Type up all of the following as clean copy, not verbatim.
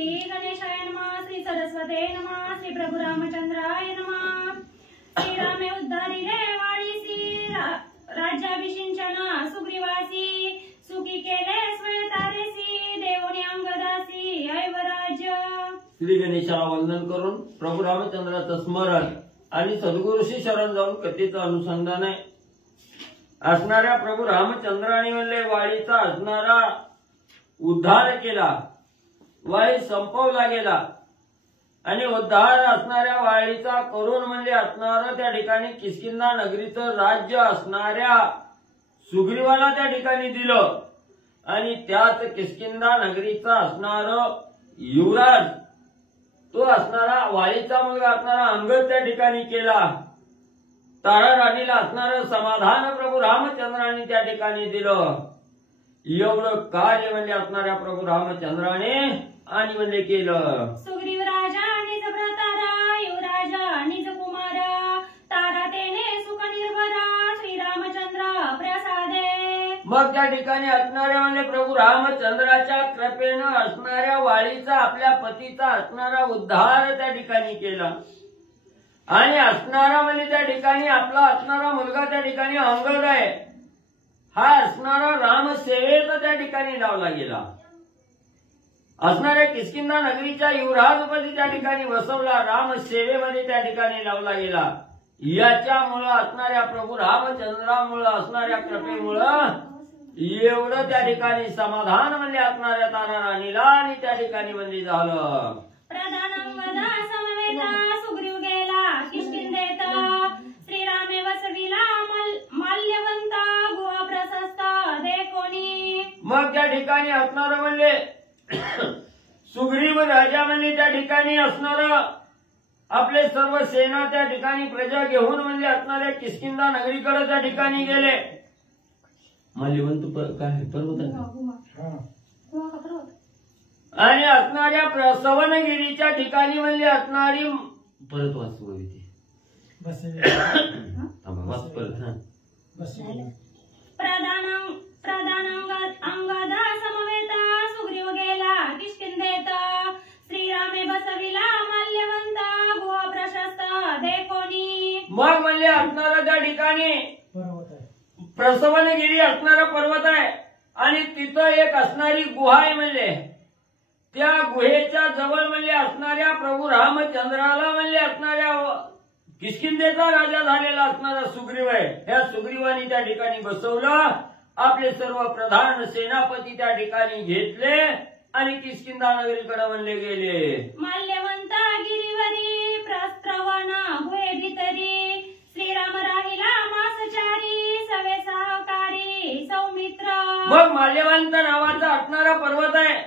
श्री गणेशाय नमः श्री सरस्वते नमः श्री प्रभु रामचंद्राय नमः श्रीरामे उद्धारिले वाळीसी राज्याभिषिंचन सुग्रीवासी सुखी केले स्वयंतारेसी देवोनी अंगदासी ऐवराज्य। श्री गणेशाला वंदन करून प्रभू रामचंद्राचं स्मरण आणि सद्गुरूशी शरण जाऊन कथेचं अनुसंधान आहे। असणाऱ्या प्रभू रामचंद्राने म्हणले वाळीचा असणारा उद्धार केला, वाळी संपवला गेला आणि उद्धार असणाऱ्या वाळीचा करून म्हणजे असणारं त्या ठिकाणी किष्किंधा नगरीचं राज्य असणाऱ्या सुग्रीवाला त्या ठिकाणी दिलं आणि त्याच किष्किंधा नगरीचा असणारं युवराज तो असणारा वाळीचा मुलगा असणारा अंगद त्या ठिकाणी केला। तारा राणीला असणारं समाधान प्रभू रामचंद्राने त्या ठिकाणी दिलं। एवढं कार्य म्हणजे असणाऱ्या प्रभू रामचंद्राने आणि म्हणजे केलं। सुग्रीव राजा निज भ्रातारा युवराजा निज कुमारा तारा तेने सुख निर्भरा श्रीरामचंद्र प्रसादे। मग त्या ठिकाणी असणाऱ्या म्हणजे प्रभू रामचंद्राच्या कृपेनं असणाऱ्या वाळीचा आपल्या पतीचा असणारा उद्धार त्या ठिकाणी केला आणि असणारा म्हणजे त्या ठिकाणी आपला असणारा मुलगा त्या ठिकाणी अंगद आहे हा असणारा रामसेवेत त्या ठिकाणी लावला गेला। असणाऱ्या किष्किंधा नगरीच्या युवराजपदी त्या ठिकाणी बसवला, रामसेवेमध्ये त्या ठिकाणी लावला गेला। याच्यामुळं असणाऱ्या प्रभू रामचंद्रामुळं असणाऱ्या कृपेमुळं एवढं त्या ठिकाणी समाधान म्हणजे असणाऱ्या तारा राणीला आणि त्या ठिकाणी म्हणजे झालं। प्रधान अंगदा समवेता सुग्रीव गेला किष्किंधेत श्रीरामे वसविला माल्यवंता गुहा प्रशस्त देखोनी। मग त्या ठिकाणी असणारं म्हणजे सुग्रीव राजा म्हणजे त्या ठिकाणी असणारं आपले सर्व सेना त्या ठिकाणी प्रजा घेऊन म्हणजे असणाऱ्या किष्किंधा नगरीकडे त्या ठिकाणी गेले। माल्यवंत काय पर्वत आणि असणाऱ्या प्रसवनगिरीच्या ठिकाणी म्हणजे असणारी परत वाचू प्रधान अंगदा समवेता सुग्रीव गेला किष्किंधेत श्रीरामे बसविला माल्यवंता गुहा प्रशस्त देखोनी। मग म्हणजे असणारा त्या ठिकाणी प्रसवनगिरी असणारा पर्वत आहे आणि तिथं एक असणारी गुहा आहे। म्हणजे त्या गुहेच्या जवळ म्हणजे असणाऱ्या प्रभू रामचंद्राला म्हणजे असणाऱ्या किष्किंधेचा राजा झालेला असणारा सुग्रीव आहे। ह्या सुग्रीवानी त्या ठिकाणी बसवलं, आपले सर्व प्रधान सेनापती त्या ठिकाणी घेतले आणि किष्किंधा नगरीकडे म्हणले गेले। माल्यवंता गिरीवरी प्रस्त्रवण गुहे भीतरी श्रीराम राहिला मासचारी सवे सहकारी सौमित्र। मग माल्यवंत नावाचा असणारा पर्वत आहे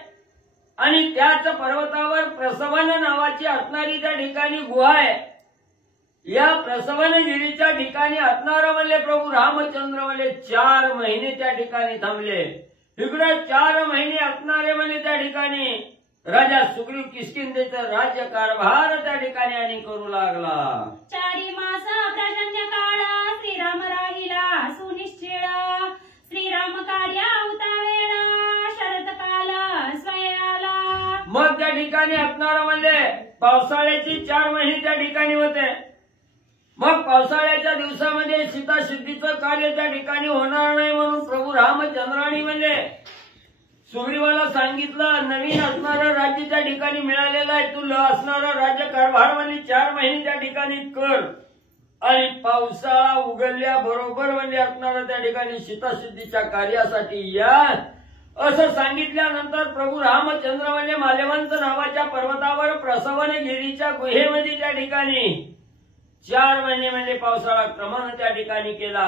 आणि त्याच पर्वतावर प्रसवन नावाची असणारी त्या ठिकाणी गुहा आहे। या प्रसवनगिरीच्या ठिकाणी असणारा म्हणले प्रभू रामचंद्र म्हणले 4 महिने त्या ठिकाणी थांबले। इकडे 4 महिने असणारे म्हणजे त्या ठिकाणी राजा सुग्रीव किष्किंधेचं राज्य कारभार त्या ठिकाणी आणि करू लागला। 4 मास प्रजन्य काळ श्रीराम राहिला सुनिश्चिळ श्रीराम कार्य उतावेळ शरद काल स्वयाला। मग त्या ठिकाणी असणारा म्हणजे पावसाळ्याची 4 महिने त्या ठिकाणी होते। मग पावसाळ्याच्या दिवसामध्ये सीतासिद्धीचं कार्य त्या ठिकाणी होणार नाही म्हणून प्रभू रामचंद्राने म्हणजे सुग्रीवाला सांगितलं नवीन असणारं राज्य त्या ठिकाणी मिळालेलं आहे, तू असणारा राज्य कारभार म्हणजे 4 महिने त्या ठिकाणी कर आणि पावसाळा उगवल्या बरोबर म्हणजे असणारा त्या ठिकाणी सीतासिद्धीच्या कार्यासाठी या असं सांगितल्यानंतर प्रभू रामचंद्र म्हणजे माल्यवंत नावाच्या पर्वतावर प्रसवनगिरीच्या गुहेमध्ये त्या ठिकाणी 4 महिने म्हणजे पावसाळा क्रमानं त्या ठिकाणी केला।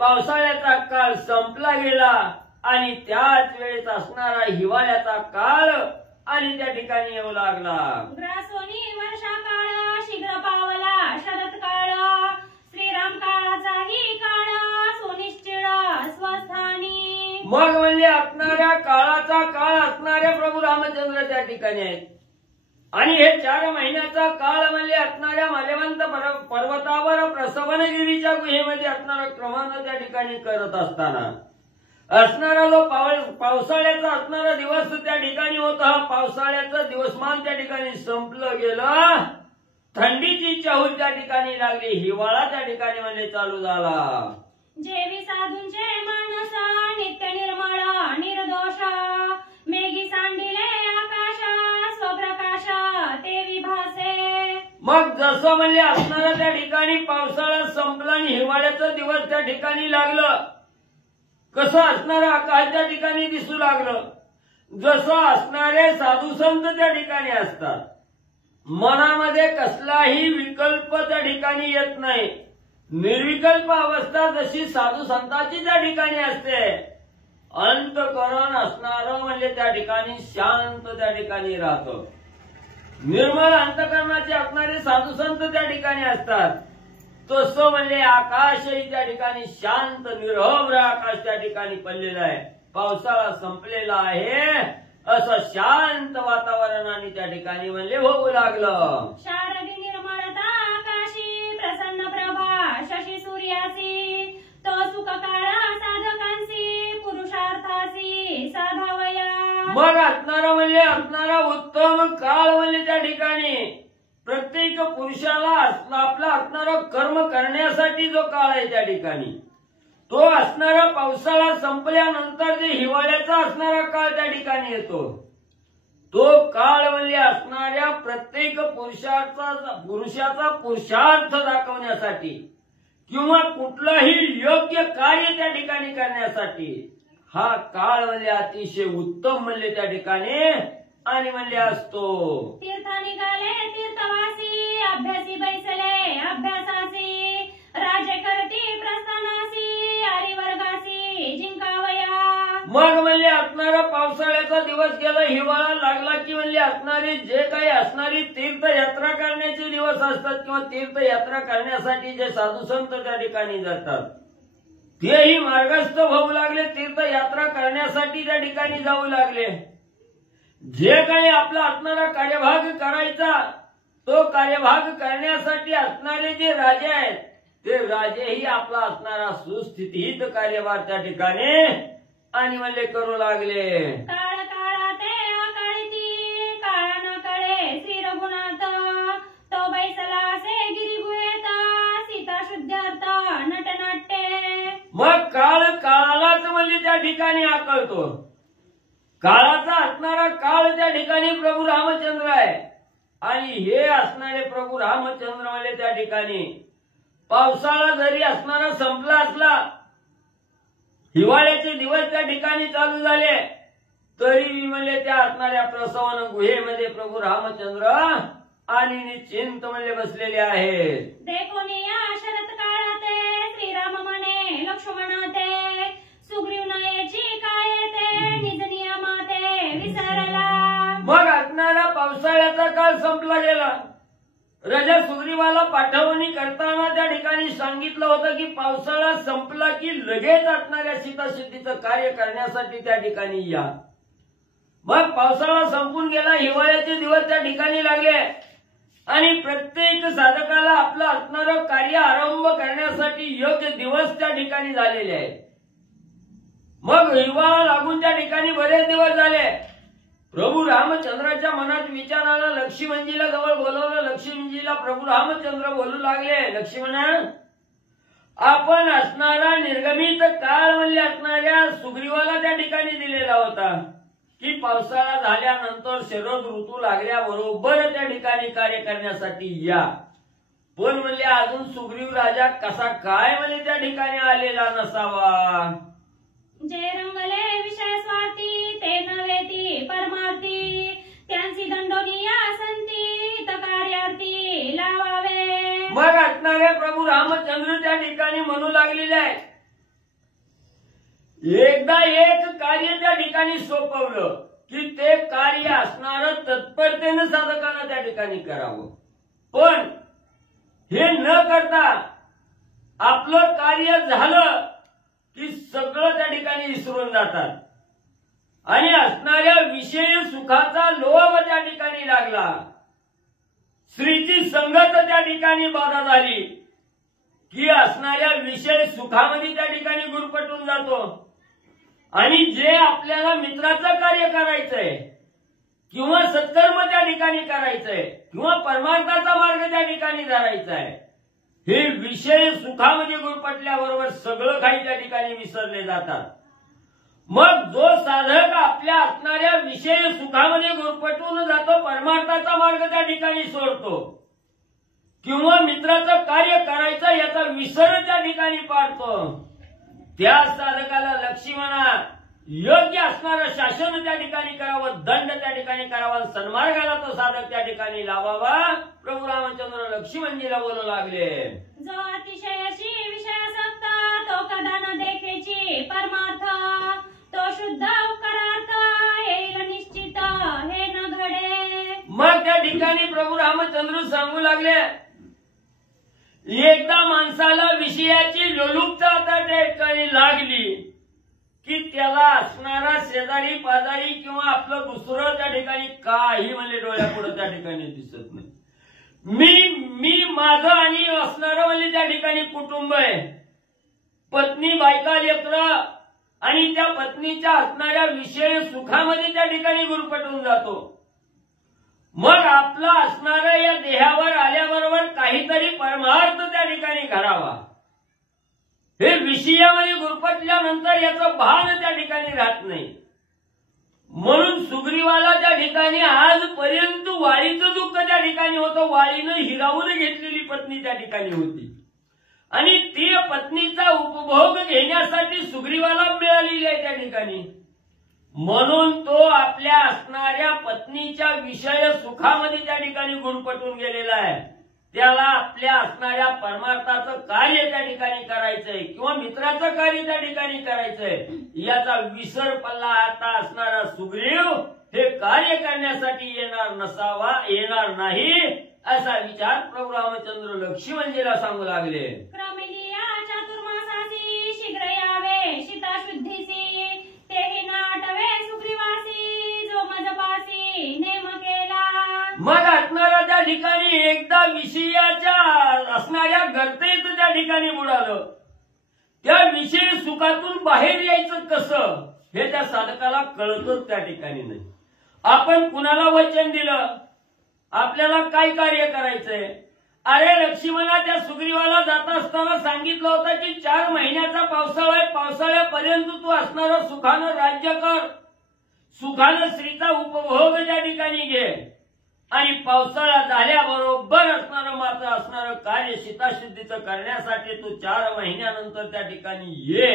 पावसाळ्याचा काळ संपला गेला आणि त्याच वेळेस असणारा हिवाळ्याचा काळ आणि त्या ठिकाणी येऊ लागला। ग्रासोनी वर्षा काळ शीघ्र पावला शरद काळ श्रीराम काळाचाही काळ सुनिश्चिळ स्वस्थानी। मग म्हणजे असणाऱ्या काळाचा काळ असणाऱ्या प्रभू रामचंद्र त्या ठिकाणी आहेत आणि हे 4 महिन्याचा काळ म्हणजे असणाऱ्या माल्यवंत पर्वतावर प्रसवनगिरीच्या गुहेमध्ये असणारा क्रमानं त्या ठिकाणी करत असताना असणारा जो पावसाळ्याचा असणारा दिवस त्या ठिकाणी होता, हा पावसाळ्याचं दिवसमान त्या ठिकाणी संपलं गेलं. थंडीची चाहूल त्या ठिकाणी लागली, हिवाळा त्या ठिकाणी म्हणजे चालू झाला. जेवी साधूंचे मानस नित्य निर्मळ निर्दोष, मेघी सांडिले आकाश स्वप्रकाश तेवी भासे. मग जसं म्हणजे असणारा त्या ठिकाणी पावसाळा संपला आणि हिवाळ्याचं दिवस त्या ठिकाणी लागलं, कसं असणारं आकाश त्या ठिकाणी दिसू लागलं. जसं असणारे साधू संत त्या ठिकाणी असतात, मनामध्ये कसलाही विकल्प त्या ठिकाणी येत नाही. निर्विकल्प अवस्था जशी साधू संतांची त्या ठिकाणी असते, अंतःकरण असणारं म्हणजे त्या ठिकाणी शांत त्या ठिकाणी राहतं. निर्मळ अंतःकरणाचे असणारे साधू संत त्या ठिकाणी असतात. तसं म्हणजे आकाशही त्या ठिकाणी शांत निरभ्र आकाश त्या ठिकाणी पडलेलं आहे. पावसाळा संपलेला आहे असं शांत वातावरणाने त्या ठिकाणी म्हणजे होऊ लागलं. शारदी निर्मळता आकाशी प्रसन्न प्रभा शशी सूर्यासी, तो सुख काळा साधकांसी पुरुषार्थासी साधावया. मग असणारा उत्तम काळ म्हणजे त्या ठिकाणी प्रत्येक पुरुषाला आपला असणारा कर्म करण्यासाठी जो काळ आहे त्या ठिकाणी, तो असणारा पावसाळा संपल्यानंतर जे हिवाळ्याचा असणारा काळ त्या ठिकाणी येतो, तो काळ म्हणजे असणाऱ्या प्रत्येक पुरुषाचा पुरुषार्थ दाखवण्यासाठी किंवा कुठलंही योग्य कार्य त्या ठिकाणी करण्यासाठी हा काळ म्हणजे अतिशय उत्तम म्हणजे त्या ठिकाणी आणि म्हणले असतो. तीर्थ निघाले तीर्थवासी, अभ्यासी बैसले अभ्यासासी, राजे करती प्रस्थानासी, हरिवर्गासी जिंकावया. मग म्हणजे असणारा पावसाळ्याचा दिवस गेला, हिवाळा लागला की म्हणजे असणारी जे काही असणारी तीर्थयात्रा करण्याचे दिवस असतात किंवा तीर्थयात्रा करण्यासाठी जे साधू संत त्या ठिकाणी जातात, तेही मार्गस्थ होऊ लागले, तीर्थयात्रा करण्यासाठी त्या ठिकाणी जाऊ लागले. जे काही आपला असणारा कार्यभाग करायचा, तो कार्यभाग करण्यासाठी असणारे जे राजे आहेत, ते राजेही आपला असणारा सुस्थितीत कार्यभार त्या ठिकाणी आणि म्हणजे करू लागले. काळ काळा ते अकाळीती, काळा न कळे श्री रघुनाथ, तो बैसला असे गिरिगुहेत, सीता शुद्धार्थ नटनाट्ये. मग काळ काळालाच म्हणजे त्या ठिकाणी आकळतो. काळाचा असणारा काळ त्या ठिकाणी प्रभू रामचंद्र आहे आणि हे असणारे प्रभू रामचंद्र म्हणजे त्या ठिकाणी पावसाळा जरी असणारा संपला असला, हिवाळ्याचे दिवस त्या ठिकाणी चालू झाले, तरी म्हणजे त्या असणाऱ्या प्रसवन गुहेमध्ये प्रभू रामचंद्र आणि निश्चिंत म्हणजे बसलेले आहेत. देखोनी या शरद काळाते श्रीराम म्हणे लक्ष्मणाते, सुग्रीव नयेची काय ते निज नियमाते विसरला. मग असणारा पावसाळ्याचा काळ संपला गेला. राजा सुग्रीवाला पाठवणी करताना त्या ठिकाणी सांगितलं होतं की पावसाळा संपला की लगेच असणाऱ्या सीतासिद्धीचं कार्य करण्यासाठी त्या ठिकाणी या. मग पावसाळा संपून गेला, हिवाळ्याचे दिवस त्या ठिकाणी लागले आणि प्रत्येक साधकाला आपलं असणारं कार्य आरंभ करण्यासाठी योग्य दिवस त्या ठिकाणी झालेले आहेत. मग हिवाळा लागून त्या ठिकाणी बरेच दिवस झाले. प्रभू रामचंद्राच्या मनात विचार आला, लक्ष्मणजीला जवळ बोलवलं. लक्ष्मणजीला प्रभू रामचंद्र बोलू लागले, लक्ष्मणा, आपण असणारा निर्गमित काळ म्हणजे असणाऱ्या सुग्रीवाला त्या ठिकाणी दिलेला होता की पावसाळा झाल्यानंतर शरद ऋतू लागल्याबरोबर त्या ठिकाणी कार्य करण्यासाठी या. पण म्हणजे अजून सुग्रीव राजा कसा काय म्हणजे त्या ठिकाणी आलेला नसावा. जे रंगले विषय स्वार्थी, ते नव्हेती परमार्थी, त्यांची दंडोनिया संती कार्यार्थी लावावे. मग असणारे प्रभू रामचंद्र त्या ठिकाणी म्हणू लागलेले आहे, एकदा एक कार्य त्या ठिकाणी सोपवलं की ते कार्य असणारं तत्परतेनं साधकांना त्या ठिकाणी करावं. पण हे न करता आपलं कार्य झालं की सगळं त्या ठिकाणी विसरून जातात आणि असणाऱ्या विषय सुखाचा लोभ त्या ठिकाणी लागला. स्त्रीची संगत त्या ठिकाणी बाधा झाली की असणाऱ्या विषय सुखामध्ये त्या ठिकाणी गुरफटून जातो आणि जे आपल्याला मित्राचं कार्य करायचंय किंवा सत्कर्म त्या ठिकाणी करायचंय किंवा परमार्थाचा मार्ग त्या ठिकाणी धरायचा आहे, हे विषय सुखामध्ये गुरफटल्याबरोबर सगळं काही त्या ठिकाणी विसरले जातात. मग जो साधक आपल्या असणाऱ्या विषय सुखामध्ये गुरफटून जातो, परमार्थाचा मार्ग त्या ठिकाणी सोडतो किंवा मित्राचं कार्य करायचं याचा विसर त्या ठिकाणी पाडतो, त्या साधकाला लक्ष्मणा योग्य असणारं शासन त्या ठिकाणी करावं, दंड त्या ठिकाणी करावा, सन्मार्गाला तो साधक त्या ठिकाणी लावावा. प्रभू रामचंद्र लक्ष्मणजीला बोलू लागले, जो अतिशयाशी विषयासक्त तो कदा न देखेची परमार्थ, तो शुद्ध उपकारार्थ येईल निश्चित हे न घडे. मग त्या ठिकाणी प्रभू रामचंद्र सांगू लागले, एकदा माणसाला विषयाची लोलुपता त्या ठिकाणी लागली की त्याला असणारा शेजारी पाजारी किंवा आपलं दुसरं त्या ठिकाणी काही म्हणजे डोळ्यापुढे त्या ठिकाणी दिसत नाही. मी माझं आणि असणारं म्हणजे त्या ठिकाणी कुटुंब आहे, पत्नी बायका लेकरं आणि त्या पत्नीच्या असणाऱ्या विषय सुखामध्ये त्या ठिकाणी गुरफटून जातो. मग आपला असणारा या देहावर आल्याबरोबर काहीतरी परमार्थ त्या ठिकाणी करावा, हे विषयामध्ये गुरफटल्यानंतर याचं भान त्या ठिकाणी राहत नाही. म्हणून सुग्रीवाला त्या ठिकाणी आजपर्यंत वाळीचं दुःख त्या ठिकाणी होतं. वाळीनं हिरावून घेतलेली पत्नी त्या ठिकाणी होती आणि ती पत्नीचा उपभोग घेण्यासाठी सुग्रीवाला मिळालेली आहे त्या ठिकाणी. म्हणून तो आपल्या असणाऱ्या पत्नीच्या विषय सुखामध्ये त्या ठिकाणी गुरफटून गेलेला आहे. त्याला आपल्या असणाऱ्या परमार्थाचं कार्य त्या ठिकाणी करायचंय किंवा मित्राचं कार्य त्या ठिकाणी करायचंय, याचा विसर पडला. आता असणारा सुग्रीव हे कार्य करण्यासाठी येणार नाही असा विचार प्रभू रामचंद्र लक्ष्मणजीला सांगू लागले. क्रमिलिया चातुर्मासासी शीघ्र यावे सीता शुद्धीसी, तेही नाटवे सुग्रीवासी जो मजपासी नेम केला. मग असणारा त्या ठिकाणी एकदा विषयाच्या असणाऱ्या गर्तेत त्या ठिकाणी बुडालं. त्या विषय सुखातून बाहेर यायचं कसं हे त्या साधकाला कळतच त्या ठिकाणी नाही. आपण कुणाला वचन दिलं, आपल्याला काय कार्य करायचंय, अरे लक्ष्मणा त्या सुग्रीवाला जात असताना सांगितलं होतं की 4 महिन्याचा पावसाळा आहे, पावसाळ्यापर्यंत तू असणारं सुखानं राज्य कर, सुखानं स्त्रीचा उपभोग त्या ठिकाणी घे आणि पावसाळा झाल्याबरोबर असणारं मात्र असणारं कार्य सीताशुद्धीचं करण्यासाठी तू 4 महिन्यानंतर त्या ठिकाणी ये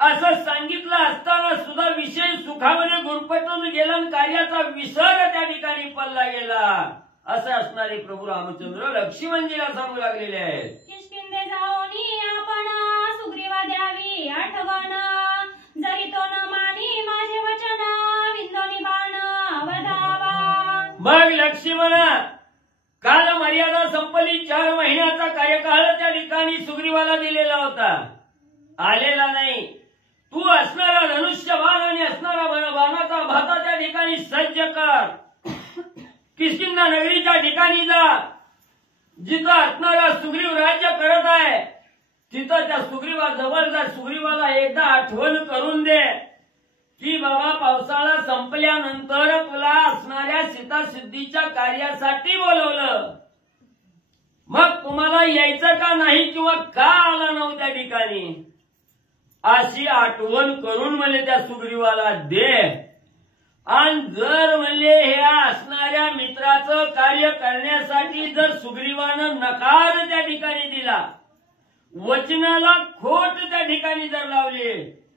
असं सांगितलं असताना सुद्धा विषय सुखामध्ये गुरफटून गेला आणि कार्याचा विसर त्या ठिकाणी पडला गेला. असं असणारे प्रभू रामचंद्र लक्ष्मणजीला सांगू लागलेले आहेत. किष्किंधे जाऊनी आपण सुग्रीवा द्यावी आठवण, जरी तो न मानी माझे वचन विंदोनी बाण वधावा. मग लक्ष्मणा काल मर्यादा संपली, 4 महिन्याचा कार्यकाळ त्या ठिकाणी सुग्रीवाला दिलेला होता, आलेला नाही. तू असणारा धनुष्यबाण आणि असणारा बाणाचा भाता त्या ठिकाणी सज्ज कर, किष्किंधा नगरीच्या ठिकाणी जा, जिथं असणारा सुग्रीव राज्य करत आहे तिथं त्या सुग्रीवा जवळ जा. सुग्रीवाला एकदा आठवण करून दे की बाबा पावसाळा संपल्यानंतर तुला असणाऱ्या सीतासिद्धीच्या कार्यासाठी बोलवलं, मग तुम्हाला यायचं का नाही किंवा का आला नव्हत्या त्या ठिकाणी, अशी आठवण करून म्हणजे त्या सुग्रीवाला दे. आणि जर म्हणजे हे असणाऱ्या मित्राचं कार्य करण्यासाठी जर सुग्रीवानं नकार त्या ठिकाणी दिला, वचनाला खोट त्या ठिकाणी जर लावली,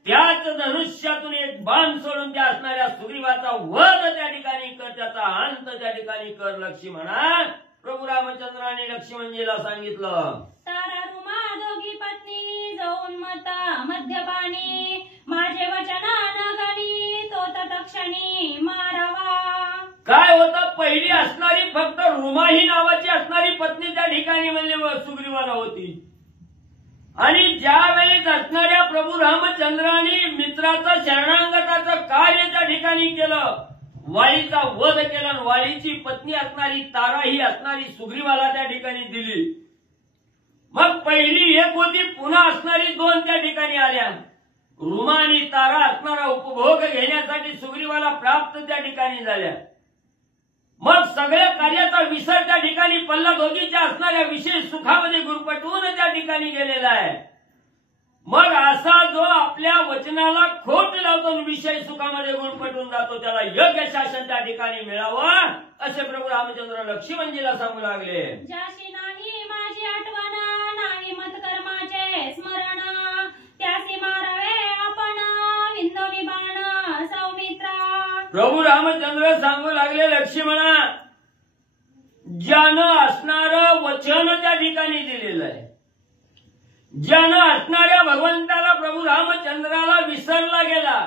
त्याच धनुष्यातून एक बाण सोडून त्या असणाऱ्या सुग्रीवाचा वध त्या ठिकाणी कर, त्याचा अंत त्या ठिकाणी कर लक्ष्मणा. प्रभू रामचंद्राने लक्ष्मणजीला सांगितलं. तारारुमा दोघी पत्नी जाऊन मता मध्यपाणी, माझे वचन न गणी तो तत्क्षणी मारावा. काय होतं, पहिली असणारी फक्त रुमा ही नावाची असणारी पत्नी त्या ठिकाणी म्हणजे सुग्रीवाला होती आणि ज्यावेळी असणाऱ्या प्रभू रामचंद्रांनी मित्राचं शरणागताचं कार्य त्या ठिकाणी केलं, वाळीचा वध केला, वाळीची पत्नी असणारी तारा ही असणारी सुग्रीवाला त्या ठिकाणी दिली. मग पहिली एक होती, पुन्हा असणारी 2 त्या ठिकाणी आल्या. रुमा आणि तारा असणारा उपभोग घेण्यासाठी सुग्रीवाला प्राप्त त्या ठिकाणी झाल्या. मग सगळ्या कार्याचा विसर त्या ठिकाणी पल्ला दोघीच्या असणाऱ्या विशेष सुखामध्ये गुरपटवून त्या ठिकाणी गेलेला आहे. मग असा जो आपल्या वचनाला खोट लावतो विषय सुखामध्ये गुरपटून जातो त्याला योग्य शासन त्या ठिकाणी मिळावं असे प्रभू रामचंद्र लक्ष्मणजीला सांगू लागले. ज्याशी नाही माझी आठवण नाही मतकर्माचे स्मरण त्यासी मारावे आपण विंदोनी बाण सौमित्रा. प्रभू रामचंद्र सांगू लागले लक्ष्मणा, ज्यानं असणारं वचन त्या ठिकाणी दिलेलं आहे, ज्यानं असणाऱ्या भगवंताला प्रभू रामचंद्राला विसरला गेला,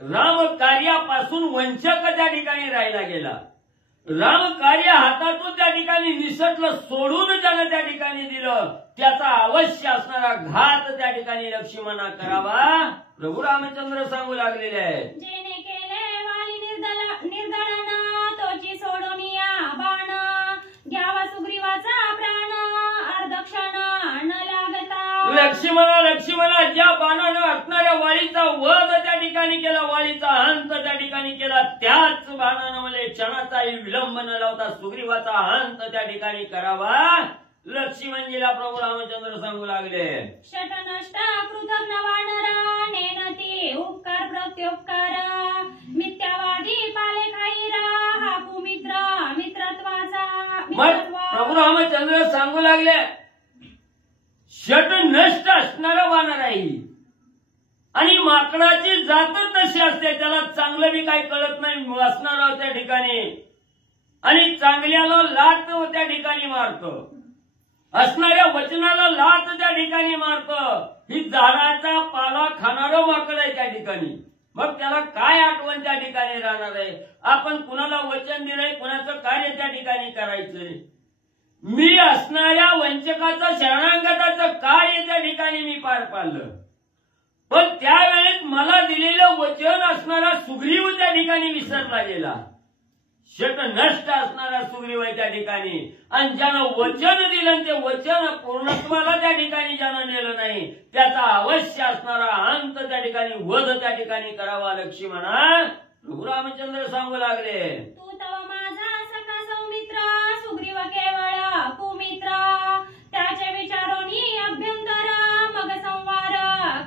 राम कार्यापासून वंचक त्या ठिकाणी राहिला गेला, राम कार्य हातातून त्या ठिकाणी निसटलं सोडून ज्यानं त्या ठिकाणी दिलं त्याचा अवश्य असणारा घात त्या ठिकाणी लक्ष्मणा करावा प्रभू रामचंद्र सांगू लागलेले आहेत. जेने केले वाली निर्दळन तोची सोडून या बाण घ्यावा सुग्रीवाचा प्राण अर्धक्षण न लागता. लक्ष्मणा ज्या बाणानं असणाऱ्या वालीचा वध त्या ठिकाणी केला, वालीचा अंत त्या ठिकाणी केला, त्याच बाणानं म्हणजे क्षणाचाही विलंब न लावता सुग्रीवाचा अंत त्या ठिकाणी करावा लक्ष्मणजीला प्रभू रामचंद्र सांगू लागले. शटनष्ट कृतज्ञ वानरा नेनती उपकार प्रत्युपकार मिथ्यावादी पाले खाईरा हा कुमित्र मित्रत्वाचा. मग प्रभू रामचंद्र सांगू लागले, शट नष्ट असणारा वानर आहे आणि माकडाची जातच तशी असते, त्याला चांगलं बी काही कळत नाही असणार त्या ठिकाणी आणि चांगल्याला लात त्या ठिकाणी मारतो, असणाऱ्या वचनाला लात त्या ठिकाणी मारतं. ही झाडाचा पाला खाणारं माकड आहे त्या ठिकाणी. मग त्याला काय आठवण त्या ठिकाणी राहणार आहे? आपण कुणाला वचन दिलंय, कुणाचं कार्य त्या ठिकाणी करायचंय. मी असणाऱ्या वंचकाचं शरणागताचं कार्य त्या ठिकाणी मी पार पाडलं, पण त्यावेळेस मला दिलेलं वचन असणारा सुग्रीव त्या ठिकाणी विसरला गेला. शट नष्ट असणारा सुग्रीव आहे त्या ठिकाणी आणि ज्यानं वचन दिलं ते वचन पूर्णत्वाला त्या ठिकाणी ज्यानं नेलं नाही त्याचा अवश्य असणारा अंत त्या ठिकाणी वध त्या ठिकाणी करावा लक्ष्मणा प्रभू रामचंद्र सांगू लागले. तू तव माझा सखा सौमित्र सुग्रीव केवळ कुमित्र त्याचे विचारोनी अभ्यंतर मग संवार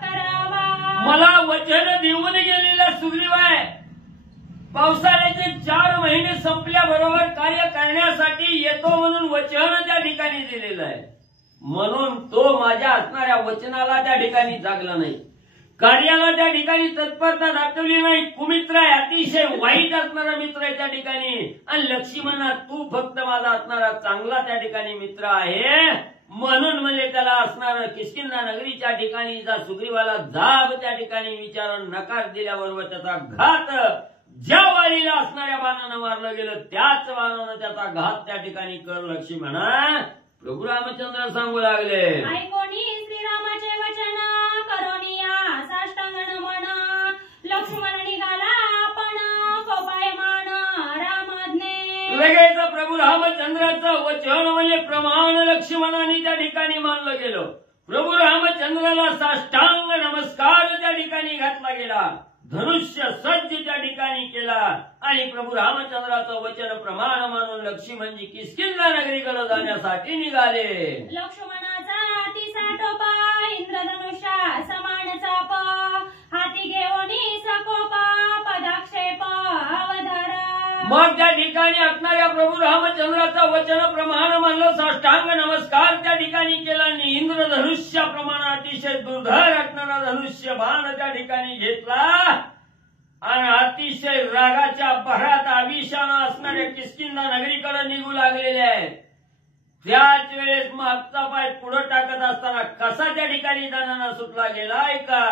करावा. मला वचन देऊन गेलेला सुग्रीव आहे. पावसाळ्याचे 4 महिने संपल्याबरोबर कार्य करण्यासाठी येतो म्हणून वचन त्या ठिकाणी दिलेलं आहे, म्हणून तो माझ्या असणाऱ्या वचनाला त्या ठिकाणी जागला नाही, कार्याला त्या ठिकाणी तत्परता दाखवली नाही. कुमित्र आहे, अतिशय वाईट असणारा मित्र आहे त्या ठिकाणी. आणि लक्ष्मणा तू फक्त माझा असणारा चांगला त्या ठिकाणी मित्र आहे, म्हणून म्हणजे त्याला असणारा किष्किंधा नगरीच्या ठिकाणी जा सुग्रीवाला जाब त्या ठिकाणी विचारून नकार दिल्याबरोबर त्याचा घात ज्या वालीला असणाऱ्या बाणानं मारलं गेलं त्याच बाणानं त्याचा घात त्या ठिकाणी कर लक्ष्मणा प्रभू रामचंद्र सांगू लागले. ऐकोनी श्रीरामाचे वचन करोनिया साष्टांग नमन लक्ष्मण निघाला आपण कोपायमान रामाज्ञे. लगेच प्रभू रामचंद्राचं वचन म्हणजे प्रमाण लक्ष्मणाने त्या ठिकाणी मानलं गेलं. प्रभू रामचंद्राला साष्टांग नमस्कार त्या ठिकाणी घातला गेला, धनुष्य सज्ज त्या ठिकाणी केला आणि प्रभू रामचंद्राचं वचन प्रमाण मानून लक्ष्मणजी किष्किंधा नगरीकडे जाण्यासाठी निघाले. लक्ष्मणाचा अतिसा टोपा इंद्रधनुष्या समान चाप हाती घेऊनी सकोपा पदाक्षेप अवधारा. मग त्या ठिकाणी असणाऱ्या प्रभू रामचंद्राचं वचन प्रमाण मानलं, साष्टांग नमस्कार त्या ठिकाणी केला आणि इंद्रधनुष्याप्रमाणे अतिशय दुर्धर असणारा धनुष्य बाण त्या ठिकाणी घेतला आणि अतिशय रागाच्या भरात आविषानं असणाऱ्या किष्किंधा नगरीकडे निघू लागलेले आहेत. त्याच वेळेस मागचा पाय पुढे टाकत असताना कसा त्या ठिकाणी दानाना सुटला गेलाय का.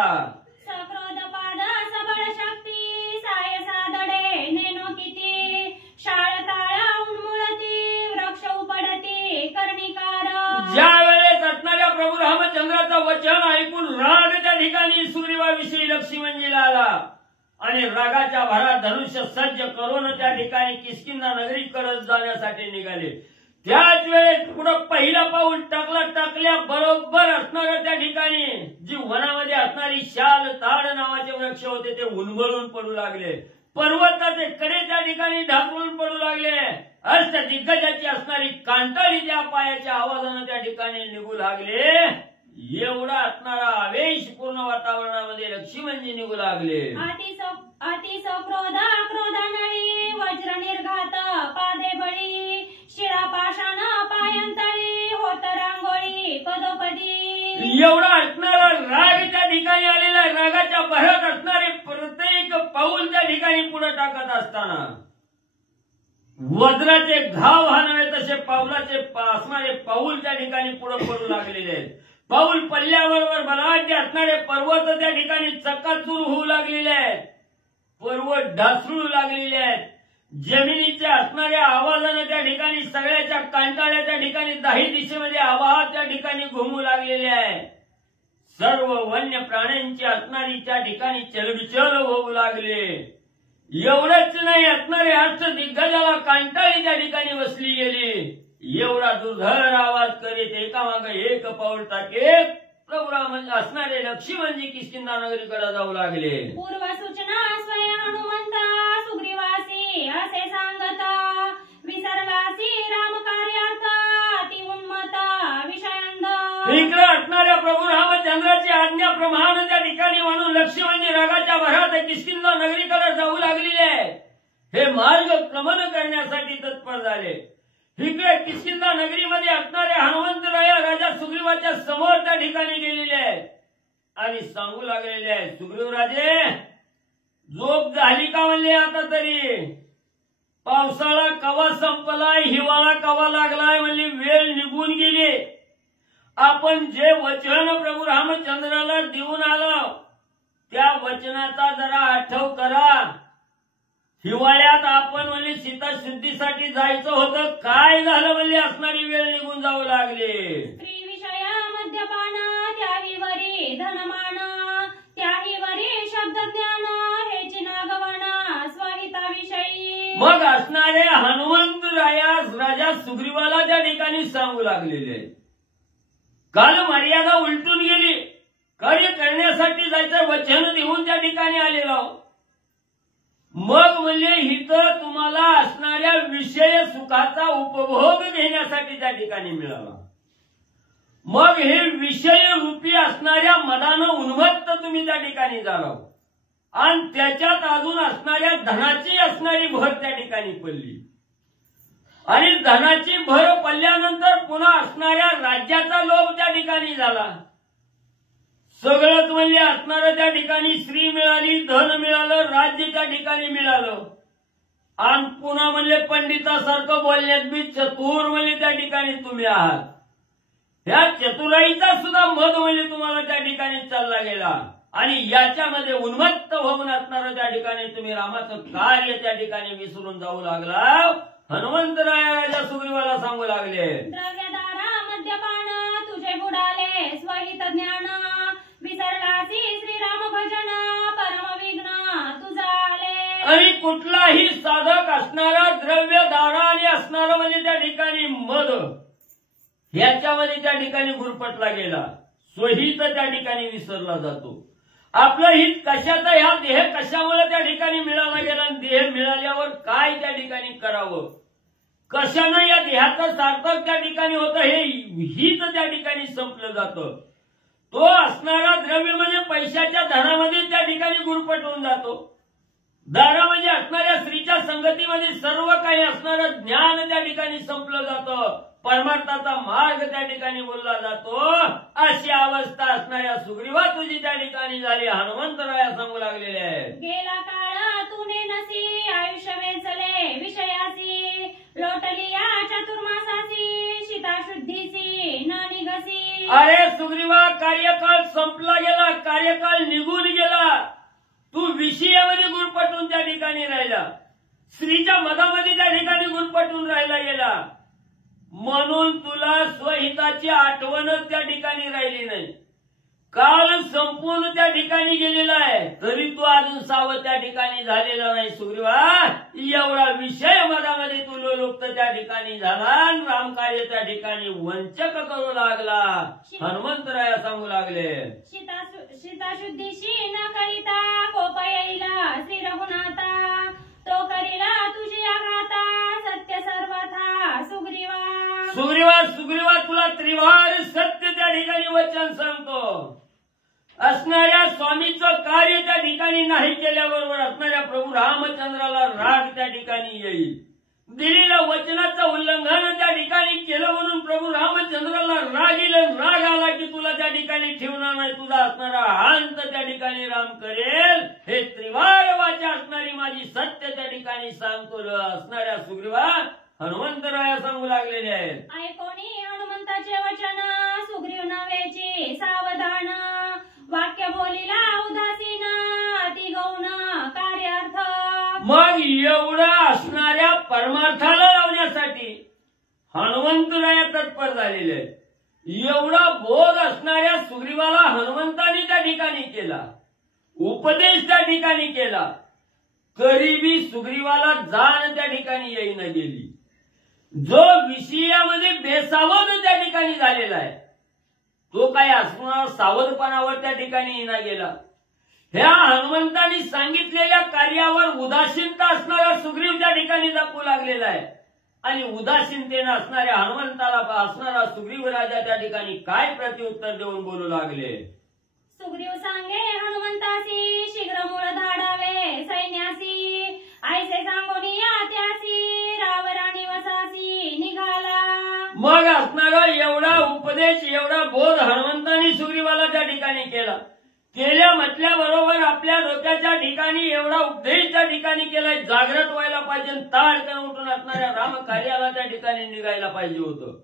सक्रोध पाद सबळ शक्ती साय सादडे नेनो किती शाळताळ उन्मुळती वृक्ष उपडती कर्णिकार. ज्या वेळेस असणाऱ्या प्रभू रामचंद्राचं वचन ऐकून राग त्या ठिकाणी सुग्रीवाविषयी लक्ष्मणजीला आला आणि रागाच्या भरात धनुष्य सज्ज करून त्या ठिकाणी किष्किंधा नगरीकडे जाण्यासाठी निघाले. त्याच वेळेस पुढं पहिला पाऊल टाकल्या बरोबर असणाऱ्या त्या ठिकाणी जी वनामध्ये असणारी शाल ताड नावाचे वृक्ष होते ते उन्मळून पडू लागले. पर्वताचे कडे त्या ठिकाणी ढासळून पडू लागले. अष्ट दिग्गजाची असणारी कांटाळी त्या पायाच्या आवाजानं त्या ठिकाणी निघू लागले. एवढा असणारा आवेशपूर्ण वातावरणामध्ये लक्ष्मणजी निघू लागले. अतिस क्रोधानळी वज्र निर्घात पादे बळी शिळा पाषाण पायंतळी होत रांगोळी पदोपदी. एवढा असणारा राग त्या ठिकाणी आलेला रागाच्या भरात असणारे प्रत्येक पाऊल त्या ठिकाणी पुढे टाकत असताना वज्राचे घाव हा नव्हे तसे पावलाचे असणारे पाऊल त्या ठिकाणी पुढे पडू लागलेले आहेत. पाऊल पल्ल्याबरोबर बनावटी असणारे पर्वत त्या ठिकाणी चक्काचूर होऊ लागलेले आहेत. पर्वत ढासळू लागलेले आहेत. जमिनीच्या असणाऱ्या आवाजाने त्या ठिकाणी सगळ्याच्या कांटाळ्या त्या ठिकाणी दाही दिशेमध्ये आवाज त्या ठिकाणी घुमू लागलेले आहे. सर्व वन्य प्राण्यांची असणारी त्या ठिकाणी चलबिचल होऊ लागले. एवढंच नाही असणारे अष्ट दिग्गजाला कांटाळी त्या ठिकाणी बसली गेली. एवढा दुर्धर आवाज करीत एकामागे एक पाऊल टाकेत प्रभू असणारे लक्ष्मणजी किष्किंधा नगरीकडे जाऊ लागले. पूर्व सूचना स्वयं हनुमंता सुग्रीवासी असे सांगता विसरलासी राम कार्यार्थ अति उन्मता विषयांद. इकडे असणाऱ्या प्रभू रामचंद्राची आज्ञाप्रमाणे त्या ठिकाणी म्हणून लक्ष्मणजी रागाच्या भरात किष्किंधा नगरीकडे जाऊ लागलेले आहे. हे मार्ग क्रमण करण्यासाठी तत्पर झाले. इकडे किष्किंधा नगरीमध्ये असणारे हनुमंतराया राजा सुग्रीवाच्या समोर त्या ठिकाणी गेलेले आहेत आणि सांगू लागलेले आहेत, सुग्रीवराजे झोप झाली का म्हणले आता तरी? पावसाळा कवा संपलाय, हिवाळा कवा लागलाय म्हणली, वेळ निघून गेली. आपण जे वचन प्रभू रामचंद्राला देऊन आलो त्या वचनाचा जरा आठव करा. हिवाळ्यात आपण म्हणले सीता शुद्धीसाठी जायचं होतं, काय झालं म्हणले असणारी वेळ निघून जाऊ लागले. स्त्री विषय मद्यपान त्याही वरी धनमान त्याही वरी शब्द ज्ञान हे चिनागवना स्वहिताविषयी. मग असणारे हनुमंतरायास राजा सुग्रीवाला त्या ठिकाणी सांगू लागलेले. काल मर्यादा उलटून गेली. कार्य करण्यासाठी जायचं वचन देऊन त्या ठिकाणी आलेलो. मग म्हणजे हिथं तुम्हाला असणाऱ्या विषय सुखाचा उपभोग घेण्यासाठी त्या ठिकाणी मिळाला. मग हे विषय रूपी असणाऱ्या मनानं उन्मत्त तुम्ही त्या ठिकाणी झाला आणि त्याच्यात अजून असणाऱ्या धनाची असणारी भर त्या ठिकाणी पडली आणि धनाची भर पडल्यानंतर पुन्हा असणाऱ्या राज्याचा लोभ त्या ठिकाणी झाला. सगळंच म्हणजे असणारं त्या ठिकाणी स्त्री मिळाली, धन मिळालं, राज्य त्या ठिकाणी मिळालं आणि पुन्हा म्हणजे पंडितासारखं बोलण्यात बी चतुर म्हणजे त्या ठिकाणी तुम्ही आहात. ह्या चतुराईचा सुद्धा मध म्हणजे तुम्हाला त्या ठिकाणी चालला गेला आणि याच्यामध्ये उन्मत्त होऊन असणारं त्या ठिकाणी तुम्ही रामाचं कार्य त्या ठिकाणी विसरून जाऊ लागला. हनुमंतराया राजा सुग्रीवाला सांगू लागले, द्रव्यदारा मद्यपान तुझे बुडाले स्वहित ज्ञान विसरलासी श्रीराम भजन परम विघ्न तुझा आले. आणि कुठलाही साधक असणारा द्रव्यदारा आणि असणारा म्हणजे त्या ठिकाणी मद याच्यामध्ये त्या ठिकाणी गुरफटला गेला. स्वहित त्या ठिकाणी विसरला जातो. आपलं हित कशाचं, ह्या देह कशामुळे त्या ठिकाणी मिळाला गेला आणि देह मिळाल्यावर काय त्या ठिकाणी करावं, कशानं या देहाचं सार्थक त्या ठिकाणी होतं हे हित त्या ठिकाणी संपलं जातं. तो असणारा द्रव्य म्हणजे पैशाच्या धनामध्ये त्या ठिकाणी गुरफटून जातो. दारा म्हणजे असणाऱ्या स्त्रीच्या संगतीमध्ये सर्व काही असणारं ज्ञान त्या ठिकाणी संपलं जातं. परमार्थाचा मार्ग त्या ठिकाणी बोलला जातो. अशी अवस्था असणाऱ्या सुग्रीवा तुझी त्या ठिकाणी झाली. हनुमंतराया सांगू लागलेले आहेत, गेला काळ तुने नसी आयुष्य वेचले विषयासी लोटली या चतुर्मासासी सीता शुद्धीसी न निघसी. अरे सुग्रीवा, कार्यकाळ संपला गेला, कार्यकाळ निघून गेला. तू विषयामध्ये गुरफटून त्या ठिकाणी राहिला, स्त्रीच्या मधामध्ये त्या ठिकाणी गुरफटून राहिला गेला म्हणून तुला स्वहिताची आठवणच त्या ठिकाणी राहिली नाही. काल संपूर्ण त्या ठिकाणी गेलेला आहे तरी तू अजून सावध त्या ठिकाणी झालेला नाही. सुग्रीवा, एवढा विषय मधामध्ये तू लुप्त त्या ठिकाणी झाला आणि रामकार्य त्या ठिकाणी वंचक करू लागला. हनुमंतराया सांगू लागले, शीताशुद्धीशी न करिता कोप येईला श्री रघुनाथा, तो करीला तुझी आघाता सत्य सर्वथा सुग्रीवा. सुग्रीवा तुला त्रिवार सत्य त्या ठिकाणी वचन सांगतो. असणाऱ्या स्वामीचं कार्य त्या ठिकाणी नाही केल्याबरोबर असणाऱ्या प्रभू रामचंद्राला राग त्या ठिकाणी येईल. दिलेल्या वचनाचं उल्लंघन त्या ठिकाणी केलं म्हणून प्रभू रामचंद्राला राग येईल. राग आला की तुला त्या ठिकाणी ठेवणार नाही, तुझा असणारा अंत त्या ठिकाणी राम करेल. हे त्रिवार वाचा असणारी माझी सत्य त्या ठिकाणी सांगतो असणाऱ्या सुग्रीवा हनुमंतराया सांगू लागलेले आहेत. ऐकोनी हनुमंताचे वचन सुग्रीव नव्हेची सावधान, वाक्य बोलिला उदासीन अति गौण कार्यार्थ. मग एवढं असणाऱ्या परमार्थाला लावण्यासाठी हनुमंतराया तत्पर झालेले आहेत. एवढा बोध असणाऱ्या सुग्रीवाला हनुमंतानी त्या ठिकाणी केला, उपदेश त्या ठिकाणी केला, तरीबी सुग्रीवाला जाण त्या ठिकाणी येईना गेली. जो विषयामध्ये बेसावध त्या ठिकाणी झालेला आहे तो काय असणार सावधपणावर त्या ठिकाणी येईना गेला. ह्या हनुमंतांनी सांगितलेल्या कार्यावर उदासीनता असणारा सुग्रीव त्या ठिकाणी दाखवू लागलेला आहे. आणि उदासीनतेने असणाऱ्या हनुमंताला असणारा सुग्रीव राजा त्या ठिकाणी काय प्रत्युत्तर देऊन बोलू लागले. सुग्रीव सांगे हनुमंतासी, शीघ्र मूळ धाडावे सैन्यासी, ऐसे सांगोनी त्यासी रावरा निवासासी निघाला. मग असणारा एवढा उपदेश एवढा बोध हनुमंतांनी सुग्रीवाला त्या ठिकाणी केल्या म्हटल्याबरोबर आपल्या डोक्याच्या ठिकाणी एवढा उपदेश त्या ठिकाणी केलाय. जागृत व्हायला पाहिजे, ताडकन उठून असणाऱ्या रामकार्याला त्या ठिकाणी निघायला पाहिजे होतं.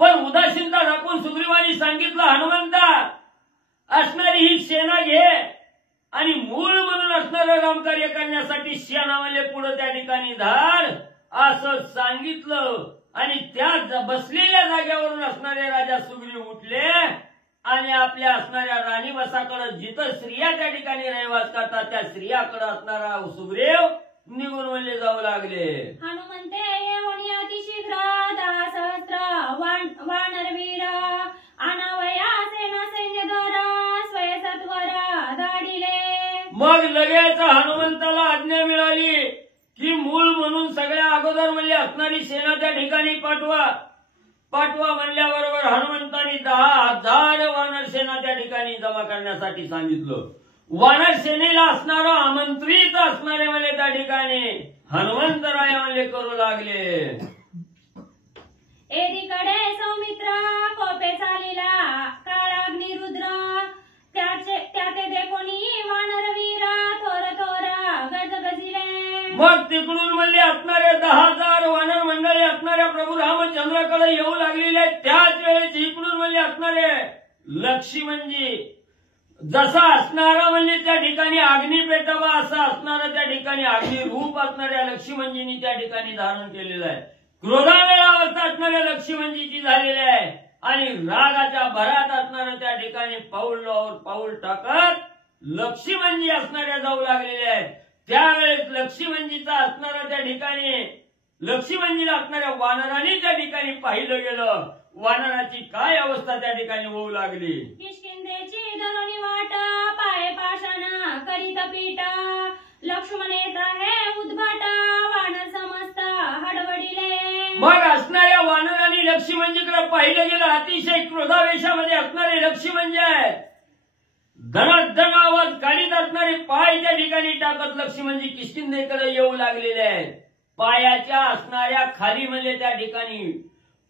पण उदासीनता दाखवून सुग्रीवानी सांगितलं, हनुमंता असणारी ही सेना घे आणि मूळ म्हणून असणारं रामकार्य करण्यासाठी सेनावाले पुढे त्या ठिकाणी धाड असं सांगितलं. आणि त्या बसलेल्या जागेवरून असणारे राजा सुग्रीव उठले आणि आपल्या असणाऱ्या राणीवसाकडे जिथं स्त्रिया त्या ठिकाणी रहिवास करतात त्या स्त्रियाकडे असणारा सुग्रीव निघून वळले जाऊ लागले. हनुमंते येऊन अतिशीघ्र 10 सहस्र वानरवीर, अनावया सेना सैन्यधर स्वयंसत्वर धाडिले. मग लगेच हनुमंताला आज्ञा मिळाली की मूळ म्हणून सगळ्या अगोदर म्हणले असणारी सेना त्या ठिकाणी पाठवा म्हणल्याबरोबर हनुमंतांनी 10,000 वानर सेना त्या ठिकाणी जमा करण्यासाठी सांगितलं. वानर सेनेला असणारा आमंत्रित असणारे म्हणजे त्या ठिकाणी हनुमंतराय म्हणले करू लागले. एकीकडे सौमित्र कोपे चालिला काळाग्निरुद्र, त्याचे देखोनी वानरवीर थोर गजगजिले. मग तिकडून म्हणजे असणारे 10,000 वानर मंडळी असणाऱ्या प्रभू रामचंद्राकडे येऊ लागलेले. त्याच वेळेस इकडून म्हणजे असणारे लक्ष्मणजी जसा असणारा म्हणजे त्या ठिकाणी अग्नी पेटावा असा असणारा त्या ठिकाणी अग्निरूप असणाऱ्या लक्ष्मणजींनी त्या ठिकाणी धारण केलेलं आहे. क्रोधावेळा अवस्था असणाऱ्या लक्ष्मणजीची झालेली आहे आणि रागाच्या भरात असणाऱ्या त्या ठिकाणी पाऊल टाकत लक्ष्मणजी असणाऱ्या जाऊ लागलेल्या आहेत. त्यावेळेस लक्ष्मणजीचा असणारा त्या ठिकाणी लक्ष्मणजीला असणाऱ्या वानरांनी त्या ठिकाणी पाहिलं गेलं. वानराची काय अवस्था त्या ठिकाणी होऊ लागली. किष्किंधेची धरुणी वाट पाय पाषाण करीत पीठ, लक्ष्मण येत आहे उद्भाट वानर समस्त हडबडिले. मग असणाऱ्या वानरांनी लक्ष्मणजीकडे पाहिलं गेलं. अतिशय क्रोधावेशामध्ये असणारे लक्ष्मणजी आहेत. धनाधन आवाज काढीत असणारे पाय त्या ठिकाणी टाकत लक्ष्मणजी किष्किंधेकडे येऊ लागलेले आहेत. पायाच्या असणाऱ्या खाली म्हणजे त्या ठिकाणी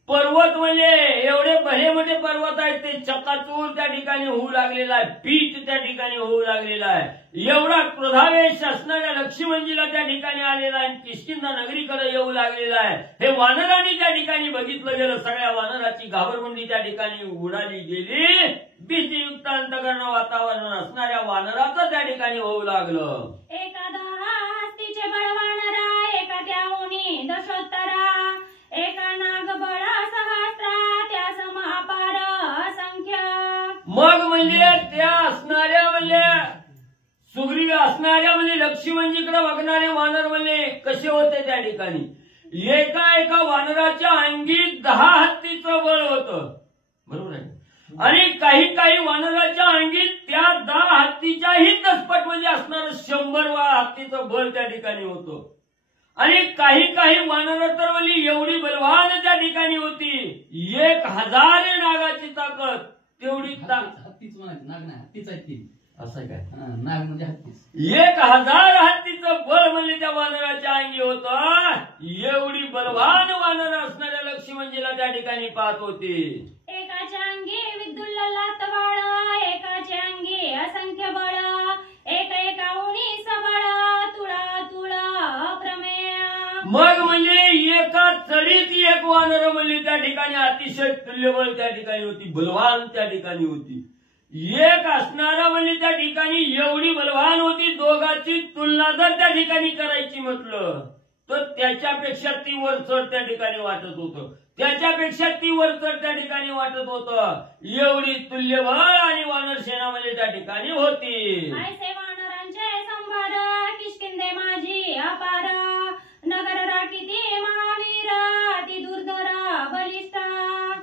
पर्वत म्हणजे एवढे भले मोठे पर्वत आहेत ते चकाचूर त्या ठिकाणी होऊ लागलेला आहे. पीठ त्या ठिकाणी होऊ लागलेला आहे. एवढा क्रोधावेश असणाऱ्या लक्ष्मणजीला त्या ठिकाणी आलेला आहे. किष्किंधा नगरीकडे येऊ लागलेला आहे. हे वानरांनी त्या ठिकाणी बघितलं गेलं. सगळ्या वानराची घाबरगुंडी त्या ठिकाणी उडाली गेली. भीतीयुक्त अंतकरण वातावरण असणाऱ्या वानराचं त्या ठिकाणी होऊ लागलं. एका 10 हस्तीचे बळ वानरा, एका त्याहुनी दशोत्तरा, एका नागबळ सहस्रा, त्या सम अपार असंख्य. मग म्हणजे त्या असणाऱ्या म्हणजे सुग्रीव असणाऱ्या म्हणजे लक्ष्मणजीकडे बघणारे वानर म्हणजे कसे होते त्या ठिकाणी एका एका वानराच्या अंगी 10 हत्तीचं बळ होतं, बरोबर आहे. आणि काही काही वानराच्या अंगी त्या 10 हत्तीच्याही दसपट म्हणजे असणारं 100 हत्तीचं बळ त्या ठिकाणी होतं. आणि काही काही वानर तर म्हणजे एवढी बलवान त्या ठिकाणी होती, 1000 नागाची ताकद, तेवढी हत्तीच म्हणायचं, नाग नाही, हत्तीच आहे ती. असं काय, नाग म्हणजे हत्तीच. 1000 हत्तीचं बळ म्हणजे त्या वानराच्या अंगी होतं. एवढी बलवान वानर असणाऱ्या लक्ष्मणजीला त्या ठिकाणी पाहत होते. एकाच्या अंगी विद्युल्लात बाळ, एकाच्या अंगी असंख्य बळ, एका उनीस बळ, तुळा तुळा अप्रमेय. मग म्हणजे एका चढीत एक वानर म्हणजे त्या ठिकाणी अतिशय तुल्यबळ त्या ठिकाणी होती, बलवान त्या ठिकाणी होती. एक असणारा म्हणजे त्या ठिकाणी एवढी बलवान होती, दोघांची तुलना जर त्या ठिकाणी करायची म्हटलं तर त्याच्यापेक्षा ती वरचढ त्या ठिकाणी वाटत होतं, त्याच्यापेक्षा ती वरचढ त्या ठिकाणी वाटत होतं. एवढी तुल्यबळ आणि वानर सेना म्हणजे त्या ठिकाणी होती. ऐसे वानरांचे संभार, किष्किंधे माझी अपार, नगर राखीती महावीर, अति दुर्धर बलिष्ठ.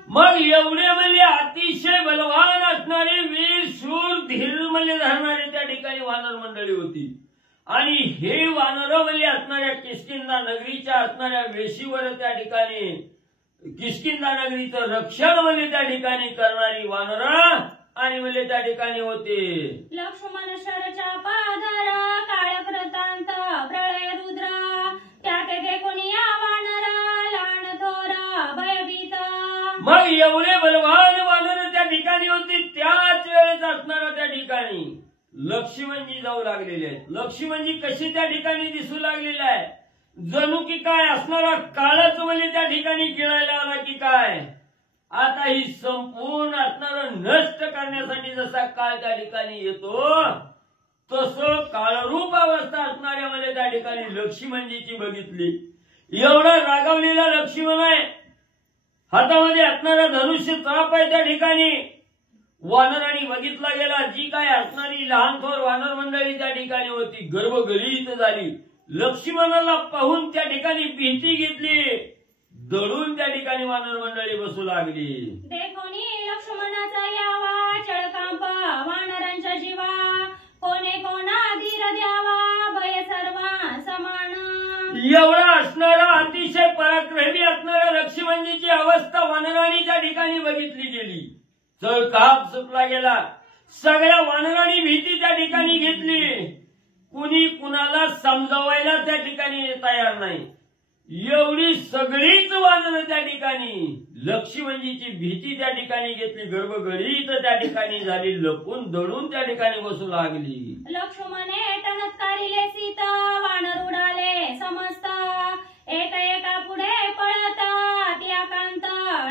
मग एवढे म्हणजे अतिशय बलवान असणारे वीर शूर धीर म्हणजे धरणारे त्या ठिकाणी वानर मंडळी होती. आणि हे वानर म्हणजे असणाऱ्या किष्किंधा नगरीच्या असणाऱ्या वेशीवर त्या ठिकाणी किष्किंधा नगरीचं रक्षण म्हणजे त्या ठिकाणी करणारी वानर आणि म्हणजे त्या ठिकाणी होते. लक्ष्मण शरच्या पाधर, काळकृतांत प्रळय रुद्र, त्याके कोणिया वानर, लहान थोर भयभीत. मग एवढे बलवान वानर त्या ठिकाणी होती. त्याच वेळेस असणारा त्या ठिकाणी लक्ष्मणजी जाऊ लागलेले आहेत. लक्ष्मणजी कशी त्या ठिकाणी दिसू लागलेले आहे, जणू की काय असणारा काळच म्हणजे त्या ठिकाणी गिळायला आला की काय. आता ही संपूर्ण असणारं नष्ट करण्यासाठी जसा काळ त्या ठिकाणी येतो तसं काळरूप अवस्था असणाऱ्या म्हणजे त्या ठिकाणी लक्ष्मणजीची बघितली. एवढा रागावलेला लक्ष्मण आहे, हातामध्ये असणारा धनुष्य चाप आहे त्या ठिकाणी. वानरांनी बघितला गेला, जी काय असणारी लहान थोर वानर मंडळी त्या ठिकाणी होती गर्भगरीत झाली. लक्ष्मणाला पाहून त्या ठिकाणी भीती घेतली, दडून त्या ठिकाणी वानर मंडळी बसू लागली. देखोनी लक्ष्मणाचा यावा, चळकांप वानरांच्या जीवा, कोणे कोणा धीर द्यावा, भय सर्वा समान. एवढा असणारा अतिशय पराक्रमी असणाऱ्या लक्ष्मणजीची अवस्था वानरांनी त्या ठिकाणी बघितली गेली. चळकाप सुटला गेला. सगळ्या वानरांनी भीती त्या ठिकाणी घेतली. कुणी कुणाला समजावायला त्या ठिकाणी तयार नाही. एवढी सगळीच वानरं त्या ठिकाणी लक्ष्मणजीची भीती त्या ठिकाणी घेतली, गर्भगरीत त्या ठिकाणी झाली, लपून दडून त्या ठिकाणी बसू लागली. लक्ष्मणे टणत्कारिले सीता, वानर उडाले समस्त, एका पुढे पळता त्याकांत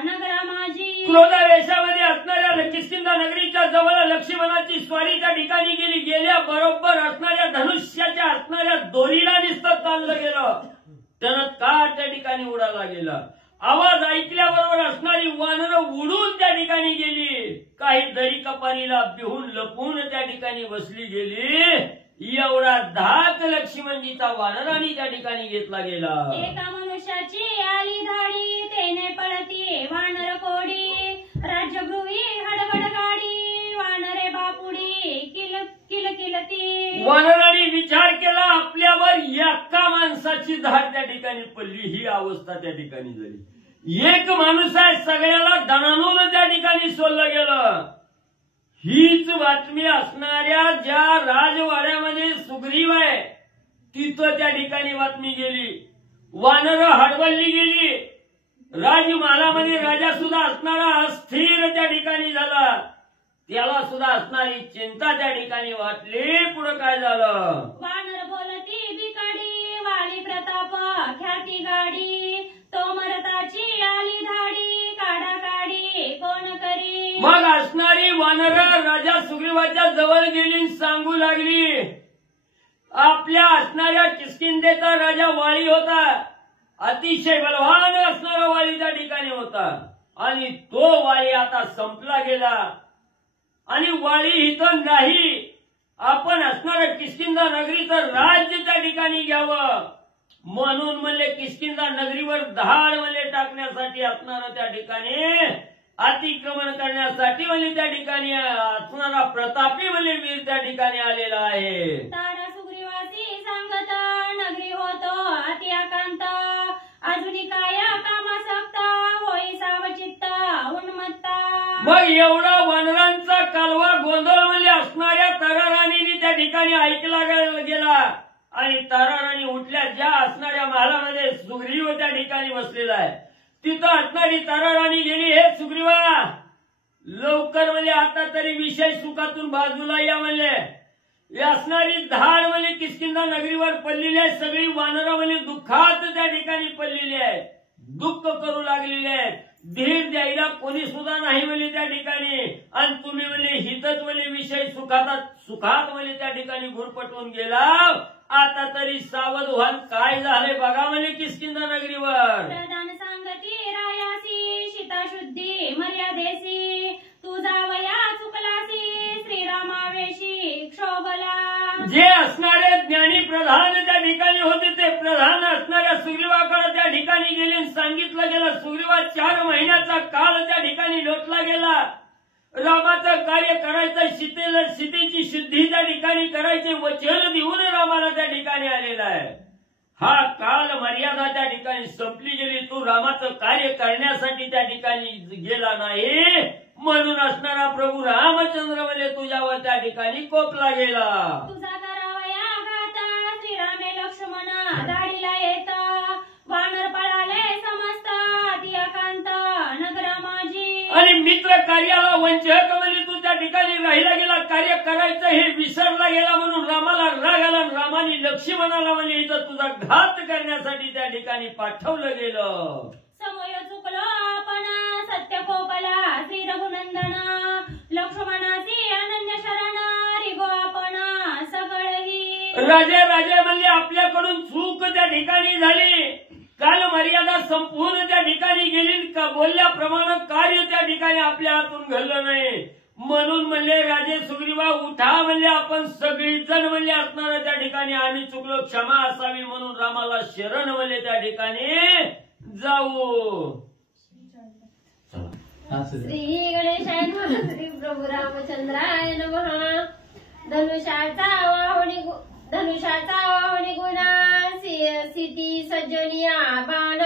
नगरा माझी. क्रोधावेशामध्ये असणाऱ्या किष्किंधा नगरीच्या जवळ लक्ष्मणाची स्वारी त्या ठिकाणी गेली. गेल्या बरोबर असणाऱ्या धनुष्याच्या असणाऱ्या दोरीला निस्तत ताणलं गेलं. त्यानं कार त्या ठिकाणी उडाला गेला. आवाज ऐकल्याबरोबर असणारी वानरं उडून त्या ठिकाणी गेली. काही दरी कपारीला बिहून लपून त्या ठिकाणी बसली गेली. एवढा धाक लक्ष्मणजीचा वानरांनी त्या ठिकाणी घेतला गेला. एका मनुष्याची आली धाडी, तेने पळती वानर कोडी, राज्यगृही हडबड गाडी, वानरे बापुडी किल किलती. वानरांनी विचार केला, आपल्यावर एका माणसाची धाड त्या ठिकाणी पडली. ही अवस्था त्या ठिकाणी झाली. एक माणूस आहे, सगळ्याला दणानून त्या ठिकाणी सोडलं गेलं. हीच बातमी असणाऱ्या ज्या राजवाड्यामध्ये सुग्रीव आहे तिथं त्या ठिकाणी बातमी गेली. वानरं हडवली गेली. राजमहालामध्ये राजा सुद्धा असणारा अस्थिर त्या ठिकाणी झाला. त्याला सुद्धा असणारी चिंता त्या ठिकाणी वाटली. पुढे काय झालं, वानर बोलती बिकाडी, वाली प्रताप ख्याती गाडी, तोमरताची आली धाडी, काढा काढी कोण करी. मग असणारी वानर राजा सुग्रीवाच्या जवळ गेली, सांगू लागली, आपल्या असणाऱ्या किष्किंधेचा राजा वाली होता, अतिशय बलवान असणारा वाली त्या ठिकाणी होता. आणि तो वाली आता संपला गेला आणि वाली इथं नाही. आपण असणाऱ्या किष्किंधा नगरीचं राज्य त्या ठिकाणी घ्यावं म्हणून म्हणले किष्किंधा नगरीवर धाड म्हणले टाकण्यासाठी असणारा त्या ठिकाणी अतिक्रमण करण्यासाठी म्हणजे त्या ठिकाणी असणारा प्रतापी म्हणजे वीर त्या ठिकाणी आलेला आहे. तारा सुग्रीवासी सांगत नगरी होतो अति आकांत अजूनी काय कामासक्त होई सावचित्त उन्मत्ता. मग एवढा वानरांचा कालवा गोंधळ म्हणजे असणाऱ्या ताराराणीने त्या ठिकाणी ऐकला गेला आणि ताराराणी उठल्या ज्या असणाऱ्या महालामध्ये सुग्रीव त्या ठिकाणी बसलेला आहे तिथं असणारी ताराराणी गेली, हे सुग्रीवा लवकर म्हणजे आता तरी विषय सुखातून बाजूला या म्हणले. असणारी धाड म्हणजे किष्किंधा नगरीवर पडलेली आहे. सगळी वानरं म्हणजे दुःखात त्या ठिकाणी पडलेली आहे, दुःख करू लागलेले आहेत. धीर द्यायला कोणी सुद्धा नाही म्हणजे त्या ठिकाणी. आणि तुम्ही म्हणजे हितच म्हणजे विषय सुखात म्हणजे त्या ठिकाणी घुरपटून गेला. आता तरी सावध व्हाल, काय झालंय बघा म्हणजे किष्किंधा नगरीवर. प्रधान सांगती रायासी शीताशुद्धी मर्यादेसी तुझा वया चुकलासी श्रीरामावेशी क्षोभला. जे असणारे ज्ञानी प्रधान त्या ठिकाणी होते ते प्रधान असणाऱ्या सुग्रीवाकडे त्या ठिकाणी गेले आणि सांगितलं गेलं. सुग्रीवा 4 महिन्याचा काळ त्या ठिकाणी लोटला गेला. रामाचं कार्य करायचं, सीतेची शुद्धी त्या ठिकाणी करायचे वचन देऊन रामाला त्या ठिकाणी आलेला आहे. हा काल मर्यादा त्या ठिकाणी संपली गेली. तू रामाचं कार्य करण्यासाठी त्या ठिकाणी गेला नाही म्हणून असणारा प्रभू रामचंद्र म्हणजे तुझ्यावर त्या ठिकाणी कोपला गेला. तुझा करावया घात श्रीरामे लक्ष्मण दाढीला येत वानर पळाले समस्त अति आकांत नगर माझी. आणि मित्र कार्याला वंचक म्हणजे तू त्या ठिकाणी राहिला गेला, कार्य करायचं हे विसरला गेला म्हणून रामाला राग आला. रामाने लक्ष्मणाला म्हणजे इथं तुझा घात करण्यासाठी त्या ठिकाणी पाठवलं गेलं. समय चुकलो आपण सत्य कोपला श्री रघुनंदन लक्ष्मणाची अनन्य शरण रिगो आपण सगळही. राजे म्हणजे आपल्याकडून चूक त्या ठिकाणी झाली. काल मर्यादा संपूर्ण त्या ठिकाणी गेली. बोलल्याप्रमाणे कार्य त्या ठिकाणी आपल्या हातून घडलं नाही म्हणून म्हणले राजे सुग्रीवा उठा म्हणजे आपण सगळीजण म्हणजे असणारा त्या ठिकाणी आम्ही चुकलो, क्षमा असावी म्हणून रामाला शरण म्हणजे त्या ठिकाणी जाऊ. श्री गणेशाय नमः. श्री प्रभू रामचंद्राय नमः. धनुषाचा वाहुनी गुणा सिती सज्जनिया बाण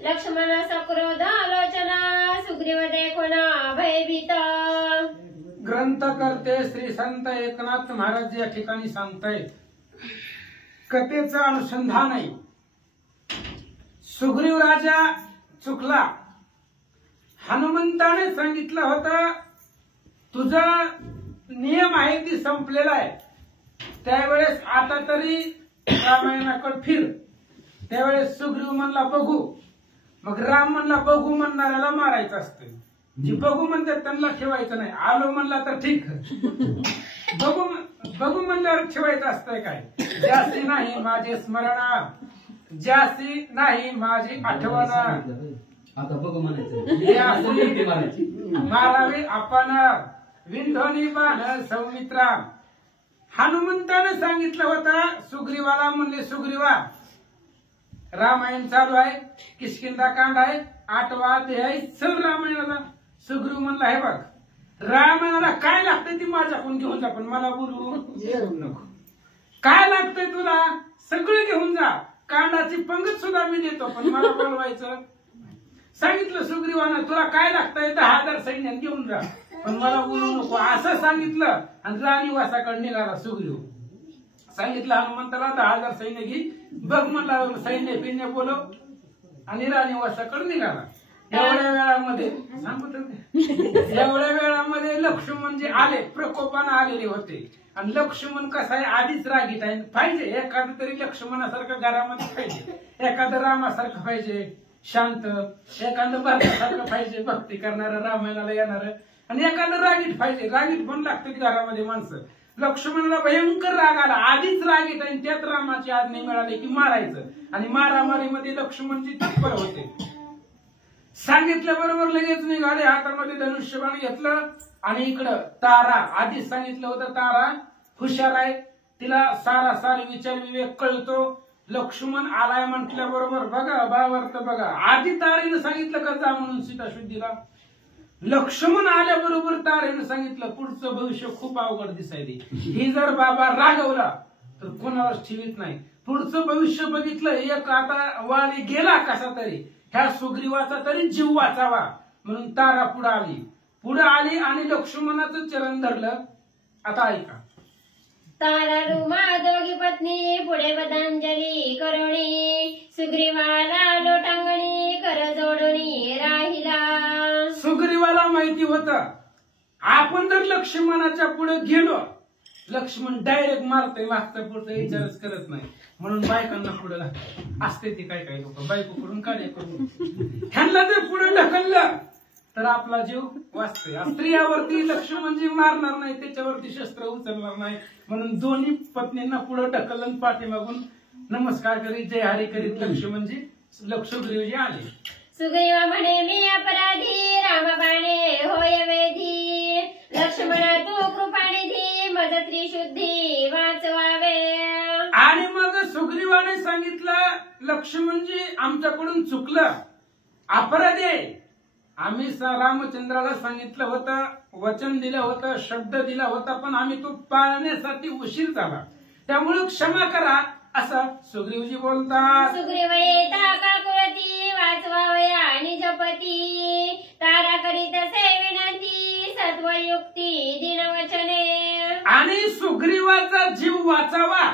लक्ष्मण सक्रोध लोचना सुग्रीव देखुन भयभीत. ग्रंथकर्ते श्री संत एकनाथ महाराज या ठिकाणी सांगतायत कथेचं अनुसंधान आहे. सुग्रीव राजा चुकला. हनुमंताने सांगितलं होतं तुझा नियम आहे ती संपलेला आहे. त्यावेळेस आता तरी रामायणाकडे फिर. त्यावेळेस सुग्रीव म्हणला बघू. मग राम म्हणला बघू म्हणणाऱ्याला मारायचं असतं. जी बघू म्हणतात त्यांना ठेवायचं नाही. आलो म्हणला तर ठीक, बघू म्हणल्यावर ठेवायचं असतंय काय. जास्ती नाही माझे स्मरण, जास्ती नाही माझी आठवण, आता बघू म्हणायचं मारावे आपण विंधोनी बाण सौमित्रा. हनुमंतानं सांगितलं होतं सुग्रीवाला. म्हणले सुग्रीवा रामायण चालू आहे, किष्किंधा कांड आहे, 8वा अध्याय चल रामायणाला. सुग्रीव म्हणला हे बघ रामायणाला काय लागतंय ती माझ्याकडून घेऊन जा, पण मला बोलू नको. काय लागतंय तुला सगळं घेऊन जा, कांडाची पंगत सुद्धा मी देतो, पण मला बोलवायचं. सांगितलं सुग्रीवानं तुला काय लागतंय 10,000 सैन्य घेऊन जा, पण मला बोलू नको असं सांगितलं. आणि राणीवासाकडे निघाला सुग्रीव. सांगितलं हनुमंताला 10,000 सैन्य घे, बघ म्हणला सैन्य पिन्य बोलव आणि राणीवासाकडे निघाला. एवढ्या वेळामध्ये लक्ष्मण जे आले प्रकोपानं आलेले होते. आणि लक्ष्मण कसं आहे आधीच रागीत आहे. पाहिजे एखादं तरी लक्ष्मणासारखं घरामध्ये पाहिजे, एखादं रामासारखं पाहिजे शांत, एखादं भरतासारखं पाहिजे भक्ती करणारं रामायणाला येणार, आणि एखादं रागीट पाहिजे. रागीट पण लागतात घरामध्ये माणसं. लक्ष्मणाला भयंकर राग आला, आधीच रागीट आहे. त्यात रामाची आज्ञा मिळाली की मारायचं. आणि मारामारीमध्ये लक्ष्मणजी तत्पर होते. सांगितलं बरोबर लगेच निघाले, हातामध्ये धनुष्यबाण घेतलं. आणि इकडं तारा, आधीच सांगितलं होतं तारा हुशार आहे, तिला सारा सारी विचार विवेक कळतो. लक्ष्मण आलाय म्हटल्याबरोबर बघा भावार्थ बघा, आधी तारेनं सांगितलं का जा म्हणून सीताशुद्धीला. लक्ष्मण आल्याबरोबर तारेनं सांगितलं पुढचं भविष्य खूप अवघड दिसायली. ही जर बाबा रागवला तर कोणालाच ठेवीत नाही. पुढचं भविष्य बघितलं, एक आता वाली गेला कसा तरी, ह्या सुग्रीवाचा तरी जीव वाचावा म्हणून तारा पुढे आली आणि लक्ष्मणाचं चरण धरलं. आता ऐका. तारा रुमा दोघी पत्नी पुढे पदांजली करुणी, सुग्रीवाला लोटांगणी कर जोडणी राहिला. सुग्रीवाला माहिती होतं आपण जर लक्ष्मणाच्या पुढे गेलो, लक्ष्मण डायरेक्ट मारतोय, मागचं पुढचं विचारच करत नाही. म्हणून बायकांना पुढे असते ते काय काय लोक बायको करून कार्य करून ह्यांना जर पुढे ढकललं तर आपला जीव वाचतोय. स्त्रियावरती लक्ष्मणजी मारणार नाही, त्याच्यावरती शस्त्र उचलणार नाही. म्हणून दोन्ही पत्नींना पुढे ढकलून पाठीमागून नमस्कार करीत जय हरी करीत लक्ष्मणजी सुग्रीवजी आले. सुग्रीव म्हणे मी अपराधी, रामबाणे होय वेधी, लक्ष्मणा तू कृपानिधी, मज त्रिशुद्धी वाचवावे. आणि मग सुग्रीवाने सांगितलं लक्ष्मणजी आमच्याकडून चुकलं, अपराधी आहे. आम्ही रामचंद्राला सांगितलं होतं, वचन दिलं होतं, शब्द दिला होता, पण आम्ही तो पाळण्यासाठी उशीर झाला, त्यामुळे क्षमा करा असं सुग्रीवजी बोलतात. सुग्रीव येता काकुळती, वाचवावया निजपती, तारा करीत से विनंती, सत्वयुक्ती दिनवचने. आणि सुग्रीवाचा जीव वाचावा,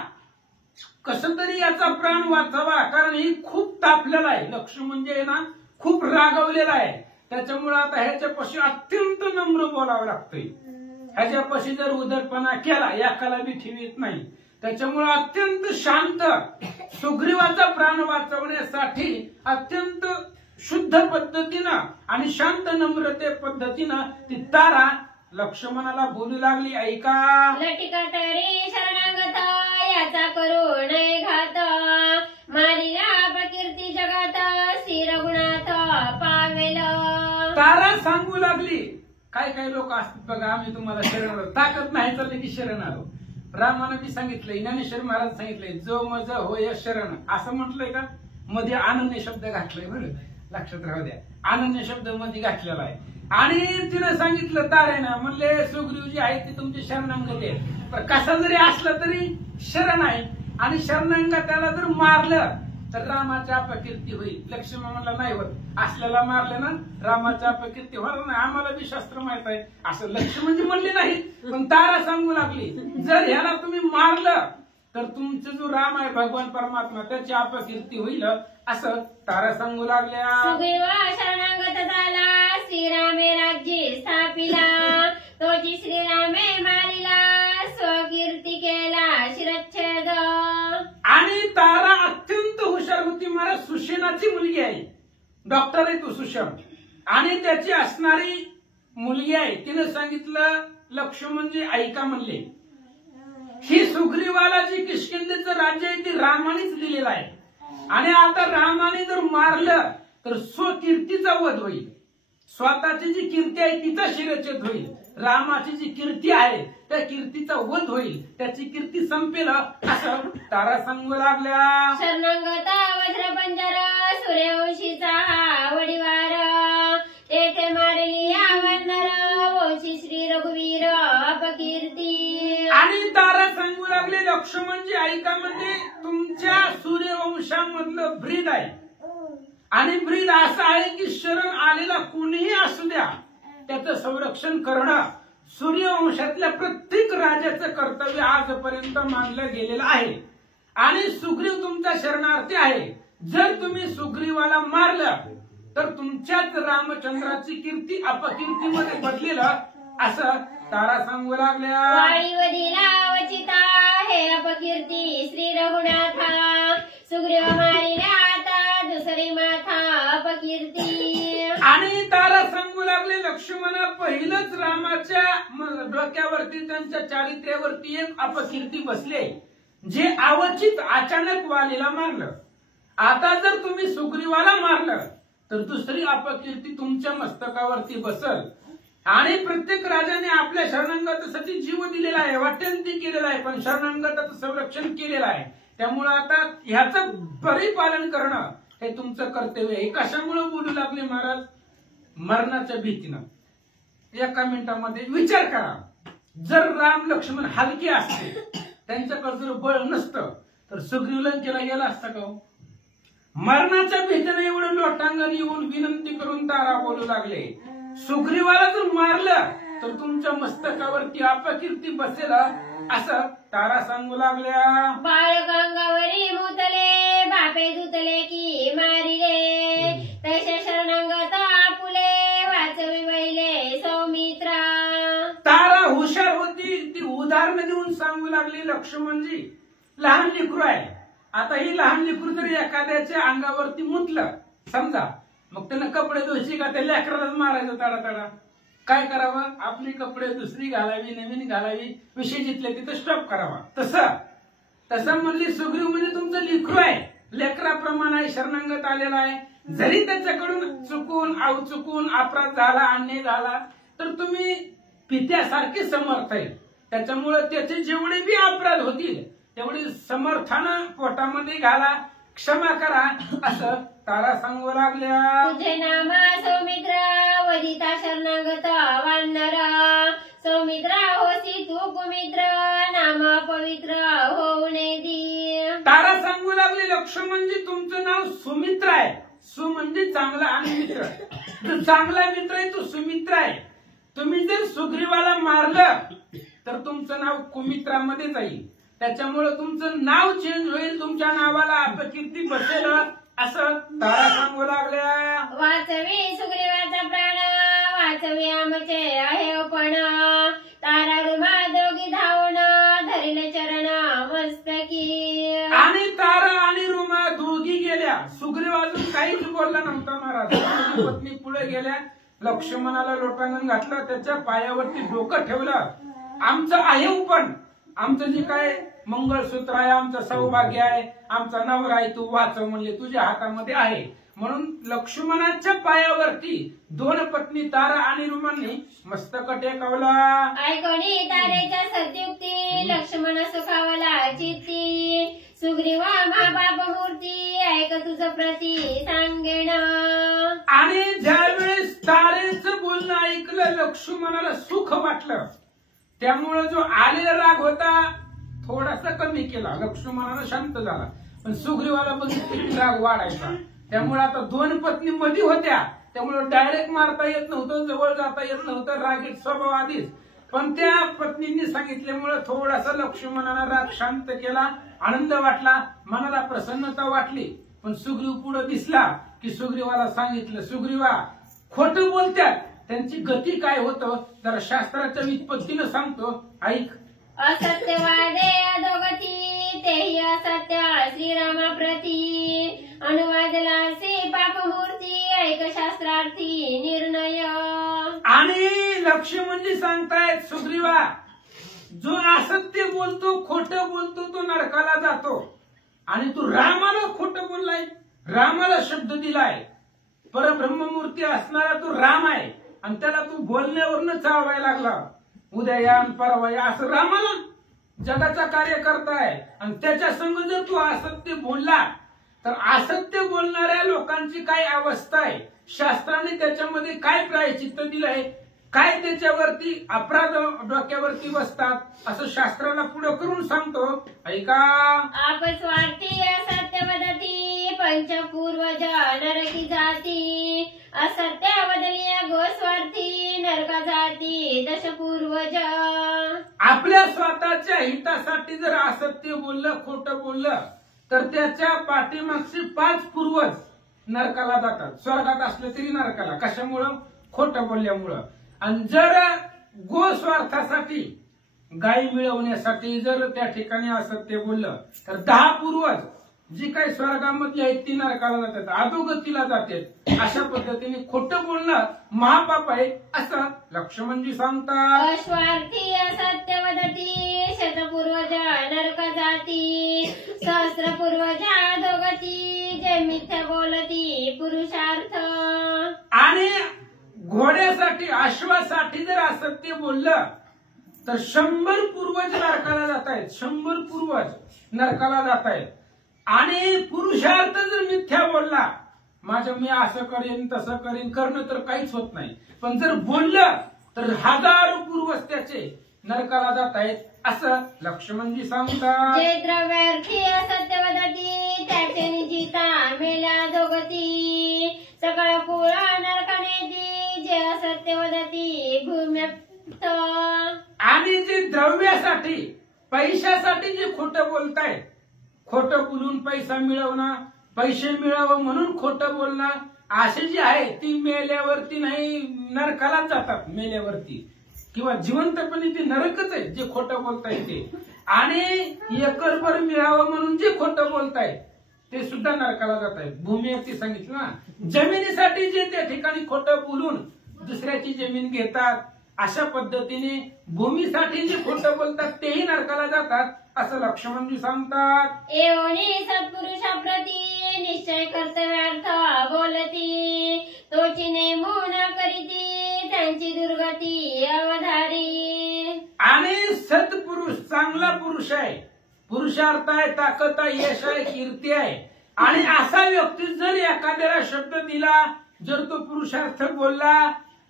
कसं तरी याचा प्राण वाचावा, कारण ही खूप तापलेला आहे. लक्ष्मण म्हणजे ना खूप रागवलेला आहे. त्याच्यामुळे आता ह्याच्यापाशी अत्यंत नम्र बोलावं लागतंय. ह्याच्यापाशी जर उदरपणा केला एकाला बी ठेवीत नाही. त्याच्यामुळे अत्यंत शांत सुग्रीवाचा प्राण वाचवण्यासाठी अत्यंत शुद्ध पद्धतीनं आणि शांत नम्रते पद्धतीनं ती तारा लक्ष्मणाला बोलू लागली. ऐका. लटिका तरी शरणागत, याचा करू नये घात, मारिला अपकीर्ती जगात, श्री रघुनाथ पावेल. तारा सांगू लागली. काय काय लोक असतात बघा, आम्ही तुम्हाला शरण आलो, ताकद नाही चालली की शरण आलो. रामानं बी सांगितलंय, ज्ञानेश्वर महाराज सांगितलंय, जो मज होय शरण असं म्हटलंय का. मध्ये अनन्य शब्द घातलाय, बरं लक्षात राहू द्या, अनन्य शब्द मध्ये घातलेला आहे. आणि तिनं सांगितलं तारेनं, म्हणले सुग्रीवजी आहे ते तुमचे शरणांगत आहे, पण कसा जरी असला तरी शरण आहे. आणि शरणांगा त्याला जर मारलं तर रामाची अपकीर्ती होईल. लक्ष्मण म्हणला नाही होत, असल्याला मारलं ना रामाची अपकीर्ती होणार नाही, आम्हाला बी शास्त्र माहित आहे असं लक्ष्मणजी म्हणले नाही. पण तारा सांगू लागली, जर ह्याला तुम्ही मारलं तर तुमचं जो राम आहे भगवान परमात्मा त्याची अपकीर्ती होईल असं तारा सांगू लागल्या. सुग्रीवा शरणागत झाला, श्रीरामे राज्य स्थापिला, तोची श्रीरामे मारिला, स्वकीर्ती केला शिरच्छेद. आणि तारा अत्यंत हुशार होती. मला सुशेनाची मुलगी आहे, डॉक्टर आहे तो सुषम, आणि त्याची असणारी मुलगी आहे. तिने सांगितलं लक्ष्मणजी ऐका म्हणले, ही सुग्रीवाला जी किष्किंधेचं राज्य आहे ती रामानेच दिलेलं आहे. आणि आता रामाने जर मारलं तर स्वकीर्तीचा वध होईल. स्वतःची जी कीर्ती आहे तिचा शिरच्छेद होईल. रामाची जी कीर्ती आहे त्या कीर्तीचा वध होईल, त्याची कीर्ती संपेल असं तारा सांगू लागल्या. शरणांगत वज्रपंजर, सूर्यवंशीचा वडिवार, तेथे मारली वंदर, वंशी श्री रघुवीर अपकीर्ती. आणि तारा सांगू लागले लक्ष्मणजी ऐका, म्हणजे तुमच्या सूर्यवंशामधलं ब्रीद आहे. आणि ब्रीद असं आहे की शरण आलेला कोणीही असू द्या त्याचं संरक्षण करणं सूर्यवंशातल्या प्रत्येक राजाचं कर्तव्य आजपर्यंत मानलं गेलेलं आहे. आणि सुग्रीव तुमचा शरणार्थी आहे. जर तुम्ही सुग्रीवाला मारलं तर तुमच्याच रामचंद्राची कीर्ती अपकीर्तीमध्ये बदलेल असं तारा सांगू लागल्या. वाळीवरीला वचिता हे अपकीर्ती श्री रघुनाथा, सुग्रीव मारिला आता दुसरी माथा अपकीर्ती. आणि तारा सांगू लागले लक्ष्मण पहिलंच रामाच्या डोक्यावरती त्यांच्या चारित्र्यावरती एक अपकीर्ती बसले, जे अवचित अचानक वालीला मारलं. आता जर तुम्ही सुग्रीवाला मारलं तर दुसरी अपकीर्ती तुमच्या मस्तकावरती बसल. आणि प्रत्येक राजाने आपल्या शरणांगतासाठी जीव दिलेला आहे, वाट्यंती केलेला आहे, पण शरणांगताचं संरक्षण केलेलं आहे. त्यामुळं आता ह्याचं परिपालन करणं हे तुमचं कर्तव्य आहे. कशामुळे बोलू लागले महाराज? मरणाच्या भीतीनं. एका मिनिटामध्ये विचार करा, जर राम लक्ष्मण हलके असते, त्यांच्याकडे जर बळ नसतं तर सुग्रीव लंकेला गेला असता का हो? मरणाच्या भीतीने एवढं लोटांगण येऊन विनंती करून तारा बोलू लागले. सुग्रीवाला जर मारलं तर तुमच्या मस्तकावरती अपकीर्ती बसेल असं तारा सांगू लागल्या. बाळ गंगावरी मुतले, बापे धुतले की मारिले, तसे शरणागत आपुले, वाचवी वैले सौमित्रा. तारा हुशार होती, ती उदाहरण देऊन सांगू लागली. लक्ष्मणजी लहान लेकरू आहे, आता ही लहान लेकरू जर एखाद्याच्या अंगावरती मुतलं समजा, मग त्यानं कपडे धुवायची का? त्या लेकरालाच मारायचं ताडा ताडा. काय करावं? आपली कपडे दुसरी घालावी, नवीन घालावी, विषय जिथले तिथं स्टॉप करावा. तसं म्हणली सुग्रीव म्हणजे तुमचं लेकरू आहे, लेकराप्रमाणे शरणागत आलेला आहे. जरी त्याच्याकडून चुकून अपराध झाला, अन्याय झाला, तर तुम्ही पित्यासारखे समर्थ आहे. त्याच्यामुळे त्याचे जेवढे बी अपराध होतील तेवढे समर्थानं पोटामध्ये घाला, क्षमा करा असं तारा सांगू लागल्या. तुझे नाम सौमित्र, वदिता शरणागत वानरा, सौमित्रा होसी तू कुमित्र, नाम पवित्र होऊ नये दी. तारा सांगू लागले, लक्ष्मणजी तुमचं नाव सुमित्र आहे. सु म्हणजे चांगला आणि मित्र, जो चांगला मित्र आहे तो सुमित्र आहे. तुम्ही जर सुग्रीवाला मारलं तर तुमचं नाव कुमित्रामध्ये जाईल, त्याच्यामुळे तुमचं नाव चेंज होईल, तुमच्या नावाला अपकीर्ती बसेल असं तारा सांगू लागल्या. वाचवी सुग्रीवाचा प्राण, वाचवी आमचे आहे पण, तारा रुमा दोघी धावून, धरिले चरण मस्तकी. आणि तारा आणि रुमा दोघी गेल्या. सुग्रीव अजून काहीच बोलला नव्हता महाराज. पत्नी पुढे गेल्या, लक्ष्मणाला लोटांगण घातलं, त्याच्या पायावरती डोकं ठेवलं. आमचं आहे पण, आमचं जे काय मंगळसूत्र आहे, आमचं सौभाग्य आहे, आमचा नवरा आहे, तू वाचव म्हणले, तुझ्या हातामध्ये आहे. म्हणून लक्ष्मणाच्या पायावरती दोन पत्नी तारा आणि रुमांनी मस्तक टेकवला. ऐकोनी तारेच्या सद्युक्ती, लक्ष्मण सुखावला चित्ती, सुग्रीवा महाबाप मूर्ती, ऐक तुझं प्रती सांगेन. आणि ज्यावेळेस तारेचं बोलणं ऐकलं लक्ष्मणाला सुख वाटलं, त्यामुळे जो आलेला राग होता थोडासा कमी केला, लक्ष्मणाला शांत झाला. पण सुग्रीवाला बघितलं राग वाढायचा. त्यामुळे आता दोन पत्नी मध्ये होत्या, त्यामुळे डायरेक्ट मारता येत नव्हतं, जवळ जाता येत नव्हतं, रागीट स्वभाव आधीच. पण त्या पत्नींनी सांगितल्यामुळे थोडासा लक्ष्मणाला राग शांत केला, आनंद वाटला, मनाला प्रसन्नता वाटली. पण सुग्रीव पुढे दिसला की सुग्रीवाला सांगितलं, सुग्रीवा खोटं बोलतात, त्यांची गती काय होतं जरा शास्त्राच्या व्युत्पत्तीनं सांगतो, ऐक. असत्यवादे अधोगती, तेही असत्य श्रीरामा प्रती, अनुवादलासे पापमूर्ती, ऐक शास्त्रार्थी निर्णय. आणि लक्ष्मणजी सांगतायत, सुग्रीवा जो असत्य बोलतो, खोटं बोलतो, तो नरकाला जातो. आणि तू रामाला खोटं बोललाय, रामाला शब्द दिलाय, परब्रह्ममूर्ती असणारा तो राम आहे, आणि त्याला तू बोलण्यावरनं चावायला लागला, उद्या या परवा या असं. रामाला जगाचा कार्य करताय आणि त्याच्या संग जर तू असत्य बोलला तर असत्य बोलणाऱ्या लोकांची काय अवस्था आहे, शास्त्राने त्याच्यामध्ये काय प्रायश्चित्त दिलंय, काय त्याच्यावरती अपराध डोक्यावरती बसतात, असं शास्त्राला पुढे करून सांगतो, ऐका. आपस्वार्थी असत्य वदती, पंचपूर्वज नरकी जाती, असत्य वदलिया गोस्वार्थी, नरका जाती दशपूर्वज. आपल्या स्वतःच्या हितासाठी जर असत्य बोललं, खोटं बोललं, तर त्याच्या पाठीमागचे 5 पूर्वज नरकाला जातात. स्वर्गात असले तरी नरकाला. कशामुळं? खोटं बोलल्यामुळं. आणि जर गोस्वार्थासाठी, गायी मिळवण्यासाठी जर त्या ठिकाणी असत्य बोललं तर 10 पूर्वज जी काही स्वर्गामधली आहेत ती नरकाला जातात, अधोगतीला जातात. अशा पद्धतीने खोटं बोलणं महापाप आहे असं लक्ष्मणजी सांगतात. अस्वार्थी असत्य वदती, शतपूर्वज नरक जाती, सहस्रपूर्वज अधोगती, जे मिथ्या बोलती पुरुषार्थ. आणि घोड्यासाठी, अश्वासाठी जर असत्य बोललं तर 100 पूर्वज नरकाला जात आहेत, 100 पूर्वज नरकाला जात आहेत. आणि पुरुषार्थ जर मिथ्या बोलला, माझं मी असं करेन तसं करेन, करणं तर काहीच होत नाही, पण जर बोललं तर 1000 पूर्वज त्याचे नरकाला जात आहेत, असं लक्ष्मणजी सांगतात. जे द्रव्यार्थी असत्य वदती त्याचे निजिता मेल्या दोगती सकळ कुळ नरकानेती जे असत्य वदती भूम्यप्त. आणि जे द्रव्यासाठी पैशासाठी जे खोटं बोलतायत, खोटं बोलून पैसा मिळवणं, पैसे मिळावं म्हणून खोटं बोलणं, असे जे आहे ती मेल्यावरती नाही नरकालाच जातात. मेल्यावरती किंवा जिवंतपणे ते नरकच आहे जे खोटं बोलतायत ते. आणि एकरभर मिळावं म्हणून जे खोटं बोलतायत ते सुद्धा नरकाला जात आहेत. भूमी सांगितलं ना, जमिनीसाठी जे त्या ठिकाणी खोटं बोलून दुसऱ्याची जमीन घेतात, अशा पद्धतीने भूमीसाठी जे खोटं बोलतात तेही नरकाला जातात, असं लक्ष्मणजी सांगतात. एवढी सत्पुरुषाप्रती निश्चय कर्तव्यार्थ बोलती तोची नेमून करीती त्यांची दुर्गती अवधारी. आणि सत्पुरुष चांगला पुरुष आहे, पुरुषार्थ आहे, ताकद आहे, यश आहे, कीर्ती आहे. आणि असा व्यक्ती जर एखाद्याला शब्द दिला, जर तो पुरुषार्थ बोलला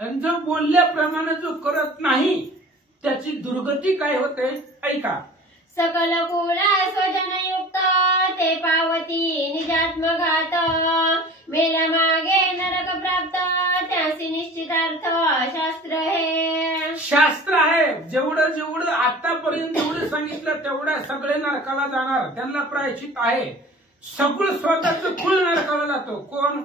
आणि जो बोलल्याप्रमाणे जो करत नाही, त्याची दुर्गती काय होते ऐका. सकल कुळ स्वजनयुक्त ते पावती निजात्मघात मेल्या मागे नरक प्राप्त त्यासी निश्चितार्थ शास्त्र हे. शास्त्र आहे, जेवढं जेवढं आतापर्यंत जेवढं सांगितलं तेवढ्या सगळे नरकाला जाणार, त्यांना प्रायश्चित आहे. सगळं स्वतःच कुळ नरकाला जातो. कोण?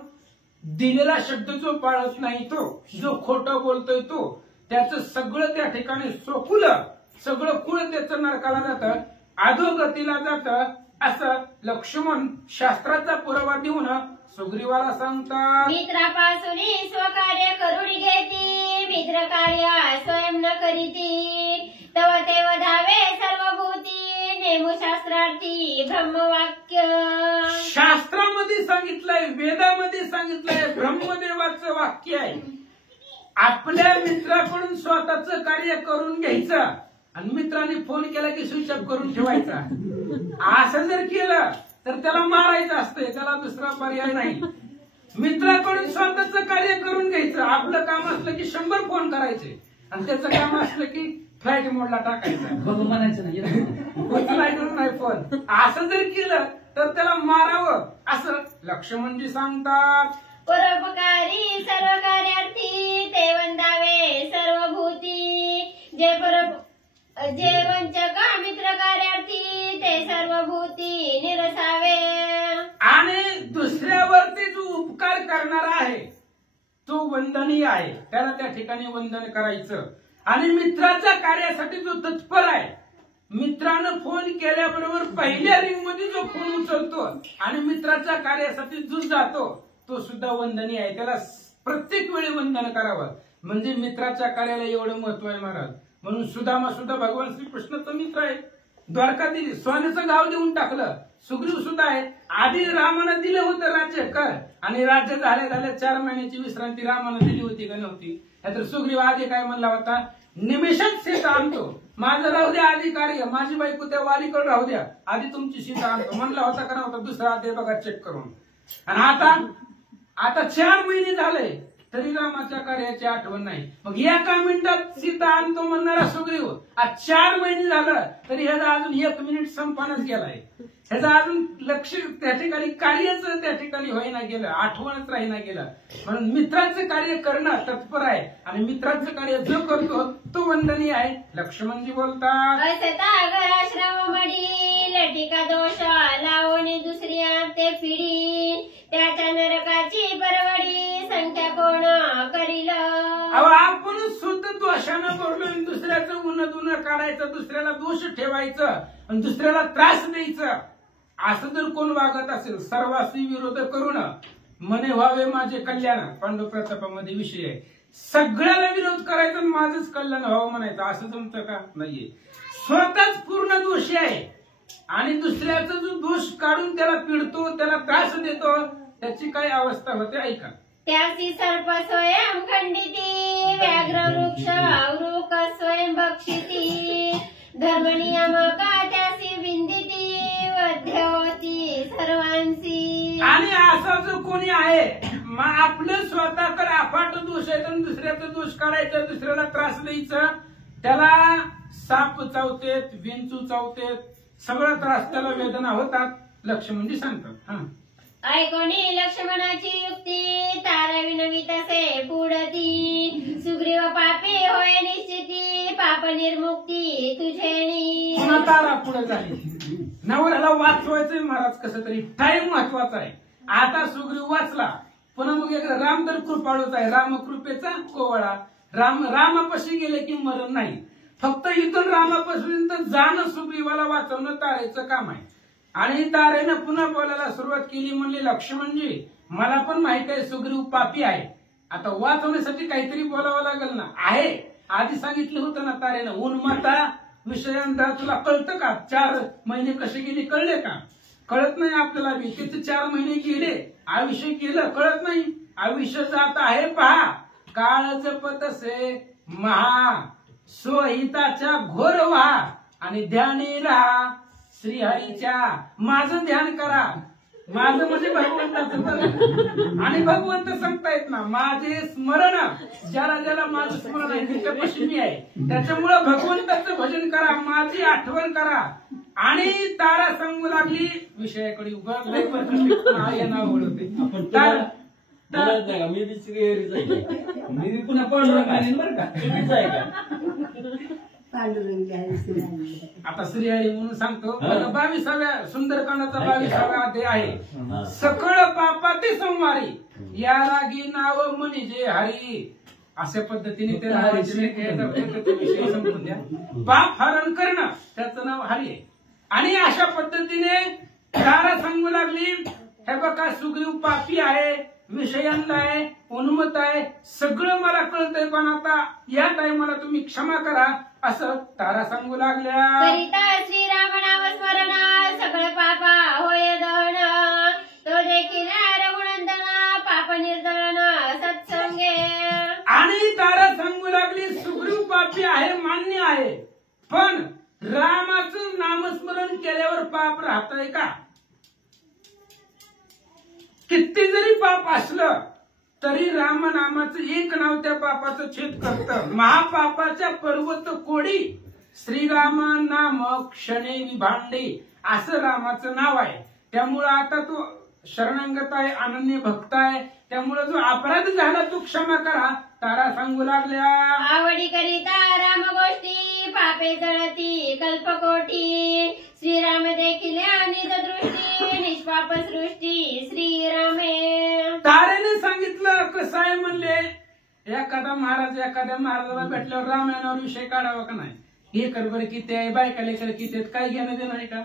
दिलेला शब्द जो पाळत नाही तो, जो खोटं बोलतोय तो, त्याचं सगळं त्या ठिकाणी सोकुलं, सगळं कुळ त्याचं नरकाला जातं, अधोगतीला जातं, असं लक्ष्मण शास्त्राचा पुरावा देऊन सुग्रीवाला सांगतात. मित्रापासून स्वकार्य करून घेती मित्र कार्य स्वयं न करीती तव ते वधावे सर्वभूती नेमू शास्त्रार्थी ब्रह्मवाक्य. शास्त्रामध्ये सांगितलंय, वेदामध्ये सांगितलंय, ब्रह्मदेवाचं वाक्य आहे. आपल्या मित्राकडून स्वतःच कार्य करून घ्यायचं आणि मित्राने फोन केला की स्विच ऑफ करून ठेवायचा. असं जर केलं तर त्याला मारायचं असतंय, त्याला दुसरा पर्याय नाही. मित्राकडून स्वतःच कार्य करून घ्यायचं. आपलं काम असलं की 100 फोन करायचे आणि त्याचं काम असलं की फ्लाईट मोडला टाकायचं, बघ म्हणायचं नाही. उचलायचं नाही फोन. असं जर केलं तर त्याला मारावं, असं लक्ष्मणजी सांगतात. परोपकारी सर्व कार्यार्थी ते वंदावे सर्वभूती जे वंचक मित्र कार्यार्थी ते सर्वभूती निरसावे. आणि दुसऱ्यावरती जो उपकार करणारा आहे तो वंदनीय आहे, त्याला त्या ठिकाणी वंदन करायचं. आणि मित्राच्या कार्यासाठी जो तत्पर आहे, मित्रानं फोन केल्याबरोबर पहिल्या रिंग मध्ये जो फोन उचलतो आणि मित्राच्या कार्यासाठी जो जातो तो सुद्धा वंदनीय आहे. त्याला प्रत्येक वेळी वंदन करावं, म्हणजे मित्राच्या कार्याला एवढं महत्व आहे महाराज. म्हणून सुदामा सुद्धा भगवान श्रीकृष्णाचा मित्र आहे. द्वारका दिली, सोन्याचं गाव देऊन टाकलं. सुग्रीव सुद्धा आहे. आधी रामानं दिलं होतं राज्य कर, आणि राज्य झाल्या झाल्या 4 महिन्याची विश्रांती रामानं दिली होती का नव्हती? तर सुग्रीव आधी काय म्हणला होता, निमिषात सीता आणतो, माझं राहू द्या आधी कार्य, माझी बायको त्या वालीकडे राहू द्या, आधी तुमची सीता आणतो म्हणला होता का नव्हता? दुसरा आधी बघा चेक करून. आणि आता 4 महिने झाले तरी रामाच्या कार्याची आठवण नाही. मग एका मिनिटात सीता आणतो म्हणणारा सुग्रीव आज 4 महिने झालं तरी ह्याचा अजून 1 मिनिट संपण्याच गेलाय. ह्याचं अजून लक्ष त्या ठिकाणी कार्यच त्या ठिकाणी होईना गेलं, आठवणच राहीना गेलं. म्हणून मित्राचं कार्य करणं तत्पर आहे आणि मित्राचं कार्य जो करतो तो वंदनीय आहे. लक्ष्मणजी बोलतात, असता घराश्रम मडी लटिका दोष लावणे दुसऱ्या ते पिढी त्याच्या नरकाची परवडी संख्या कोण करील. आपण स्वतः दोषानं बोललो, दुसऱ्याचं उन्ह काढायचं, दुसऱ्याला दोष ठेवायचं आणि दुसऱ्याला त्रास द्यायचं, असं जर कोण वागत असेल, सर्वासी विरोध करून मने व्हावे माझे कल्याण, पांडव प्रतापामध्ये विषय आहे. सगळ्याला विरोध करायचा आणि माझंच कल्याण व्हावं म्हणायचं, असं जमतं का? नाहीये. स्वतःच पूर्ण दोषी आहे आणि दुसऱ्याचा जो दोष काढून त्याला पिडतो, त्याला त्रास देतो, त्याची काय अवस्था होते ऐका. त्यासी सर्प स्वयं खंडिती व्याघ्र वृक्ष वृक स्वयं भक्षिती धर्मनियमका त्यासी विंदिती वध्यवती सर्वांसी. आणि असं जो कोणी आहे मग आपलं स्वतःकडे अफाट दोष आहे आणि दुसऱ्याचा दोष काढायचा, दुसऱ्याला त्रास द्यायचा, त्याला साप चावतेत, विंचू चावतेत, सगळं त्रास त्याला वेदना होतात. लक्ष्मणजी सांगतात. ऐकोनी लक्ष्मणाची युक्ती तारावी नवी तसे पुढती. सुग्रीव पापी होय निश्चिती पाप निर्मुक्ती तुझेनी. पुन्हा तारा पुढे झाली. नवऱ्याला वाचवायचंय महाराज कसं तरी, टाइम महत्वाचा आहे. आता सुग्रीव वाचला, पुन्हा मग एक राम तर कृपाळूच आहे, रामकृपेचा कोवळा. रामापाशी गेले की मरण नाही, फक्त इथून रामापासून जाणं सुग्रीवाला वाचवणं तारेचं काम आहे. आणि तारेनं पुन्हा बोलायला सुरुवात केली. म्हणले लक्ष्मणजी मला पण माहित आहे सुग्रीव पापी आहे, आता वाचवण्यासाठी काहीतरी बोलावं लागेल ना. आहे आधी सांगितलं होतं ना तारेनं, उन्माता विषयांदा तुला कळतं का? 4 महिने कसे गेले कळले का? कळत नाही आपल्याला. तिथे 4 महिने गेले, आयुष्य गेलं कळत नाही. आयुष्य जात आहे पहा, काळ जपतसे महा स्वहिताच्या घोर व्हा आणि ध्यानी राहा श्रीहरीच्या. माझं ध्यान करा, माझं म्हणजे भगवंताचं. आणि भगवंत सांगतायत ना माझे स्मरण, ज्याला ज्याला माझं स्मरण आहे त्याच्यापाशी मी आहे, त्याच्यामुळं भगवंताचं भजन करा, माझी आठवण करा. आणि तारा सांगू लागली विषयाकडे उभं नाव ओळखते. मी बी श्रीहरीच आहे, मी बी पुन्हा पांडुरंग आहे बरं का, तुम्हीच आहे का? आता श्रीहरी म्हणून सांगतो. 22व्या सुंदरकांडाचा 22वा अध्याय आहे. सकळ पापाते संवारी या रागी नाव म्हणजे हरी. अशा पद्धतीने त्या विषय समजून द्या. पाप हरण करणं त्याचं नाव हरी आहे. आणि अशा पद्धतीने तारा सांगू लागली हे बघा सुग्रीव पापी आहे, विषयांत आहे, उन्मत आहे, सगळं मला कळतंय, पण आता या टाइमाला तुम्ही क्षमा करा असं तारा सांगू लागल्या. करिता श्रीराम नाम स्मरण सगळं पापा होय दहन. तो देखील रघुनंदन पाप निर्दळन सत्संगे. आणि तारा सांगू लागली सुग्रीव पापी आहे मान्य आहे, पण रामाचं नामस्मरण केल्यावर पाप राहतंय का? किती जरी पाप असलं तरी राम नामाचं एक नाव त्या पापाचं छेद करतं. महापापाच्या पर्वत कोडी श्रीराम नाम क्षणे विभांडे असं रामाचं नाव आहे. त्यामुळं आता तो शरणागत आहे, अनन्य भक्त आहे, त्यामुळे जो अपराध झाला तो क्षमा करा. तारा सांगू लागल्या आवडी करिता राम गोष्टी पापे जळती कल्पकोटी. श्रीराम देखील निज दृष्टी निष्पाप सृष्टी श्रीरामे. तारेने सांगितलं कसं आहे म्हणले, एखादा महाराजाला भेटल्यावर रामायणावर विषय काढावा का नाही? हे कर बरं किती आहे, बायका लेकर किती आहेत, काय घेणं देणं आहे का?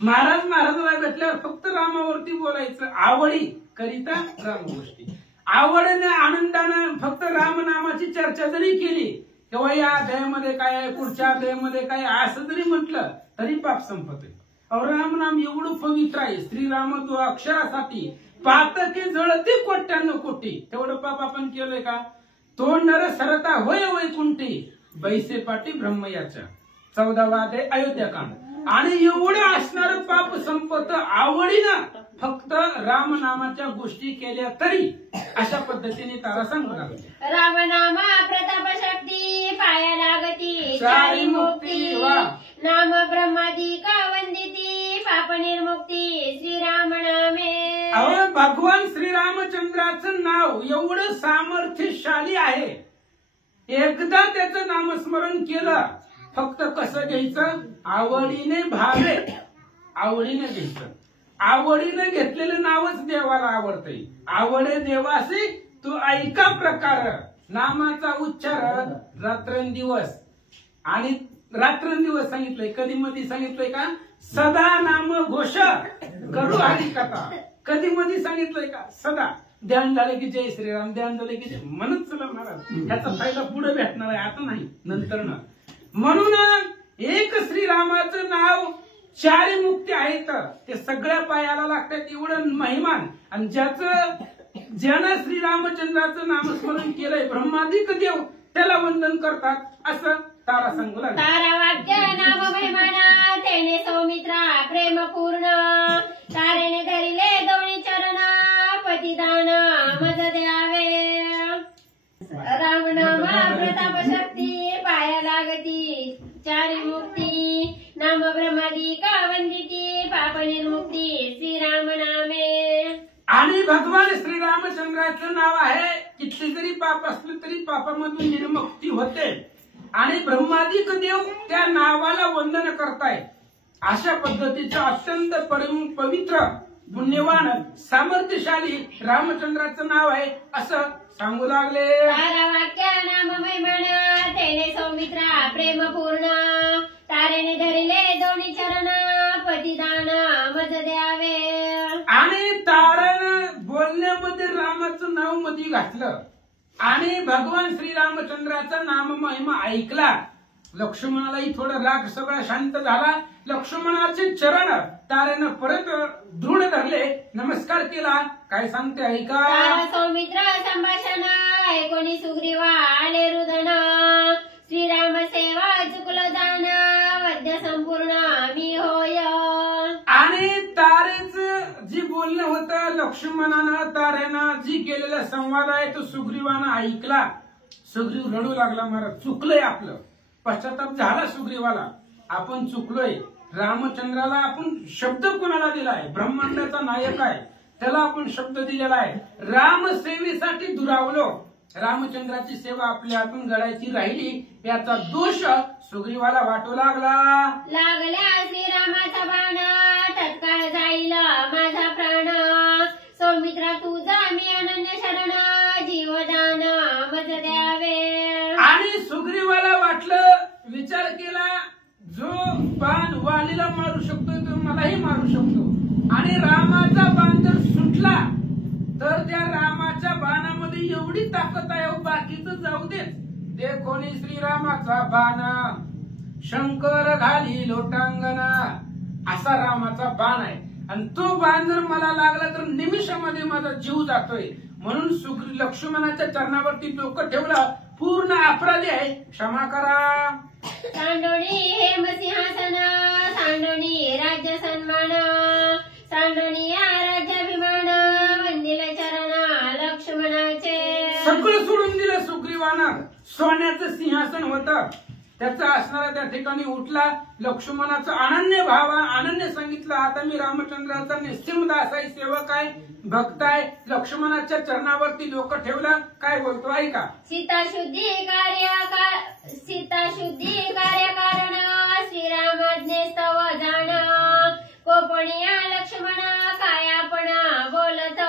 महाराजाला भेटल्यावर फक्त रामावरती बोलायचं. आवडी करिता राम गोष्टी, आवडीने आनंदानं फक्त रामनामाची चर्चा जरी केली किंवा या अध्यायामध्ये काय आहे, पुढच्या अध्यायामध्ये काय असं जरी म्हटलं तरी पाप संपत. रामनाम एवढं पवित्र आहे. श्रीराम तो अक्षरासाठी पातके जळते कोट्यानं कोटी, तेवढं पाप आपण केलंय का? तो नर सरता होय वैकुंठी बैसे पाटी ब्रह्मयाच्या 14वा अध्याय अयोध्याकांड. आणि एवढं असणारं पाप संपत आवडीनं फक्त रामनामाच्या गोष्टी केल्या तरी. अशा पद्धतीने तारा सांगू लागली. रामनामा प्रताप शक्ती पाया लागती चारी मुक्ती नाम ब्रह्मादिका वंदिती पाप निर्मुक्ती श्रीराम नामे. अहो भगवान श्रीरामचंद्राचं नाव एवढं सामर्थ्यशाली आहे. एकदा त्याचं नामस्मरण केलं, फक्त कसं घ्यायचं? आवडीने भावे, आवडीने घ्यायचं. आवडीने घेतलेलं नावच देवाला आवडतंय. आवडे देवासी तू ऐका प्रकार नामाचा उच्चार रात्रंदिवस. आणि रात्रंदिवस सांगितलंय, कधी मध्ये सांगितलंय का? सदा नाम घोष करू हरी कथा. कधी मध्ये सांगितलंय का? सदा. ध्यान झालं की जय श्रीराम, ध्यान झालं की जय म्हणत चला महाराज. ह्याचा फायदा पुढे भेटणार आहे, आता नाही, नंतर ना. म्हणून एक श्रीरामाचं नाव 4 मुक्ती आहेत, ते सगळ्या पायाला लागतात. एवढं महिमान. आणि ज्यानं श्रीरामचंद्राचं नामस्मरण केलंय ब्रह्मादिक देव त्याला वंदन करतात. असं तारा सांगू लागली. तारा वाक्य नाम महिमाना तेने सौमित्रा प्रेम पूर्ण तारेने धरिले दोन्ही चरण पतिदान मज द्यावे रामनामा प्रताप शक्ती पाया लागती चारी मुक्ती नाम ब्रह्मादी का वंदिती पाप निर्मुक्ती श्रीराम नामे. आणि भगवान श्रीरामचंद्राचं नाव आहे. किती जरी पाप असलं तरी पापामधून निर्मुक्ती होते आणि ब्रह्मादिक देव त्या नावाला वंदन करताय. अशा पद्धतीचं अत्यंत पवित्र पुण्यवान सामर्थ्यशाली रामचंद्राचं नाव आहे असं सांगू लागले. तारा वाक्य नाम महिमाना तेने सौमित्रा प्रेम पूर्ण तारेने धरिले दोन्ही चरण पतिदान मज द्यावे. आणि तारानं बोलण्यामध्ये रामाचं नाव मध्ये घातलं आणि भगवान श्रीरामचंद्राचा नाम महिमा ऐकला. लक्ष्मणालाही थोडा राग सगळा शांत झाला. लक्ष्मणाचे चरण तारेनं परत दृढ धरले, नमस्कार केला. काय सांगते ऐका. तारा सौमित्र संभाषण ऐकोनी सुग्रीवा आले रुदन श्रीराम सेवा चुकलो दान वद्य संपूर्ण मी होय. आणि तारेचं जी बोलणं होतं लक्ष्मणानं तारेनं जी केलेला संवाद आहे तो सुग्रीवानं ऐकला. सुग्रीव रडू लागला, मला चुकलंय, आपलं पश्चाताप झाला सुग्रीवाला. आपण चुकलोय. रामचंद्राला आपण शब्द कोणाला दिलाय? ब्रह्मांडाचा नायक आहे, त्याला आपण शब्द दिलेला आहे. रामसेवेसाठी दुरावलो. रामचंद्राची सेवा आपल्या हातून घडायची राहिली याचा दोष सुग्रीवाला वाटू लागला. लागल्या श्रीरामाचा बाण तत्काळ जाईल माझा प्राण सौमित्रा तुझा मी अनन्य शरण जीवदान मज द्यावे. आणि सुग्रीवाला वाटलं, विचार केला, जो बाण वालीला मारू शकतो तो मलाही मारू शकतो. आणि रामाचा बाण जर सुटला तर त्या रामाच्या बाणामध्ये एवढी ताकद आहे, बाकीचं जाऊ दे. ते कोणी श्रीरामाचा बाण शंकर घाली लोटांगणा असा रामाचा बाण आहे. आणि तो बाण जर मला लागला तर निमिषामध्ये माझा जीव जातोय. म्हणून लक्ष्मणाच्या चरणावरती डोकं ठेवलं. पूर्ण अपराधी आहे, क्षमा करा. सांडोणी हेम सिंहासन सांडोणी राज्य सन्मान सांडोणी राज्याभिमान वंदिल चरण लक्ष्मणाचे. सगळं सोडून दिलं सुग्रीवानं. सोन्याचं सिंहासन होतं त्याचा असणारा त्या ठिकाणी उठला. लक्ष्मणाचा अनन्य भाव अनन्य सांगितलं, आता मी रामचंद्राचा निस्सिम दास आहे, सेवक आहे, भक्त आहे. लक्ष्मणाच्या चरणावरती डोकं ठेवलं. काय बोलतो ऐका. सीताशुद्धी कार्यकारण श्रीरामाज्ञे स्तव जाण कोपणिया लक्ष्मण काय आपण बोलत.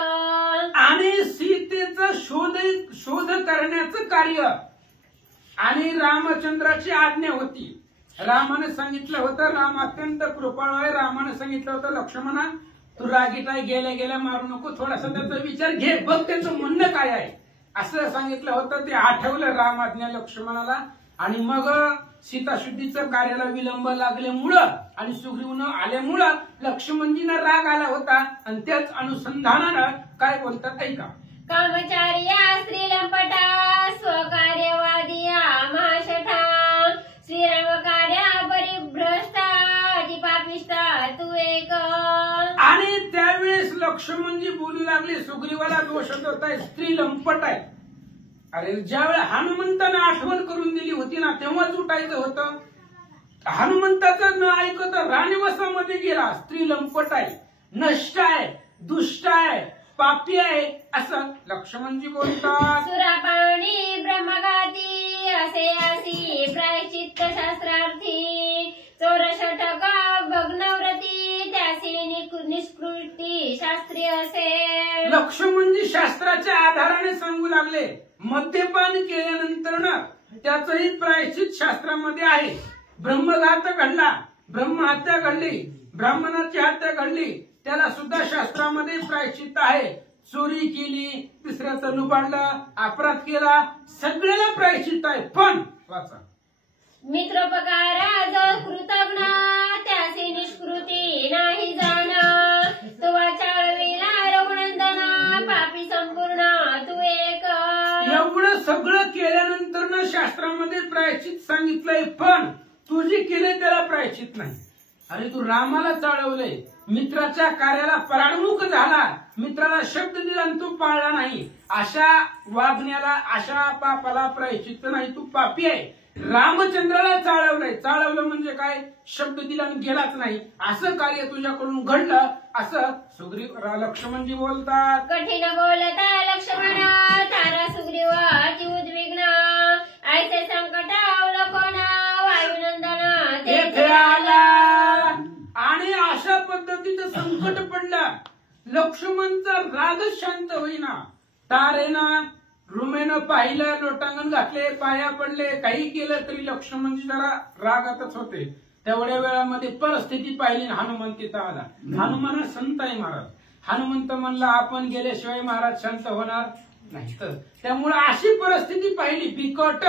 आणि सीतेचा शोध करण्याचं कार्य आणि रामचंद्राची आज्ञा होती. रामाने सांगितलं होतं, राम अत्यंत कृपाळू आहे. रामाने सांगितलं होतं, लक्ष्मणा तू रागीट आहे, गेल्या गेल्या मारू नको, थोडासा त्याचा विचार घे, बघ त्याचं म्हणणं काय आहे असं सांगितलं होतं. ते आठवलं राम आज्ञा लक्ष्मणाला. आणि मग सीताशुद्धीचं कार्याला विलंब लागल्यामुळं आणि सुग्रीव न आल्यामुळं लक्ष्मणजींना राग आला होता. आणि त्याच अनुसंधानानं काय बोलतात ऐका. कामचार्या स्त्रीलंपटा स्वकार्यवादिया महाशठा श्रीराम कार्या परिभ्रष्टा अतिपापिष्टा तू एक. आणि त्यावेळेस लक्ष्मणजी बोलू लागले, सुग्रीवाला दोष होत आहे, स्त्री लंपट आहे. अरे ज्यावेळेस हनुमंतानं आठवण करून दिली होती ना तेव्हाच उठायचं होतं. हनुमंताचं न ऐकत राणीवसामध्ये गेला. स्त्री लंपट आहे, नष्ट आहे, दुष्ट आहे, पापी आहे असं लक्ष्मणजी बोलतात. सुरापाणी ब्रह्मघाती असे असी प्रायश्चित्त शास्त्रार्थी चोरषटक भग्नव्रती त्यासी निष्कृती शास्त्री असे. लक्ष्मणजी शास्त्राच्या आधाराने सांगू लागले, मद्यपान केल्यानंतर ना त्याचंही प्रायश्चित शास्त्रामध्ये आहे. ब्रह्मघात घडला, ब्रह्महत्या घडली, ब्राह्मणाची हत्या घडली, त्याला सुद्धा शास्त्रामध्ये प्रायश्चित्त आहे. चोरी केली, तिसऱ्याचं लुबाडलं, अपराध केला, सगळ्याला प्रायश्चित्त आहे. पण वाचा, मित्रोपकार जर कृतज्ञ त्यासी निष्कृती नाही जाण तुवा चाळविला रघुनंदन पापी संपूर्ण तू एक. एवढं सगळं केल्यानंतर ना शास्त्रामध्ये प्रायश्चित सांगितलंय, पण तू जे केलंय त्याला प्रायश्चित नाही. अरे तू रामाला चाळवलंय, मित्राच्या कार्याला पराडमुख झाला, मित्राला शब्द दिला आणि तू पाळला नाही, अशा वागण्याला अशा पापाला प्रायश्चित्त नाही, तू पापी आहे. रामचंद्राला चाळवलंय, चाळवलं म्हणजे काय, शब्द दिला आणि गेलाच नाही, असं कार्य तुझ्याकडून घडलं, असं सुग्रीव लक्ष्मणजी बोलतात. कठीण बोलता लक्ष्मण तारा सुग्रीव अति उद्विग्न ऐसे संकट अवलोकन वायुनंदन तेथे आला. आणि अशा पद्धतीचं संकट पडलं, लक्ष्मणचा रागच शांत होईना. तारेनं रुमेनं पाहिलं, लोटांगण घातले, पाया पडले, काही केलं तरी लक्ष्मणजी जरा रागातच होते. तेवढ्या वेळामध्ये परिस्थिती पाहिली, हनुमंत तिथं आला. हनुमान संत आहे महाराज. हनुमंत म्हणला आपण गेल्याशिवाय महाराज शांत होणार नाही, तर त्यामुळे अशी परिस्थिती पाहिली बिकट.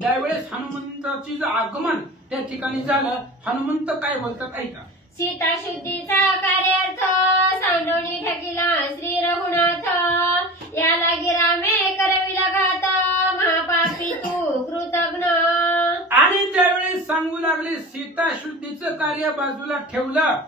त्यावेळेस हनुमंताची आगमन त्या ठिकाणी झालं. हनुमंत काय बोलतात ऐका. सीता शुद्धीचा कार्यार्थ सांडोणी ठकिला श्री रघुनाथ या लागी रामे करविला घात महापापी तू कृतज्ञ. आणि त्यावेळेस सांगू लागले सीता शुद्धीचं कार्य बाजूला ठेवलं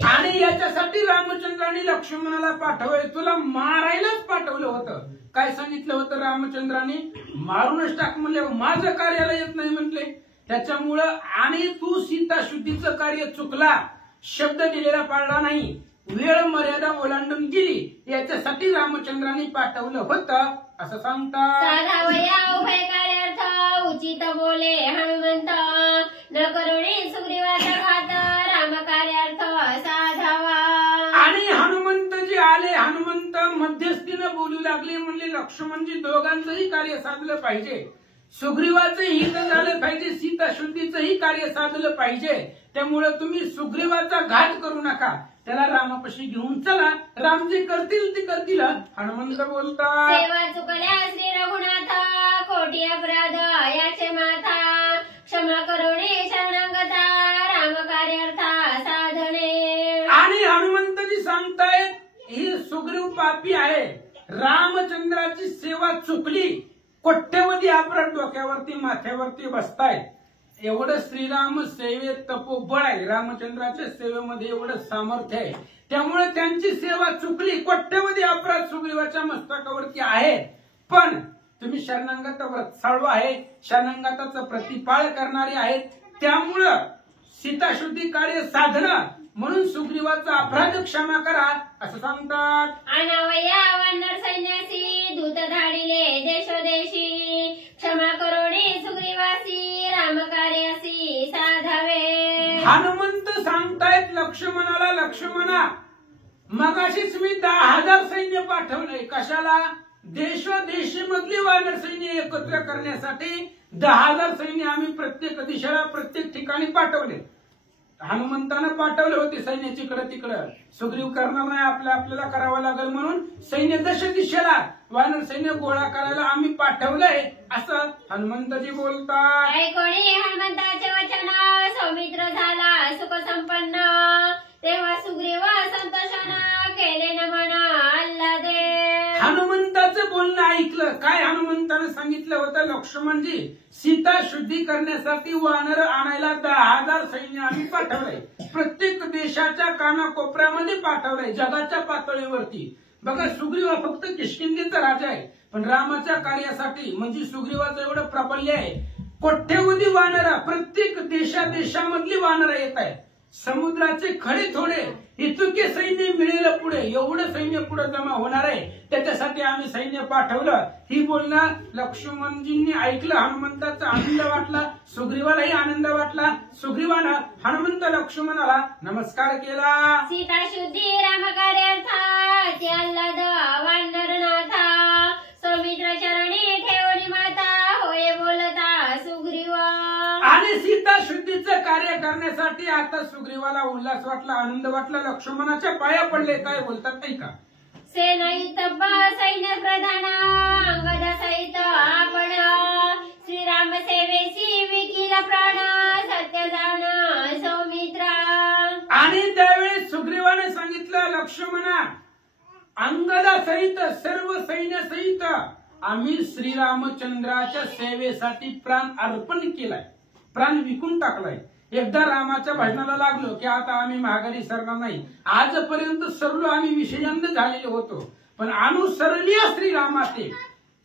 आणि याच्यासाठी रामचंद्राने लक्ष्मणाला पाठवलं, तुला मारायलाच पाठवलं होतं. काय सांगितलं होतं रामचंद्राने, मारूनच टाक म्हणले, माझं कार्याला येत नाही म्हटले. त्याच्यामुळं आणि तू सीता शुद्धीचं कार्य चुकला, शब्द दिलेला पाळला नाही, वेळ मर्यादा ओलांडून गेली, याच्यासाठी रामचंद्राने पाठवलं होतं असं सांगतात. साधावया उभय कार्यार्थ उचित बोले हनुमंत न करुणी सुग्रीवाचा घात राम कार्यार्थ साधावा. आणि हनुमंत जे आले, हनुमंत मध्यस्थीनं बोलू लागले, म्हणले लक्ष्मणजी दोघांचंही कार्य साधलं पाहिजे, सुग्रीवाचंही हित झालं पाहिजे, सीता शुद्धीचंही कार्य साधलं पाहिजे. त्यामुळे तुम्ही सुग्रीवाचा घात करू नका, त्याला रामापाशी घेऊन चला, राम जे करतील ते करतील. हनुमंत बोलतात. सेवा चुकल्या श्री रघुनाथ कोटी अपराध याचे माथा क्षमा करुणी शरणागता राम कार्यार्था साधने. आणि हनुमंतजी सांगतायत ही सुग्रीव पापी आहे, रामचंद्राची सेवा चुकली, कोट्यवधी अपराध डोक्यावरती माथ्यावरती बसतायत. एवढं श्रीराम सेवेत तपोबळ आहे, रामचंद्राच्या सेवेमध्ये एवढं सामर्थ्य आहे, त्यामुळे त्यांची सेवा चुकली, कोट्यवधी अपराध सुग्रीवाच्या मस्तकावरती आहे. पण तुम्ही शरणागत वत्साळू आहे, शरणागताचं प्रतिपाळ करणारे आहेत, त्यामुळं सीताशुद्धी कार्य साधनं म्हणून सुग्रीवाचा अपराध क्षमा करा असं सांगतात. अनावया वानर सैन्यासी दूत धाडिले देशोदेशी क्षमा करुणी सुग्रीवासी राम कार्यासी साधावे. हनुमंत सांगतायत लक्ष्मणाला, लक्ष्मणा मगाशीच मी 10,000 सैन्य पाठवलंय, कशाला, देशोदेशी मधली वानर सैन्य एकत्र करण्यासाठी 10,000 सैन्य आम्ही प्रत्येक दिशेला प्रत्येक ठिकाणी पाठवले. हनुमंतानं पाठवले होते सैन्य तिकडं तिकडं, सुग्रीव करणार नाही, आपल्याला करावं लागेल म्हणून सैन्य दश दिशेला वानर सैन्य गोळा करायला आम्ही पाठवलंय असं हनुमंतजी बोलतात. ऐकोणी हनुमंताचे वचन सौमित्र झाला सुख संपन्न तेव्हा सुग्रीव संतोषानं केले नमन आल्हादे. हनुमंताचं बोलणं ऐकलं. काय हनुमंतानं सांगितलं होतं, लक्ष्मणजी सीता शुद्धी करण्यासाठी वानर आणायला 10,000 सैन्य आम्ही पाठवलंय, प्रत्येक देशाच्या कानाकोपऱ्यामध्ये पाठवलंय, जगाच्या पातळीवरती. बघा सुग्रीव फक्त किष्किंधेचा राजा आहे, पण रामाच्या कार्यासाठी म्हणजे सुग्रीवाचं एवढं प्राबल्य आहे, कोट्यवधी वानर प्रत्येक देशामधली वानर येत आहे, समुद्राचे खडे थोडे इतके सैन्य मिळेल पुढे, एवढं सैन्य पुढे जमा होणार आहे, त्याच्यासाठी आम्ही सैन्य पाठवलं. ही बोलणं लक्ष्मणजींनी ऐकलं, हनुमंताचा आनंद वाटला, सुग्रीवालाही आनंद वाटला. सुग्रीवानं हनुमंत लक्ष्मणाला नमस्कार केला. सीता शुद्धी राम कार्यार्था त्याल्लाद वानरनाथा सौमित्र चरणी ठेवणी माता होय बोलता सुग्रीवा. आणि सीता शुद्धीचं कार्य करण्यासाठी आता सुग्रीवाला उल्हास वाटला, आनंद वाटला, लक्ष्मणाच्या पाया पडले. काय बोलतात ऐका. सेनायुक्त सैन्य प्रधान अंगद सहित आपण श्रीराम सेवेसी विकील प्राण सत्य जाण सौमित्रा. आणि त्यावेळेस सुग्रीवाने सांगितलं, लक्ष्मणा अंगदा सहित सर्व सैन्य सहित आम्ही श्रीरामचंद्राच्या सेवेसाठी प्राण अर्पण केलाय, प्राण विकून टाकलाय. एकदा रामाच्या भजनाला लागलो की आता आम्ही माघारी सरणार नाही. आजपर्यंत सरलो आम्ही विषयांत झालेले होतो, पण अनुसरलीय श्रीरामाचे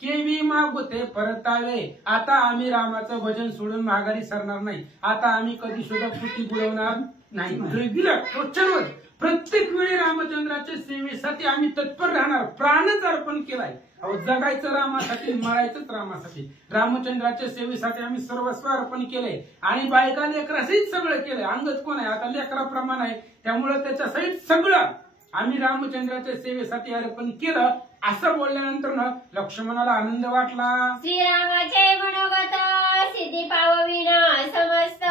केवी मागुते परतावे. आता आम्ही रामाचं भजन सोडून माघारी सरणार नाही. आता आम्ही कधी सुद्धा पुटी बुडवणार नाही. रोजच्यावर प्रत्येक वेळी रामचंद्राच्या सेवेसाठी आम्ही तत्पर राहणार. प्राणच अर्पण केलाय. अहो, जगायचं रामासाठी, मरायचंच रामासाठी. रामचंद्राच्या सेवेसाठी आम्ही सर्वस्व अर्पण केलंय आणि बायका लेकरासहित सगळं केलंय. अंगत कोण आहे आता लेकराप्रमाण आहे, त्यामुळे त्याच्या सहित सगळं आम्ही रामचंद्राच्या सेवेसाठी अर्पण केलं. असं बोलल्यानंतर ना लक्ष्मणाला आनंद वाटला. श्रीरामाचे मनोगत सिद्धी पावविना समस्त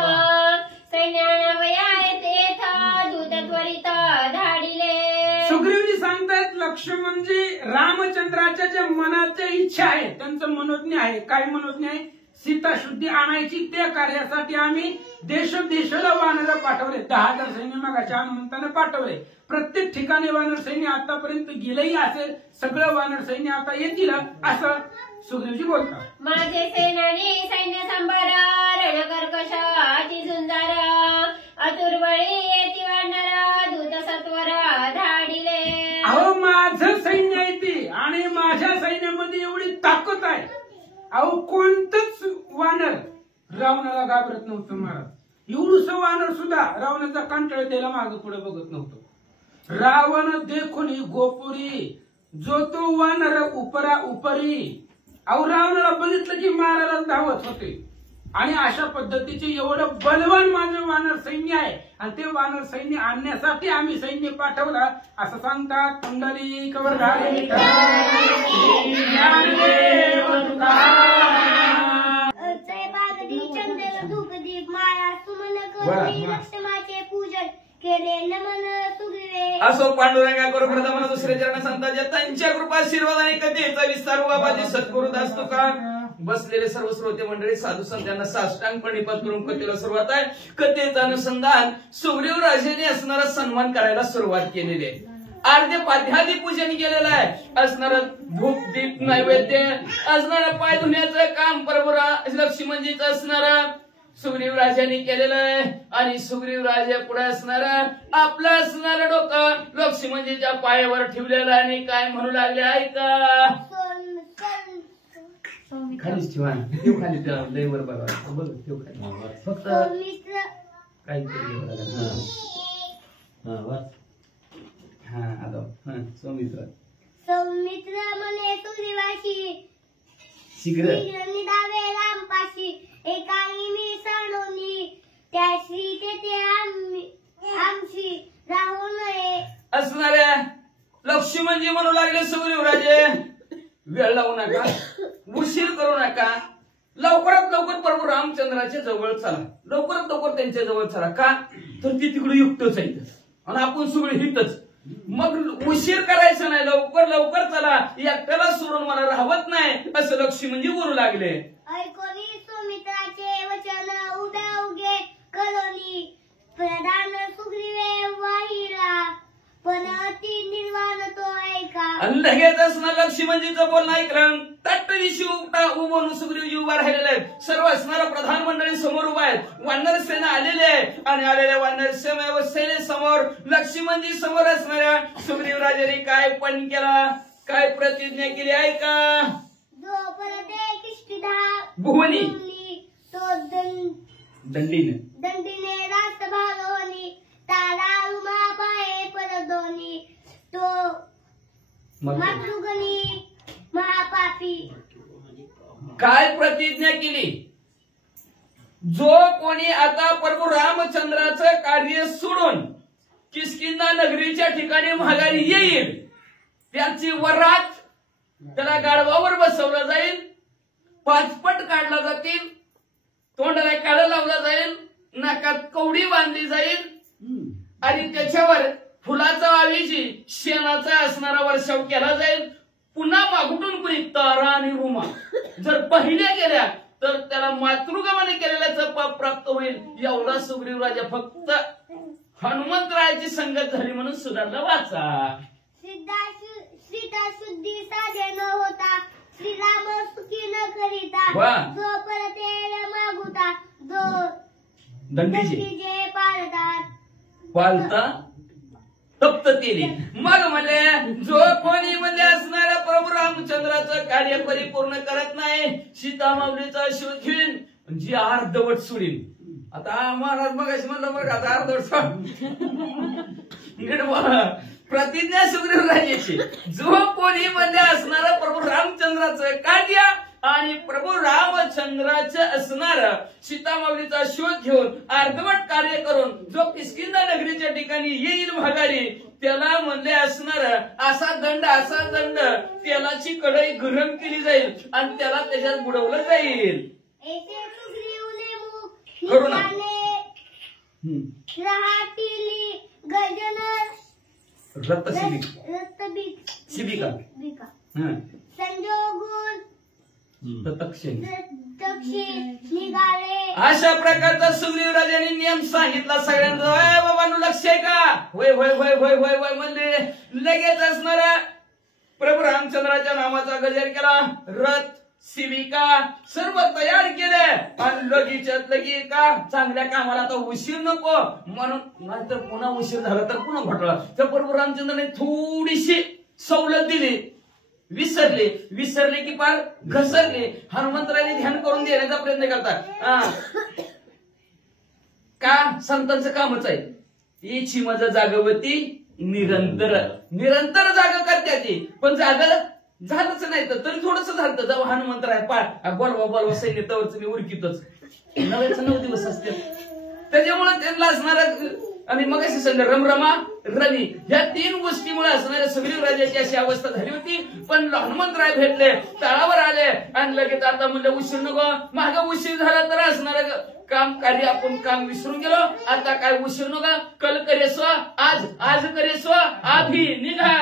सैन्यानवया तेथ दूत त्वरित धाडिले. सुग्रीवजी सांगतायत लक्ष्मणजी रामचंद्राच्या ज्या मनाच्या इच्छा आहे, त्यांचं मनोज्ञ आहे. काय मनोज्ञ आहे? सीता शुद्धी आणायची. त्या कार्यासाठी आम्ही देशदेशाला वानर पाठवले. 10,000 सैन्य मागाच्या हनुमंताने पाठवले. प्रत्येक ठिकाणी वानर सैन्य आतापर्यंत गेलंही असेल. सगळं वानर सैन्य आता येतील असं सुग्रीवजी बोलतात. माझे सेनानी सैन्य संभार रणकर्कश अति झुंजार अतुर्बळी येती वानर दूत सत्वर धाडिले. अहो, माझं सैन्य येते आणि माझ्या सैन्यामध्ये एवढी ताकद आहे. अहो, कोणतंच वानर रावणाला घाबरत नव्हतं महाराज. एवढूस वानर सुद्धा रावणाचा कंटाळ द्यायला मागे पुढे बघत नव्हतं. रावण देखुनी गोपुरी जो तो वानर उपरा उपरी. अहो, रावणाला बघितलं की मारायला धावत होते. आणि अशा पद्धतीचे एवढं बलवान माझं वानर सैन्य आहे आणि ते वानर सैन्य आणण्यासाठी आम्ही सैन्य पाठवलं असं सांगतात. कुंडली कवरधारी केले नमन सुग्रीवे. असो पांडुरंगा करू प्रथम दुसरे चरण संतांच्या त्यांच्या कृपा आशीर्वाद आणि कथेचा विस्तार बाबाजी सद्गुरु दास तुका. बसलेले सर्व श्रोते मंडळी साधू संतांना साष्टांग प्रणिपात करून कथेला सुरुवात आहे. कथेचं अनुसंधान सुग्रीव राजाने असणारा सन्मान करायला सुरुवात केलेली आहे. अर्धे पाध्यादी पूजन केलेलं आहे. असणारं धूप दीप नैवेद्य असणारं पाय धुण्याचं काम प्रभू लक्ष्मणजीचं असणारं सुग्रीव राजाने केलेलं आहे. आणि सुग्रीव राजा पुढे असणार आपलं असणारं डोकं लक्ष्मणजीच्या पायावर ठेवलेलं आणि काय म्हणू लागले ऐका. खालीच ठेवा, ठेव खाली, लयवर बघा बोल, ठेव खाली फक्त काहीतरी. हा आलो. सौमित्र सौमित्र म्हणे सुग्रीवाशी शीघ्र निदावे रामपाशी एकांगी मी सांडोनी त्याशी तेथे आमची राहू नये. असणाऱ्या लक्ष्मणजी म्हणू लागले सुग्रीव राजे वेळ लावू नका, उशीर करू नका, लवकरात लवकर प्रभू रामचंद्राच्या जवळ चला, लवकरात लवकर त्यांच्या जवळ चला. का तर ती तिकडे युक्तच आहे आणि आपण सगळे हितच. मग उशीर करायचा नाही, लवकर लवकर चला, एकट्याला सोडून मला राहत नाही असं लक्ष्मणजी बोलू लागले. ऐकोनी सुमित्राचे वचन उभ्या उगे कलोनी प्रधान सुग्रीवे वाहिला पण ती निर्वाण तो ऐका. आणि लगेच असणार लक्ष्मणजीचं बोलणं ऐकलं. तट्टविषयी उभं सुग्रीवजी उभा राहिलेले आहेत. सर्व असणारा प्रधान मंडळी समोर उभा आहेत. वानर सेना आलेले आहे आणि आलेल्या वानर सेनेसमोर लक्ष्मणजी समोर असणाऱ्या सुग्रीव राजाने काय पण केला, काय प्रतिज्ञा केली ऐका. जो परते किष्टिधा भुवनी तो दंडीने रास्त भालोनी तारा उमा पाये परदोनी तो मातृगणी महापापी. काय प्रतिज्ञा केली. जो कोणी आता प्रभू रामचंद्राचं कार्य सोडून किष्किंधा नगरीच्या ठिकाणी माघारी येईल त्याची वरात त्याला गाढवावर बसवलं जाईल, पाचपट काढला जातील, तोंडाला काळं लावलं जाईल, नाकात कवडी बांधली जाईल आणि त्याच्यावर फुलाचा आवीजी शेणाचा असणारा वर्षाव केला जाईल. पुन्हा मागुटून कुणी तारा आणि रुमा जर पहिल्या गेल्या तर त्याला मातृगमाने केलेल्याचं पाप प्राप्त होईल. एवढा सुग्रीव राजा फक्त हनुमंतरायाची संगत झाली म्हणून सुधारला वाचा. सीता शुद्धी साधे न होता श्रीराम सुखी न करिता वा. जो परतेल मागुता जो दंडीचे दंडीचे पाळतात पालता तप्त तेली. मग म्हणले जो कोणी म्हणजे असणारा प्रभू रामचंद्राचं कार्य परिपूर्ण करत नाही सीता माऊलीचा शोध घेईन जी अर्धवट सोडील. आता महाराज मगाशी म्हणलं बघा आता अर्धवट प्रतिज्ञा सुग्रीव राजाची. जो कोणी म्हणजे असणारा प्रभू रामचंद्राचं कार्य आणि प्रभू रामचंद्राचं असणार सीता माऊलीचा शोध घेऊन अर्धवट कार्य करून जो किष्किंधा नगरीच्या ठिकाणी येईल भागारी त्याला म्हणले असणार असा दंड तेलाची कढई गरम केली जाईल आणि त्याला त्याच्यात बुडवलं जाईल. ऐसे सुग्रीवने मुख करू ना. राहतील गजन शिबिका संजोगून तक्षी निघाले. अशा प्रकारचा सुग्रीव राजाने नियम सांगितला सगळ्यांना. "अय बाबांनो लक्ष आहे का? होय होय होय होय होय होय म्हणले. लगेच असणारा प्रभू रामचंद्राच्या नावाचा गजर केला. रथ शिबिका सर्व तयार केले आणि लगेच्यात लगी का चांगल्या कामाला आता उशीर नको म्हणून नाहीतर पुन्हा उशीर झाला तर पुन्हा घोटाळा. तर प्रभू रामचंद्राने थोडीशी सवलत दिली. विसरले की पार घसरले. हनुमंतराने ध्यान करून देण्याचा प्रयत्न करतात. का संतांचं कामच आहे. याची माझं जागवती निरंतर जाग करते ती पण जाग झालंच नाही तर तरी थोडस झालं. जेव्हा हनुमंतर आहे पार बोलवा सैन्य तवरच मी उरकीतच 9 दिवस असते त्याच्यामुळे त्यांना असणारा आणि मग संध्या रमरमा रमी ह्या 3 गोष्टीमुळे असणाऱ्या सुग्रीव राजाची अशी अवस्था झाली होती. पण हनुमंतराय भेटले तळावर आले आणि लगेच आता म्हणलं उशीर नको. माग उशीर झाला तर असणार कार्य आपण काम विसरून गेलो. आता काय उशीर नका. कल करे स्व आज करे स्व आभी निघा.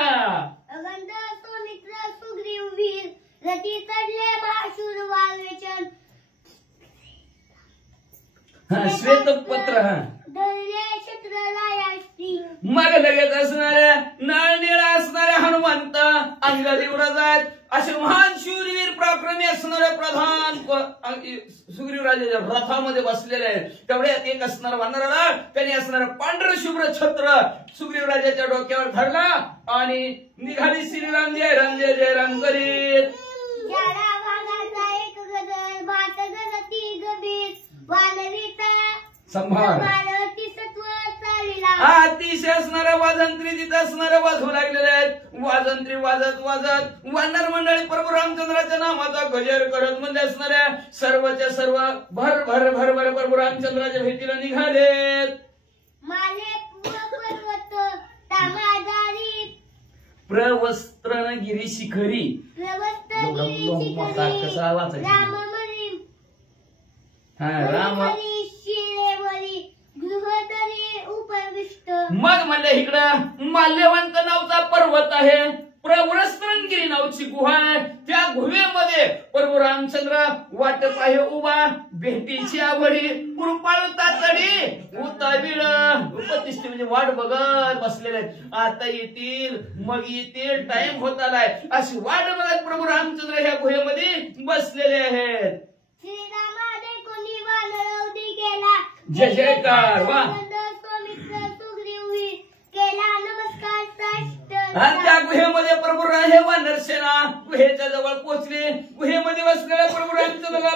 अगंध सुमित्र सुग्रीव वीर रती चढले भाशूर वालवेचन श्वेतपत्र धरले शत्रलायास्त्री. मग लगेच असणाऱ्या नाळनीळा असणाऱ्या हनुमंत अंगादी उडत आहेत. असे महान शूरवीर पराक्रमी असणारे प्रधान सुग्रीव राजाच्या रथामध्ये बसलेले आहेत. तेवढ्यात एक असणारा वानराला त्यांनी असणारं पांढरं शुभ्र छत्र सुग्रीव राजाच्या डोक्यावर धरला आणि निघाली श्रीराम जय राम जय जय राम करीत. झाडा भागाचा एक गजर भात गजती गभीर वानरीचा संभार सत्व चालिला. अतिशय असणाऱ्या वाजंत्री तिथे असणाऱ्या वाजवू लागलेले आहेत. वाजंत्री वाजत वानर मंडळी प्रभू रामचंद्राच्या नामाचा गजर करत म्हणजे असणाऱ्या सर्वच्या सर्व भर भर भर भर प्रभू रामचंद्राच्या भेटीला निघालेत. माले पर्वत तामादारी प्रवस्त्रगिरी शिखरी प्रवस्तगिरी कसा वाचायचं राममरी राम शिरेवरी गृहतरी उपविष्ट. मग म्हणले इकडं माल्यवंत नावचा पर्वत आहे. प्रवस्त्रगिरी नावची गुहा आहे. त्या गुहेमध्ये प्रभू रामचंद्र वाटप आहे उभा. भेटीची आवडी कृपाळू तातडी उतावीळ उपतिष्ठ म्हणजे वाट बघत बसलेले आहेत. आता येतील मग येतील टाइम होत आलाय अशी वाट बघत प्रभू रामचंद्र ह्या गुहेमध्ये बसलेले आहेत. श्रीरामाने कोणी वानरवधी केला जय जयकार वा. सुमित्र सुग्रीव केला नमस्कार साष्ट. आणि त्या गुहेमध्ये प्रभू हे वानरसेना गुहेच्या जवळ पोहोचले. गुहेमध्ये बसलेल्या प्रभू रामचंद्राला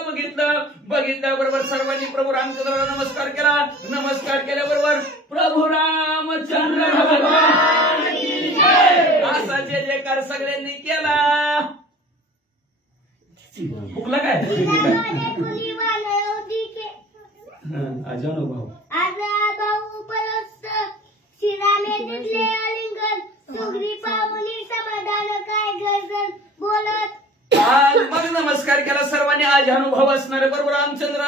बघितल्याबरोबर सर्वांनी प्रभू रामचंद्राला नमस्कार केला. नमस्कार केल्याबरोबर प्रभू रामचंद्र भगवान की जय असा जय जयकार सगळ्यांनी केला. फुकला काय श्रीरामाने कोणी वानरवधी अनुभव भाऊ परस्त श्रीरामे तिथले आलिंगन सुग्री पाहुणी समाधान काय गर्जन बोलत. मग नमस्कार केला सर्वांनी. आज अनुभव असणारे बरोबर रामचंद्र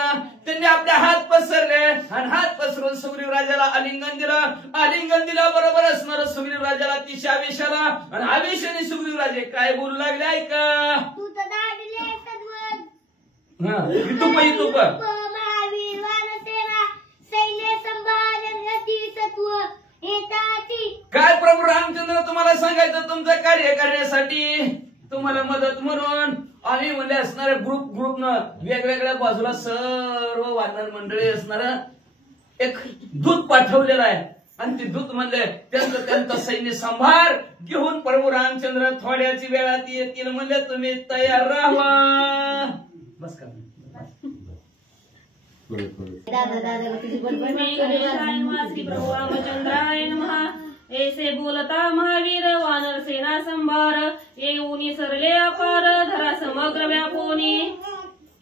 त्यांनी आपले हात पसरले आणि हात पसरून सुग्रीव राजाला आलिंगन दिलं बरोबर असणार सुग्रीव राजाला अतिशय आवेशाला आणि आवेशाने सुग्रीव राजे काय बोलू लागले ऐका. तू तर दाडले सद्वद तुप महावीर वानसेना सैन्य संभालन रती सत्व येताती. काय प्रभू रामचंद्र तुम्हाला सांगायचं तुमचं कार्य करण्यासाठी तुम्हाला मदत म्हणून आम्ही म्हणजे असणारे ग्रुपनं वेगवेगळ्या बाजूला सर्व वानर मंडळी असणार एक दूत पाठवलेला आहे आणि ती दूत म्हणजे त्यांचं सैन्य संभार घेऊन प्रभू रामचंद्र थोड्याची वेळात येतील म्हणजे तुम्ही तयार राहा. बस का श्री प्रभु रामचंद्राय नमः. ऐसे बोलता महावीर वानर सेना संभार येऊनी सरले अपार धरा समग्र व्यापोनी.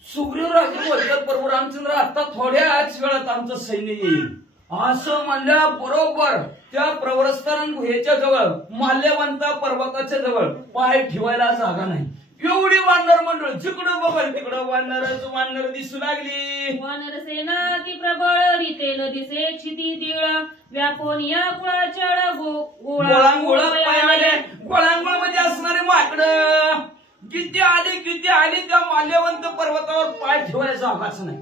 सुग्रीव राजे बोलतात प्रभू रामचंद्र आता थोड्याच वेळात आमचं सैन्य येईल असं म्हणलं बरोबर त्या प्रवरस्थान गुहेच्या जवळ माल्यवंता पर्वताच्या जवळ पाय ठेवायला जागा नाही. एवढी वानर मंडळ जिकडं बघल तिकडं वानर दिसू लागली. वानर सेना अति प्रबळ रीतेन दिसे क्षिती तिळ व्यापोनिया कुळाचळ गोळांगोळ गोळांगोळ म्हणजे असणारे माकडं किती आली त्या माल्यवंत पर्वतावर पाय ठेवायला जागाच नाही.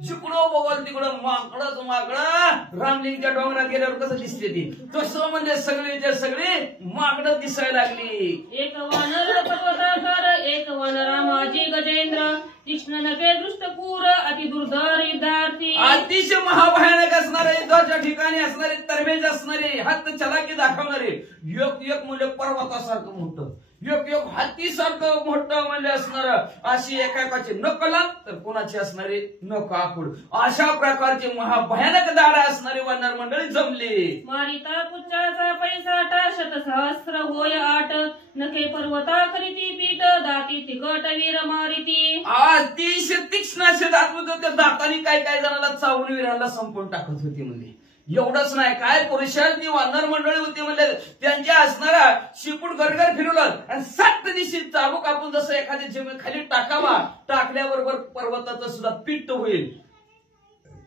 जिकडं बघल तिकडं माकडं रामलिंगच्या डोंगरात गेल्यावर कसं दिसते ती तसं म्हणजे सगळे माकडं दिसायला लागली. एक वानर पर्वताकर एक वानरा माझी गजेंद्र तीक्ष्ण नखे दृष्टपूर अति दुर्धर युद्धार्थी. अतिशय महाभयानक असणारे युद्धाच्या ठिकाणी असणारे तरबेज असणारे हात चलाकी दाखवणारे एक म्हणजे पर्वतासारखं मोठं एक हातीसारखं मोठं म्हणजे असणार अशी एकाची नकला तर कोणाची असणारी नख आखूड अशा प्रकारचे महाभयानक दाडा असणारे वानर मंडळी जमले. मारिता पुच्चाचा पैसा शतसहस्र होय आठ नखे पर्वता करीती पीठ दाती तिकट वीर मारिती. अतिशय तीक्ष्ण असे दात होते त्या दातांनी काय जणाला चावून वीराला संपवून टाकत होती. म्हणजे एवढंच नाही काय पुरुषांची वानर मंडळी होती म्हणजे त्यांच्या असणारा शिपूट गरगर फिरवलं आणि 7 दिवशी चालू कापून जसं एखाद्या जमीन खाली टाकावा टाकल्याबरोबर पर्वताचं सुद्धा पिट्ट होईल.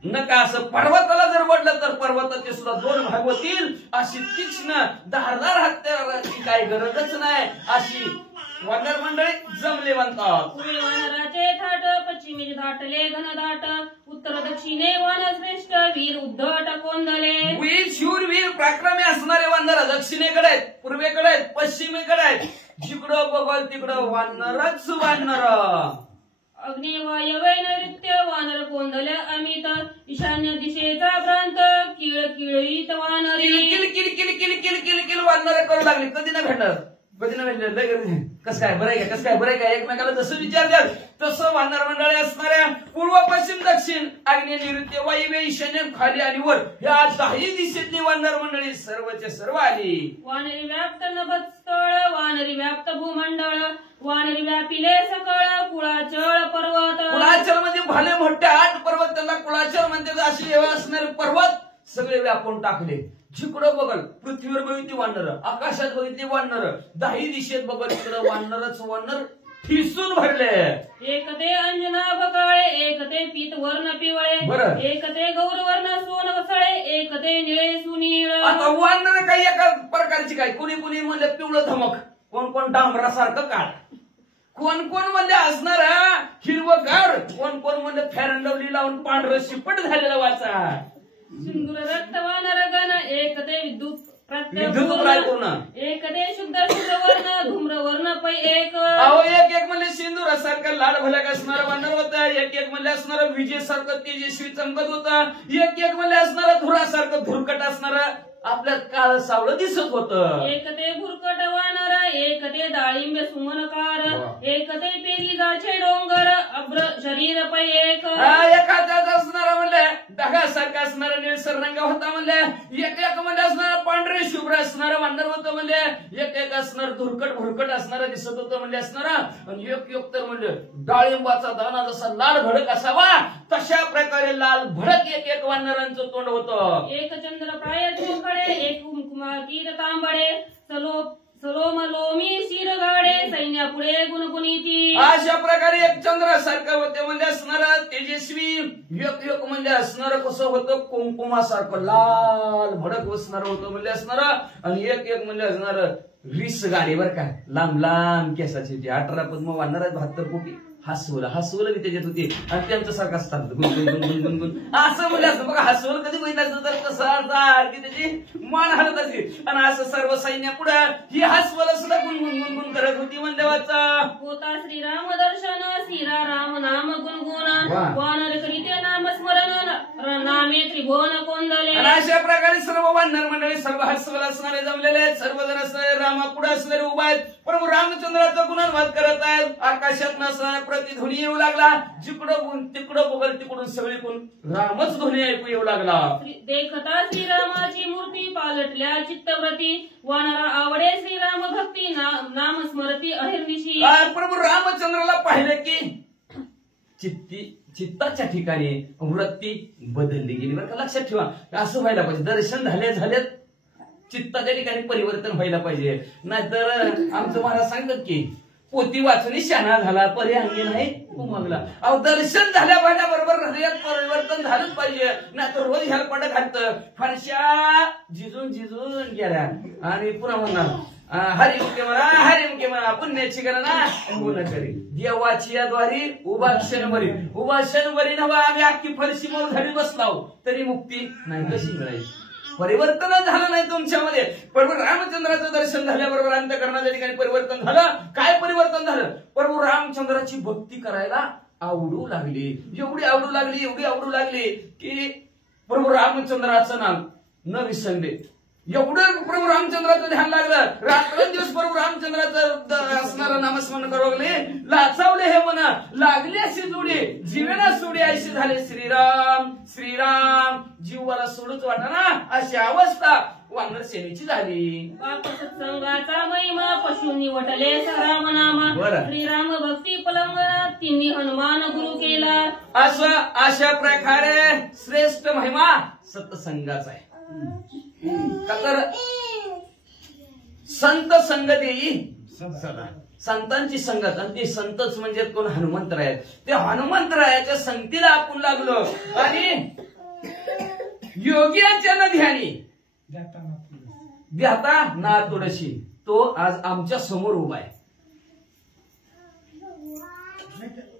नका असं पर्वताला जर वडलं तर पर्वताचे सुद्धा 2 भाग होतील. अशी तीक्ष्ण धारदार हत्याराची काही गरजच नाही अशी वानर मंडळी जमले म्हणतात. पूर्वे वानराचे थाट पश्चिमे दाटले घनदाट उत्तर दक्षिणे वानर श्रेष्ठ वीर उद्धट कोंदले. वीर शूर वीर पराक्रमी असणारे वानर दक्षिणेकडे आहेत पूर्वेकडे आहेत पश्चिमेकडे आहेत. जिकडं बघल तिकडं वानरच वानर. अग्निवायवे नैऋत्य वानर कोंदले अमित ईशान्य दिशेचा प्रांत किळ किळीत वानरी. किल किल किल किल किल किल किल वानर करू लागले. कधी ना भेटणार कधी ना भेटणार कसं काय बरं कसं काय बरं काय एकमेकाला जसं विचारतात तसं वानर मंडळी असणाऱ्या पूर्व पश्चिम दक्षिण आग्नेय नैऋत्य वायव्य ईशान्य खाली आणि वर या 10 दिशेतली वानर मंडळी सर्वचे सर्व आली. वानरी व्याप्त नभस्थळ वानरी व्याप्त भूमंडळ वानरी व्यापिले सकळ कुळाचळ पर्वत. कुळाचळ म्हणजे भले मोठे 8 पर्वत त्याला कुळाचळ म्हणतात. असे असणारे पर्वत सगळे व्यापून टाकले. जिकडं बघल पृथ्वीवर बघितली वानर आकाशात बघितली वानर 10 दिशेत बघल तिकडं वानरच वानर ठिसून भरले. एक ते अंजनाभ काळे एक ते पीत वर्ण पिवळे एक ते गौरवर्ण सोन वसळे एक ते निळे सुनीळ. आता वानर काही एका प्रकारची काय कोणी म्हणजे पिवळं धमक कोण डांबरासारखं काळ कोण म्हणजे असणार हिरवगार कोण म्हणजे फेअर अँड लवली लावून पांढरं शिपट झालेला वाचा. सिंदूर रक्त वानर गण एक ते विद्युत पूर्ण एक ते शुद्ध वर्ण धूम्र वर्ण पै एक. अहो एक म्हणजे सिंदूरासारखं लाल भलक असणारं वानर होतं. एक म्हणजे असणारं विजेसारखं तेजस्वी चमकत होतं. एक म्हणजे असणारं धुरासारखं धुरकट असणारं आपल्या काळ सावळं दिसत होतं. एक ते भुरकट वानर एक ते डाळिंबे सुमनकार एक ते पेरीगाचे डोंगर अभ्र शरीर पै एक. एखाद्याच असणारा म्हणले ढगासारखा असणारा निळसर रंग होता म्हणले एक म्हणजे असणारा पांढरे शुभ्र असणारं वानर होतं म्हणजे एक असणार धुरकट भुरकट असणारं दिसत होतं म्हणजे असणारा आणि एक तर म्हणजे डाळिंबाचा दाना जसा लाल भडक असावा तशा प्रकारे लाल भडक एक वानरांचं तोंड होतं. एक चंद्र प्राय चोखडे एक कुंकुमाकीत तांबडे सलोम लोमी शिरगाडे सैन्यापुढे गुणगुणिती. अशा प्रकारे एक चंद्रासारखं होते म्हणजे असणार तेजस्वी एक म्हणजे असणार कसं होतं कुंकुमासारखं लाल भडक असणार होतं म्हणजे असणार आणि एक म्हणजे असणार 20 गाडी बरं का लांब केसाची 18 पद्म वानर 72 कोटी हसवलं मी त्याच्यात होती आणि त्यांचं सारखं असतात गुणगुण असं म्हणजे असं बघा. हसवलं कधी बघितलं तर कसं की त्याची मान हलत असे आणि असं सर्व सैन्य पुढे ही हसवलं सुद्धा गुणगुण करत होती मंदेवाचा. होता श्रीराम दर्शन शिरा राम नाम गुणगुण वानर करीते नाम स्मरण नामे त्रिभुवन कोंदले. आणि अशा प्रकारे सर्व वानर मंडळी सर्व हसवलं असणारे जमलेले आहेत. सर्वजण असणारे रामा पुढे असणारे उभा आहेत. प्रभू रामचंद्राचा गुणगान करत आहेत. आकाशात नसणारा प्रतिध्वनी येऊ लागला. जिकडं तिकडं बघल तिकडून सगळीकडून रामच ध्वनी ऐकू येऊ लागला. देखता श्रीरामाची मूर्ती पालटल्या चित्तव्रती वानरा आवडे श्रीराम भक्ती नाम स्मरती अहिर्निशी. प्रभू रामचंद्राला पाहिलं की चित्ताच्या ठिकाणी वृत्ती बदलली गेली. बरं का, लक्षात ठेवा. असं व्हायला पाहिजे. दर्शन झाले चित्ताच्या ठिकाणी परिवर्तन व्हायला पाहिजे. नाहीतर आमचं महाराज सांगतात की पोती वाचून शहाणा झाला पर्यांगी नाही उमगला. अहो दर्शन झाल्याबरोबर हृदयात परिवर्तन झालंच पाहिजे. नाहीतर रोज ह्याला पड घालतं फणशा झिजून गेल्या आणि पुन्हा म्हणणार हरिमुखे म्हणा पुण्याची गणना गुण करी. देवाची या द्वारी उभा क्षणभरी नवा आम्ही अख्खी फरशी मोल झाली बसलाव तरी मुक्ती नाही कशी मिळायची. परिवर्तन झालं नाही तुमच्यामध्ये. प्रभू रामचंद्राचं दर्शन झाल्याबरोबर अंतःकरणाच्या ठिकाणी परिवर्तन झालं. काय परिवर्तन झालं? प्रभू रामचंद्राची भक्ती करायला आवडू लागली. एवढी आवडू लागली की प्रभू रामचंद्राचं नाम न विसरले. एवढं प्रभू रामचंद्राचं ध्यान लागलं. रात्रंदिवस प्रभू रामचंद्राचं असणारं नामस्मरण करू लागले. लाचावले हे म्हणा लागली अशी जोडी जीवेना सोडी अशी झाले श्रीराम जीवाला सोडूच वाटाना अशी अवस्था वानर सेनेची झाली. पाप सत्संगाचा महिमा पशु निवटले राम नामा श्रीराम भक्ती पलंगना तिन्ही हनुमान गुरु केला. अशा प्रकारे श्रेष्ठ महिमा सत्संगाचा आहे. का तर संत संगती संतांची संगत आणि ते संतच म्हणजे कोण हनुमंतराय आहेत. ते हनुमंतरायाच्या संगतीला आपण लागलो आणि योग्याच्या न ध्यानी ध्याता ना तुळशी तो आज आमच्या समोर उभा आहे.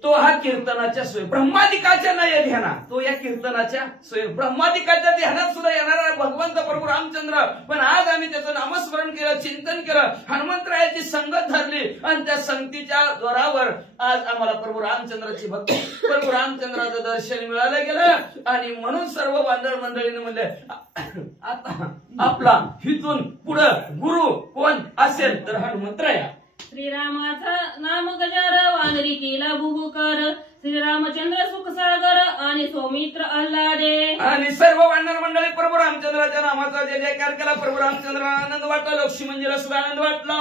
तो हा कीर्तनाच्या सोय ब्रह्मादिकाच्या नाही ध्याना तो या कीर्तनाच्या सोय ब्रह्मादिकाच्या ध्यानात सुद्धा येणारा भगवंत प्रभू रामचंद्र. पण आज आम्ही त्याचं नामस्मरण केलं चिंतन केलं हनुमंतरायाची संगत धरली आणि त्या संगतीच्या जोरावर आज आम्हाला प्रभू रामचंद्राची भक्ती प्रभू रामचंद्राचं दर्शन मिळालं गेलं. आणि म्हणून सर्व वानर मंडळीने म्हणले आता आपला हिथून पुढं गुरु कोण असेल तर हनुमंतराया. श्रीरामाचा नाम गजार वानरी केला भुभुकर श्रीरामचंद्र सुखसागर आणि सौमित्र आल्हादे. आणि सर्व वानर मंडळी प्रभू रामचंद्राच्या नामाचा जय जयकार केला. प्रभू रामचंद्राला आनंद वाटला. लक्ष्मणजीला सुद्धा आनंद वाटला.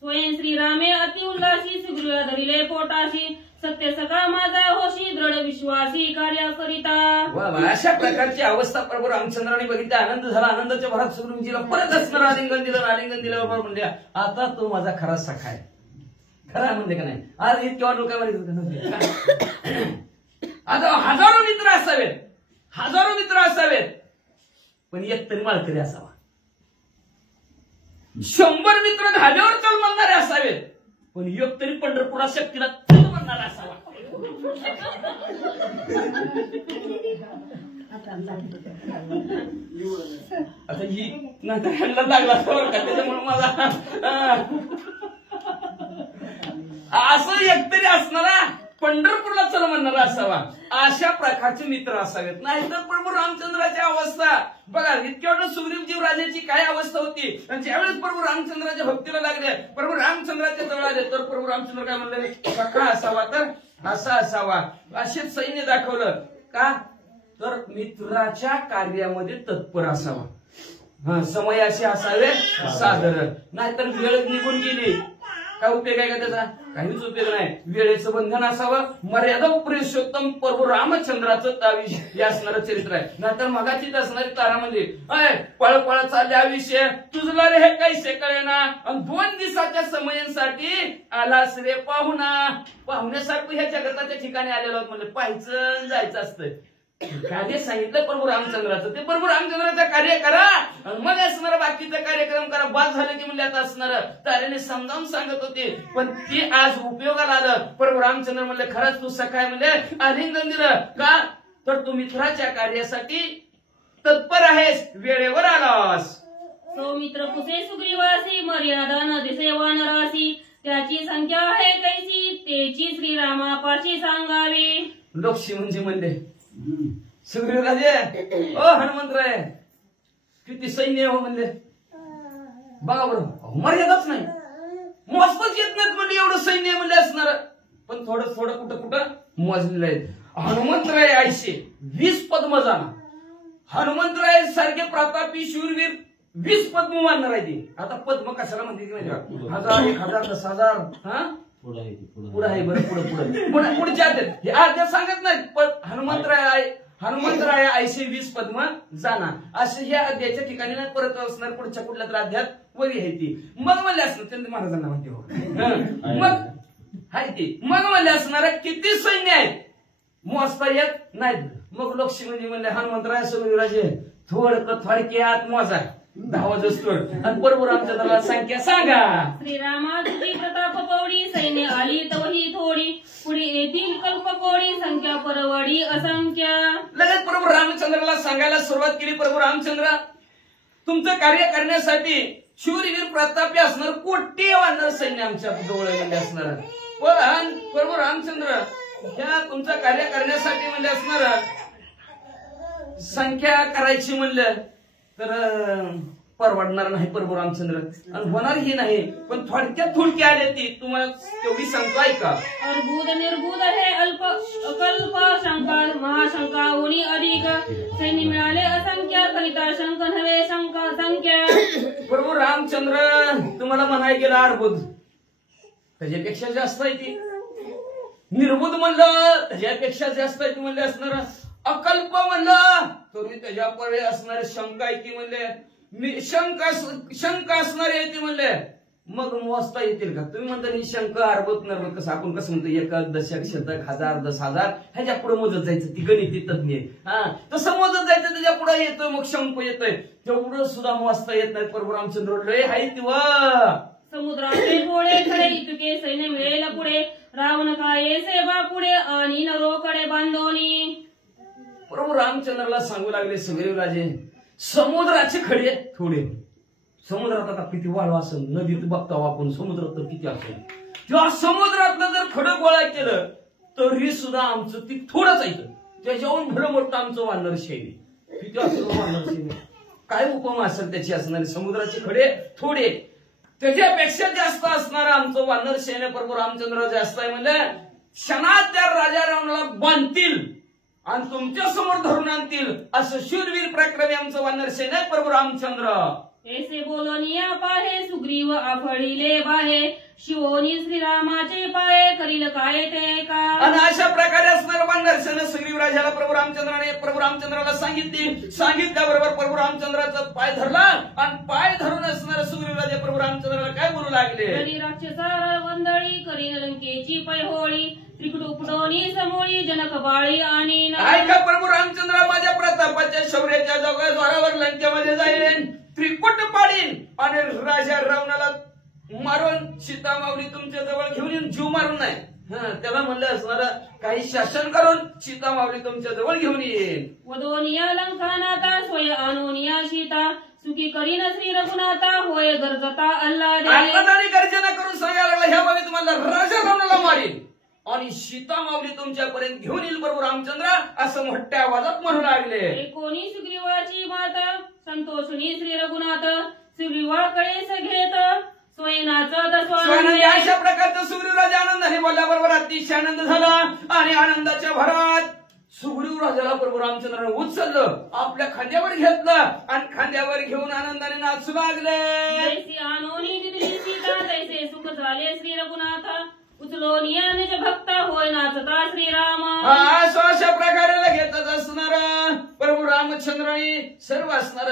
स्वयं श्रीरामे अति उल्लासी सुग्रीवा धरिले पोटाशी सत्य सका माझा होशी दृढ विश्वासी कार्य करिता. अशा प्रकारची अवस्था प्रभू रामचंद्राने बघितली. आनंद झाला. आनंदाच्या भरात सुग्रीवजीला परत असणार आलिंगन दिलं म्हणले आता तो माझा खरा सखा आहे. खरा म्हणते का नाही. आज इतक्या लोकांमध्ये आता हजारो मित्र असावेत पण एक तरी माळकरी असावा. 100 मित्र धाब्यावर चल म्हणणारे असावेत पण एक तरी पंढरपुरा शक्तीला चल म्हणणारा असावा. आता ही नंतर ह्यांना लागला बरं का त्याच्यामुळे मला असं एकतरी असणारा पंढरपूरला चल म्हणणारा असावा. अशा प्रकारचे मित्र असावेत. नाहीतर प्रभू रामचंद्राची अवस्था बघा. इतक्या वेळ सुग्रीवजी राजाची काय अवस्था होती आणि ज्यावेळेस प्रभू रामचंद्राच्या भक्तीला लागले प्रभू रामचंद्राच्या जवळ आले तर प्रभू रामचंद्र काय म्हणले सखा असावा तर असा असावा. असेच सैन्य दाखवलं का तर मित्राच्या कार्यामध्ये तत्पर असावा. समयाशी असावे सादर. नाहीतर वेळ निघून गेली काय उपयोग आहे का त्याचा. काहीच उपयोग नाही. वेळेचं बंधन असावं. मर्यादा पुरुषोत्तम प्रभू रामचंद्राचं तावी असणारं चरित्र आहे. नाहीतर मगाचीच असणारी तारामध्ये पळपळ चालले आयुष्य तुझला रे हे कैसे कळेना आणि 2 दिवसाच्या समयांसाठी आलास रे पाहुणा. पाहुण्यासारखं ह्या जगताच्या ठिकाणी आलेलो म्हणजे पाहायचं जायचं असतं. कार्य सांगितलं प्रभू रामचंद्राचं, ते प्रभू रामचंद्राचं कार्य करा आणि मग असणार बाकीचा कार्यक्रम करा. बाद झालं की म्हणजे आता असणार तारेने समजावून सांगत होते, पण ते आज उपयोगाला आलं. प्रभू रामचंद्र म्हणले खरंच तू सकाळ म्हणजे आलिंगन दिलं का, तर तू मित्राच्या कार्यासाठी तत्पर आहेस, वेळेवर आलास. सौमित्र कुसे सुग्रीवासी मर्यादा न दिसे वानरासी, त्याची संख्या आहे कैसी तेची श्रीरामापाशी सांगावी. लोकशी म्हणजे म्हणले सुग्रीवराजे ओ हनुमंतराय किती सैन्य हो म्हणले. बघा बरं मर्यादाच नाही, मोजपच येत नाहीत म्हणले एवढं सैन्य म्हणले असणार, पण थोडं थोडं कुठं कुठं मोजलेलं आहे. हनुमंतराय 20 पद्म जाणार, हनुमंतराय सारखे प्रतापी शूरवीर 20 पद्म मानणार आहे ते. आता पद्म कशाला म्हणते 1000 1000 10,000 हा पुढे आहे बरं, पुढे पुढच्या हे आद्या सांगत नाहीत, पण हनुमंतराय 20 पद्म जाणार असे ह्या अध्यायाच्या ठिकाणी नाही परत असणार. पुढच्या कुठल्या तर अध्यात वरी आहे ती. मग म्हणले असणार चंद्र महाराजांना माहिती हो, मग हाय ती मग म्हणले असणार किती सैन्य आहेत मोजता येत नाहीत. मग लोकशी म्हणजे म्हणले हनुमंतराय सुग्रीवराजे थोडक्यात मोजा 10 वाजतोय आणि प्रभू रामचंद्राला संख्या सांगा. श्रीरामा तुझी प्रताप पौडी सैन्य आली तवही थोडी, पुढे येतील कल्प कोडी संख्या परवडी असंख्य. लगेच प्रभू रामचंद्राला सांगायला सुरुवात केली. प्रभू रामचंद्र तुमचं कार्य करण्यासाठी शूरवीर प्रतापी असणार कोटी वानर सैन्य आमच्या जवळ असणार, पण प्रभू रामचंद्र ह्या तुमचं कार्य करण्यासाठी म्हणले असणार संख्या करायची म्हणलं तर परवडणार नाही प्रभू रामचंद्र आणि होणारही नाही. पण थोडक्यात आले ती तुम्हाला तेवढी सांगतो ऐका. अर्बुद निर्बुद हे अल्प अकल्प शंका महाशंका उनी अधिक, सैन्य मिळाले असंख्य कलिता शंक नव्हे शंका संख्या. प्रभू रामचंद्र तुम्हाला म्हणाय गेला अर्बुद त्याच्यापेक्षा जास्त आहे ती, निर्बुद म्हणलं त्याच्यापेक्षा जास्त आहे ती म्हणले असणार, अकल्प म्हणलं तरी त्याच्या पुढे असणारे शंका आहे ती म्हणले, शंका असणारे आहे ती म्हणले. मग मोजता येतील का तुम्ही म्हणता ही शंका अर्बत नर्बत कसं आपण कसं म्हणतो एकक दशक शतक 1000 10,000 ह्याच्या पुढे मोजत जायचं, ती गणिती तज्ञ हा तसं मोजत जायचं, त्याच्या पुढे येतोय मग शंक येतोय, तेवढं सुद्धा मोजता येत नाही. प्रभू रामचंद्र लय हाय ती समुद्राचे गोळे खडे इतके सैन्य मिळेल पुढे, रावण काय सेवा पुढे आणि नरोकडे बांधोनी. प्रभू रामचंद्राला सांगू लागले सुग्रीवराजे समुद्राचे खडे थोडे, समुद्रात आता किती वाळवा असेल, नदीत बघता आपण समुद्रात तर किती असेल, किंवा समुद्रातलं जर खडं गोळा केलं तरी सुद्धा आमचं ती थोडंच ऐकलं, त्याच्याहून भलं मोठं आमचं वानर शैली किती असेल वानर शैली, काय उपमा असेल त्याची असणारे. समुद्राचे खडे थोडे त्याच्यापेक्षा जास्त असणार आमचं वानर सैन्य. प्रभू रामचंद्र जास्त आहे म्हणजे क्षणात त्या राजा रावणाला बांधतील आणि तुमच्या समोर धरून आणतील असं शूरवीर प्रक्रमी आमचं वानर सैन्य प्रभू रामचंद्र. ऐसे बोलोनिया पाहे सुग्रीव आफळीले बाहे, शिवोनी श्रीरामाचे पाये करील काय ते का. आणि अशा प्रकारे असणार वानर सैन्य सुग्रीव राजाला प्रभू रामचंद्राला सांगितल्याबरोबर प्रभू रामचंद्राचा पाय धरला आणि पाय धरून असणार सुग्रीव राजा प्रभू रामचंद्राला काय बोलू लागले. करी राक्षसा वंदळी करीन लंकेची पैहोळी, त्रिकुटुपडोनी समोळी जनक बाळी आणि ऐका प्रभू रामचंद्र माझ्या प्रतापाच्या शौर्याच्या जोरावर लंकेमध्ये जाईल, त्रिकुट पाडीन आणि राजा रावणाला मारून सीता माऊली तुमच्या जवळ घेऊन येऊन जीव मारून नाही त्याला म्हणलं असणार काही शासन करून सीता माऊली तुमच्या जवळ घेऊन येईल. वदोनिया लंकानाथा सोय आणोनिया सीता, सुखी करीन श्री रघुनाथा होय गरजता अल्लादारी गर्जना करून सांगायला लागला ह्या बाबी तुम्हाला राजा रावणाला मारील आणि सीता माऊली तुमच्यापर्यंत घेऊन येईल प्रभू रामचंद्र असं मोठ्या आवाजात म्हणू लागले. कोणी सुग्रीवाची माता संतोषुनी श्री रघुनाथ, सुग्रीवाकडे घेत अशा प्रकारचा सुग्रीवराजा आनंदाने बोलल्याबरोबर अतिशय आनंद झाला आणि आनंदाच्या भरात सुग्रीव राजाला प्रभू रामचंद्राने उचललं, आपल्या खांद्यावर घेतलं आणि खांद्यावर घेऊन आनंदाने नाचू लागले. आणोनी दिली सीता तैसे सुख झाले श्री रघुनाथ, उचलोनिया निज भक्त होय नाचता श्रीराम. अशा प्रकारे घेतच असणार प्रभू रामचंद्राने सर्व असणार.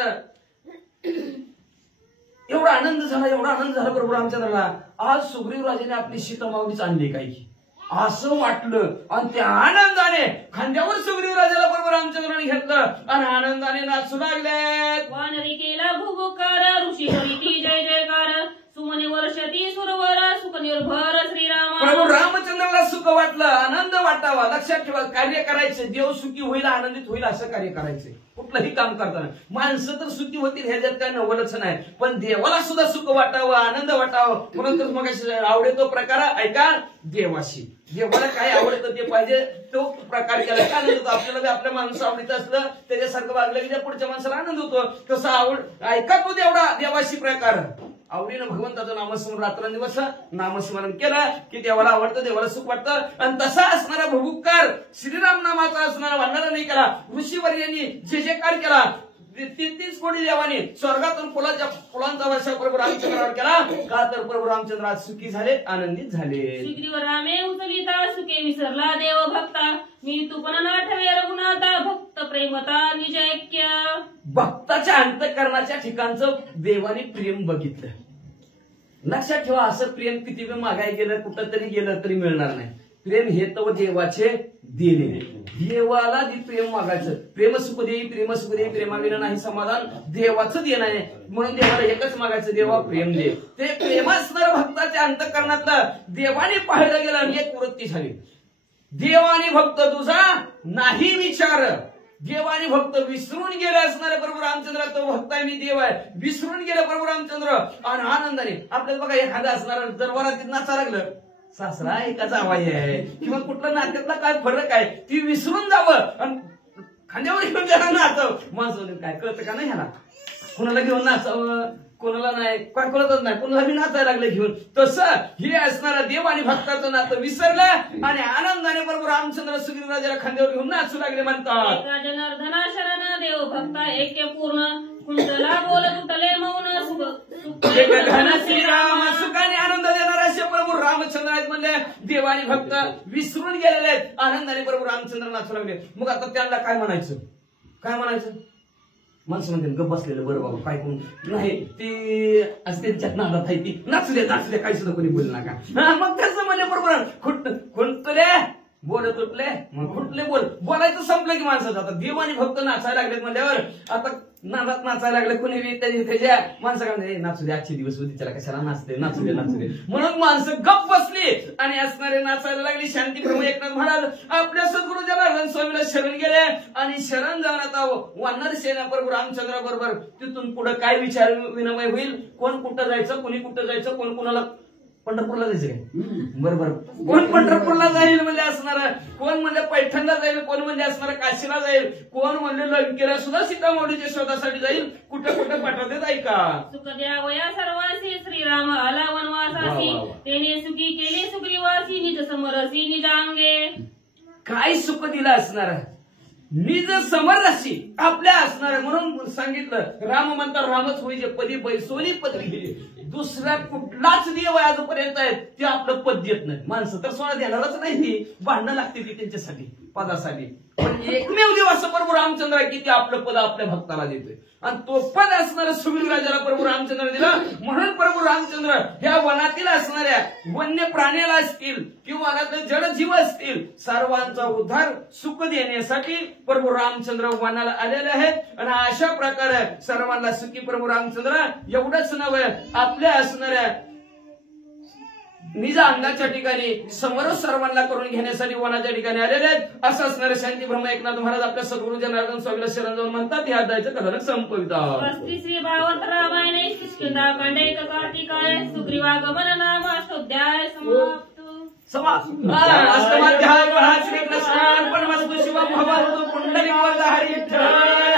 एवढा आनंद झाला प्रभू रामचंद्राला. आज सुग्रीव राजाने आपली सीता माऊलीच आणली काही असं वाटलं आणि त्या आनंदाने खांद्यावर सुग्रीव राजाला बरोबर रामचंद्राने घेतलं आणि आनंदाने नाचू लागले. वानरी केला भुभुकार ऋषी करीती जय जयकार सुमने वर्षती सुरवर सुख निर्भर श्रीराम. प्रभू रामचंद्राला सुख वाटलं, आनंद वाटावा. लक्षात ठेवा, कार्य करायचे, देव सुखी होईल, आनंदित होईल असं कार्य करायचे. कुठलंही काम करताना माणसं तर सुखी होतील ह्याच्यात काय नवलच नाही, पण देवाला सुद्धा सुख वाटावं, आनंद वाटावं. परंतु मग आवडतो प्रकार ऐका, देवाशी देवाला काय आवडतं ते पाहिजे तो प्रकार केला का आनंद होतो. आपल्याला आपल्या माणसं आवडीत असलं त्याच्यासारखं वागलं की त्या पुढच्या माणसाला आनंद होतो. तसं आवड ऐका तो तेवढा देवाशी प्रकार. आवडीनं भगवंताचं नामस्मरण रात्रंदिवस नामस्मरण केलं की देवाला आवडतं, देवाला सुख वाटतं. आणि तसा असणारा भुभुक्कार श्रीराम नामाचा असणारा वाढणारा नाही केला. ऋषीवर्यांनी जे जे कार्य केला 33 कोटी देवाने स्वर्गातून फुलांचा वर्षा प्रभू रामचंद्रावर केला का तर प्रभू रामचंद्र आज सुखी झाले, आनंदित झाले. सुग्रीव रामे उचलिता सुखे विसरला देव भक्ता मी तुपन नाठवे रघुनाथा भक्त प्रेमता निज ऐक्य. भक्ताच्या अंतःकरणाच्या ठिकाणचं देवाने प्रेम बघितलं. लक्षात ठेवा, असं प्रेम किती वेळ मागायला गेलं कुठं तरी गेलं तरी मिळणार नाही. प्रेम हे तर देवाचे देणे. देवाला जे प्रेम मागायचं, प्रेम सुख देई प्रेम सुख देई प्रेमाविना नाही समाधान, देवाचं देणं आहे. म्हणून देवाला एकच मागायचं, देवा प्रेम दे. ते प्रेम असणाऱ्या भक्ताच्या अंतःकरणातलं देवाने पाहिलं गेलं आणि एक वृत्ती झाली. देवाने भक्त तुझा नाही विचार. देवाने भक्त विसरून गेले असणारे प्रभू रामचंद्र, तो भक्त आहे मी देव आहे, विसरून गेले प्रभू रामचंद्र. आणि आनंदाने आपल्याला बघा एखादा असणार जर वरातीत नाचा लागलं, सासरा एका जावाई आहे किंवा कुठला नात्यातला काय फरक आहे ती विसरून जावं आणि खांद्यावर घेऊन जरा नाचावं. माणसं काय कळतं का नाही ह्याला, कोणाला घेऊन नाचावं कोणाला नाही, काय कळतच नाही, कोणाला बी नाचायला लागले घेऊन. तसं हे असणारा देव आणि भक्ताचं नातं विसरलं आणि आनंदाने बरोबर रामचंद्र सुग्रीव राजाला खांद्यावर घेऊन नाचू लागले. म्हणतात जनार्दना शरण देव भक्ता ऐक्य पूर्ण कुंडला बोल तुटले मौन श्रीराम सुखाने आनंद देणारे असे प्रभू रामचंद्र आहेत. म्हणले देवानी भक्त विसरून गेलेले आहेत, आनंदाने प्रभू रामचंद्र नाचू लागले. मग आता त्यांना काय म्हणायचं, काय म्हणायचं? माणसं म्हणते गप बसलेलं बरं बाबा काय करून नाही ती असं त्यांच्यात नादात आहे ती नाचू दे काही सुद्धा कोणी बोल नका. मग त्याचं म्हणले बरोबर खुंटले बोल तुटले मग खुंटले बोलायचं संपलं की माणसाचं. आता देवानी भक्त नाचायला लागलेत म्हणल्यावर आता नादात नाचायला लागले कोणी त्याच्या माणसं काय नाचू दे आजचे दिवस होती त्याला कशाला नाचते नाचू दे. म्हणून माणसं गप बसली आणि असणारे नाचायला लागली. शांतीप्रभू एकनाथ महाराज आपल्या सद्गुरू जनार्दन स्वामीला शरण गेले आणि शरण जाऊन आता वानर सेना प्रभू रामचंद्रा बरोबर तिथून पुढे काय विचार विनिमय होईल, कोण कुठं जायचं, कोणी कुठं जायचं, कोण कोणाला पंढरपूरला जायचं काय बरोबर, कोण पंढरपूरला जाईल म्हणजे असणार, कोण म्हणजे पैठणला जाईल, कोण म्हणजे असणार काशीला जाईल, कोण म्हणजे लंकेला सुद्धा सीतामाऊलीच्या शोधासाठी जाईल, कुठे कुठे पाठवतात. ऐका सुख द्यावया सर्वांसी श्रीराम आला वनवासासी तेने सुखी केले सुग्रीवासी निज समरसी निजांगे. काय सुख दिलं असणार, निज समरसी आपल्या असणार. म्हणून सांगितलं राम म्हणतात रामच होईजे पदी बैसोली पदरी गेली. दुसरा कुठलाच देव आजपर्यंत आहेत ते आपलं पद देत नाही. माणसं तर सोडा देणारच नाही, ती भांडणं लागते ती त्यांच्यासाठी पदासाठी. पण एकमेव देव असं प्रभू रामचंद्र आहे की ते आपलं पद आपल्या भक्ताला देतोय आणि तो पद असणारा सुग्रीव राजाला प्रभू रामचंद्र दिला. म्हणून प्रभू रामचंद्र ह्या वनातील असणाऱ्या वन्य प्राण्याला असतील किंवा वनातले जडजीव असतील सर्वांचा उद्धार सुख देण्यासाठी प्रभू रामचंद्र वनाला आलेले आहेत. आणि अशा प्रकारे सर्वांना सुखी प्रभू रामचंद्र एवढंच नव्हे आपल्या असणाऱ्या निज अंगाच्या ठिकाणी समरस सर्वांना करून घेण्यासाठी वनाच्या ठिकाणी आलेले आहेत. असं असणारे शांती ब्रह्म एकनाथ महाराज आपल्या सद्गुरू जनार्दन स्वामीला शरण जाऊन म्हणतात. ह्या अध्यायाचं कथन संपवितात. श्री भागवत रामायण किष्किंधाकांडे कार्तिकाय सुग्रीवागमन नाम अष्टोध्याय समाप्त. अष्टमाध्याय श्रीकृष्णार्पणमस्तु. शिवम भवतु पुंडलिक वरद हरी विठ्ठल.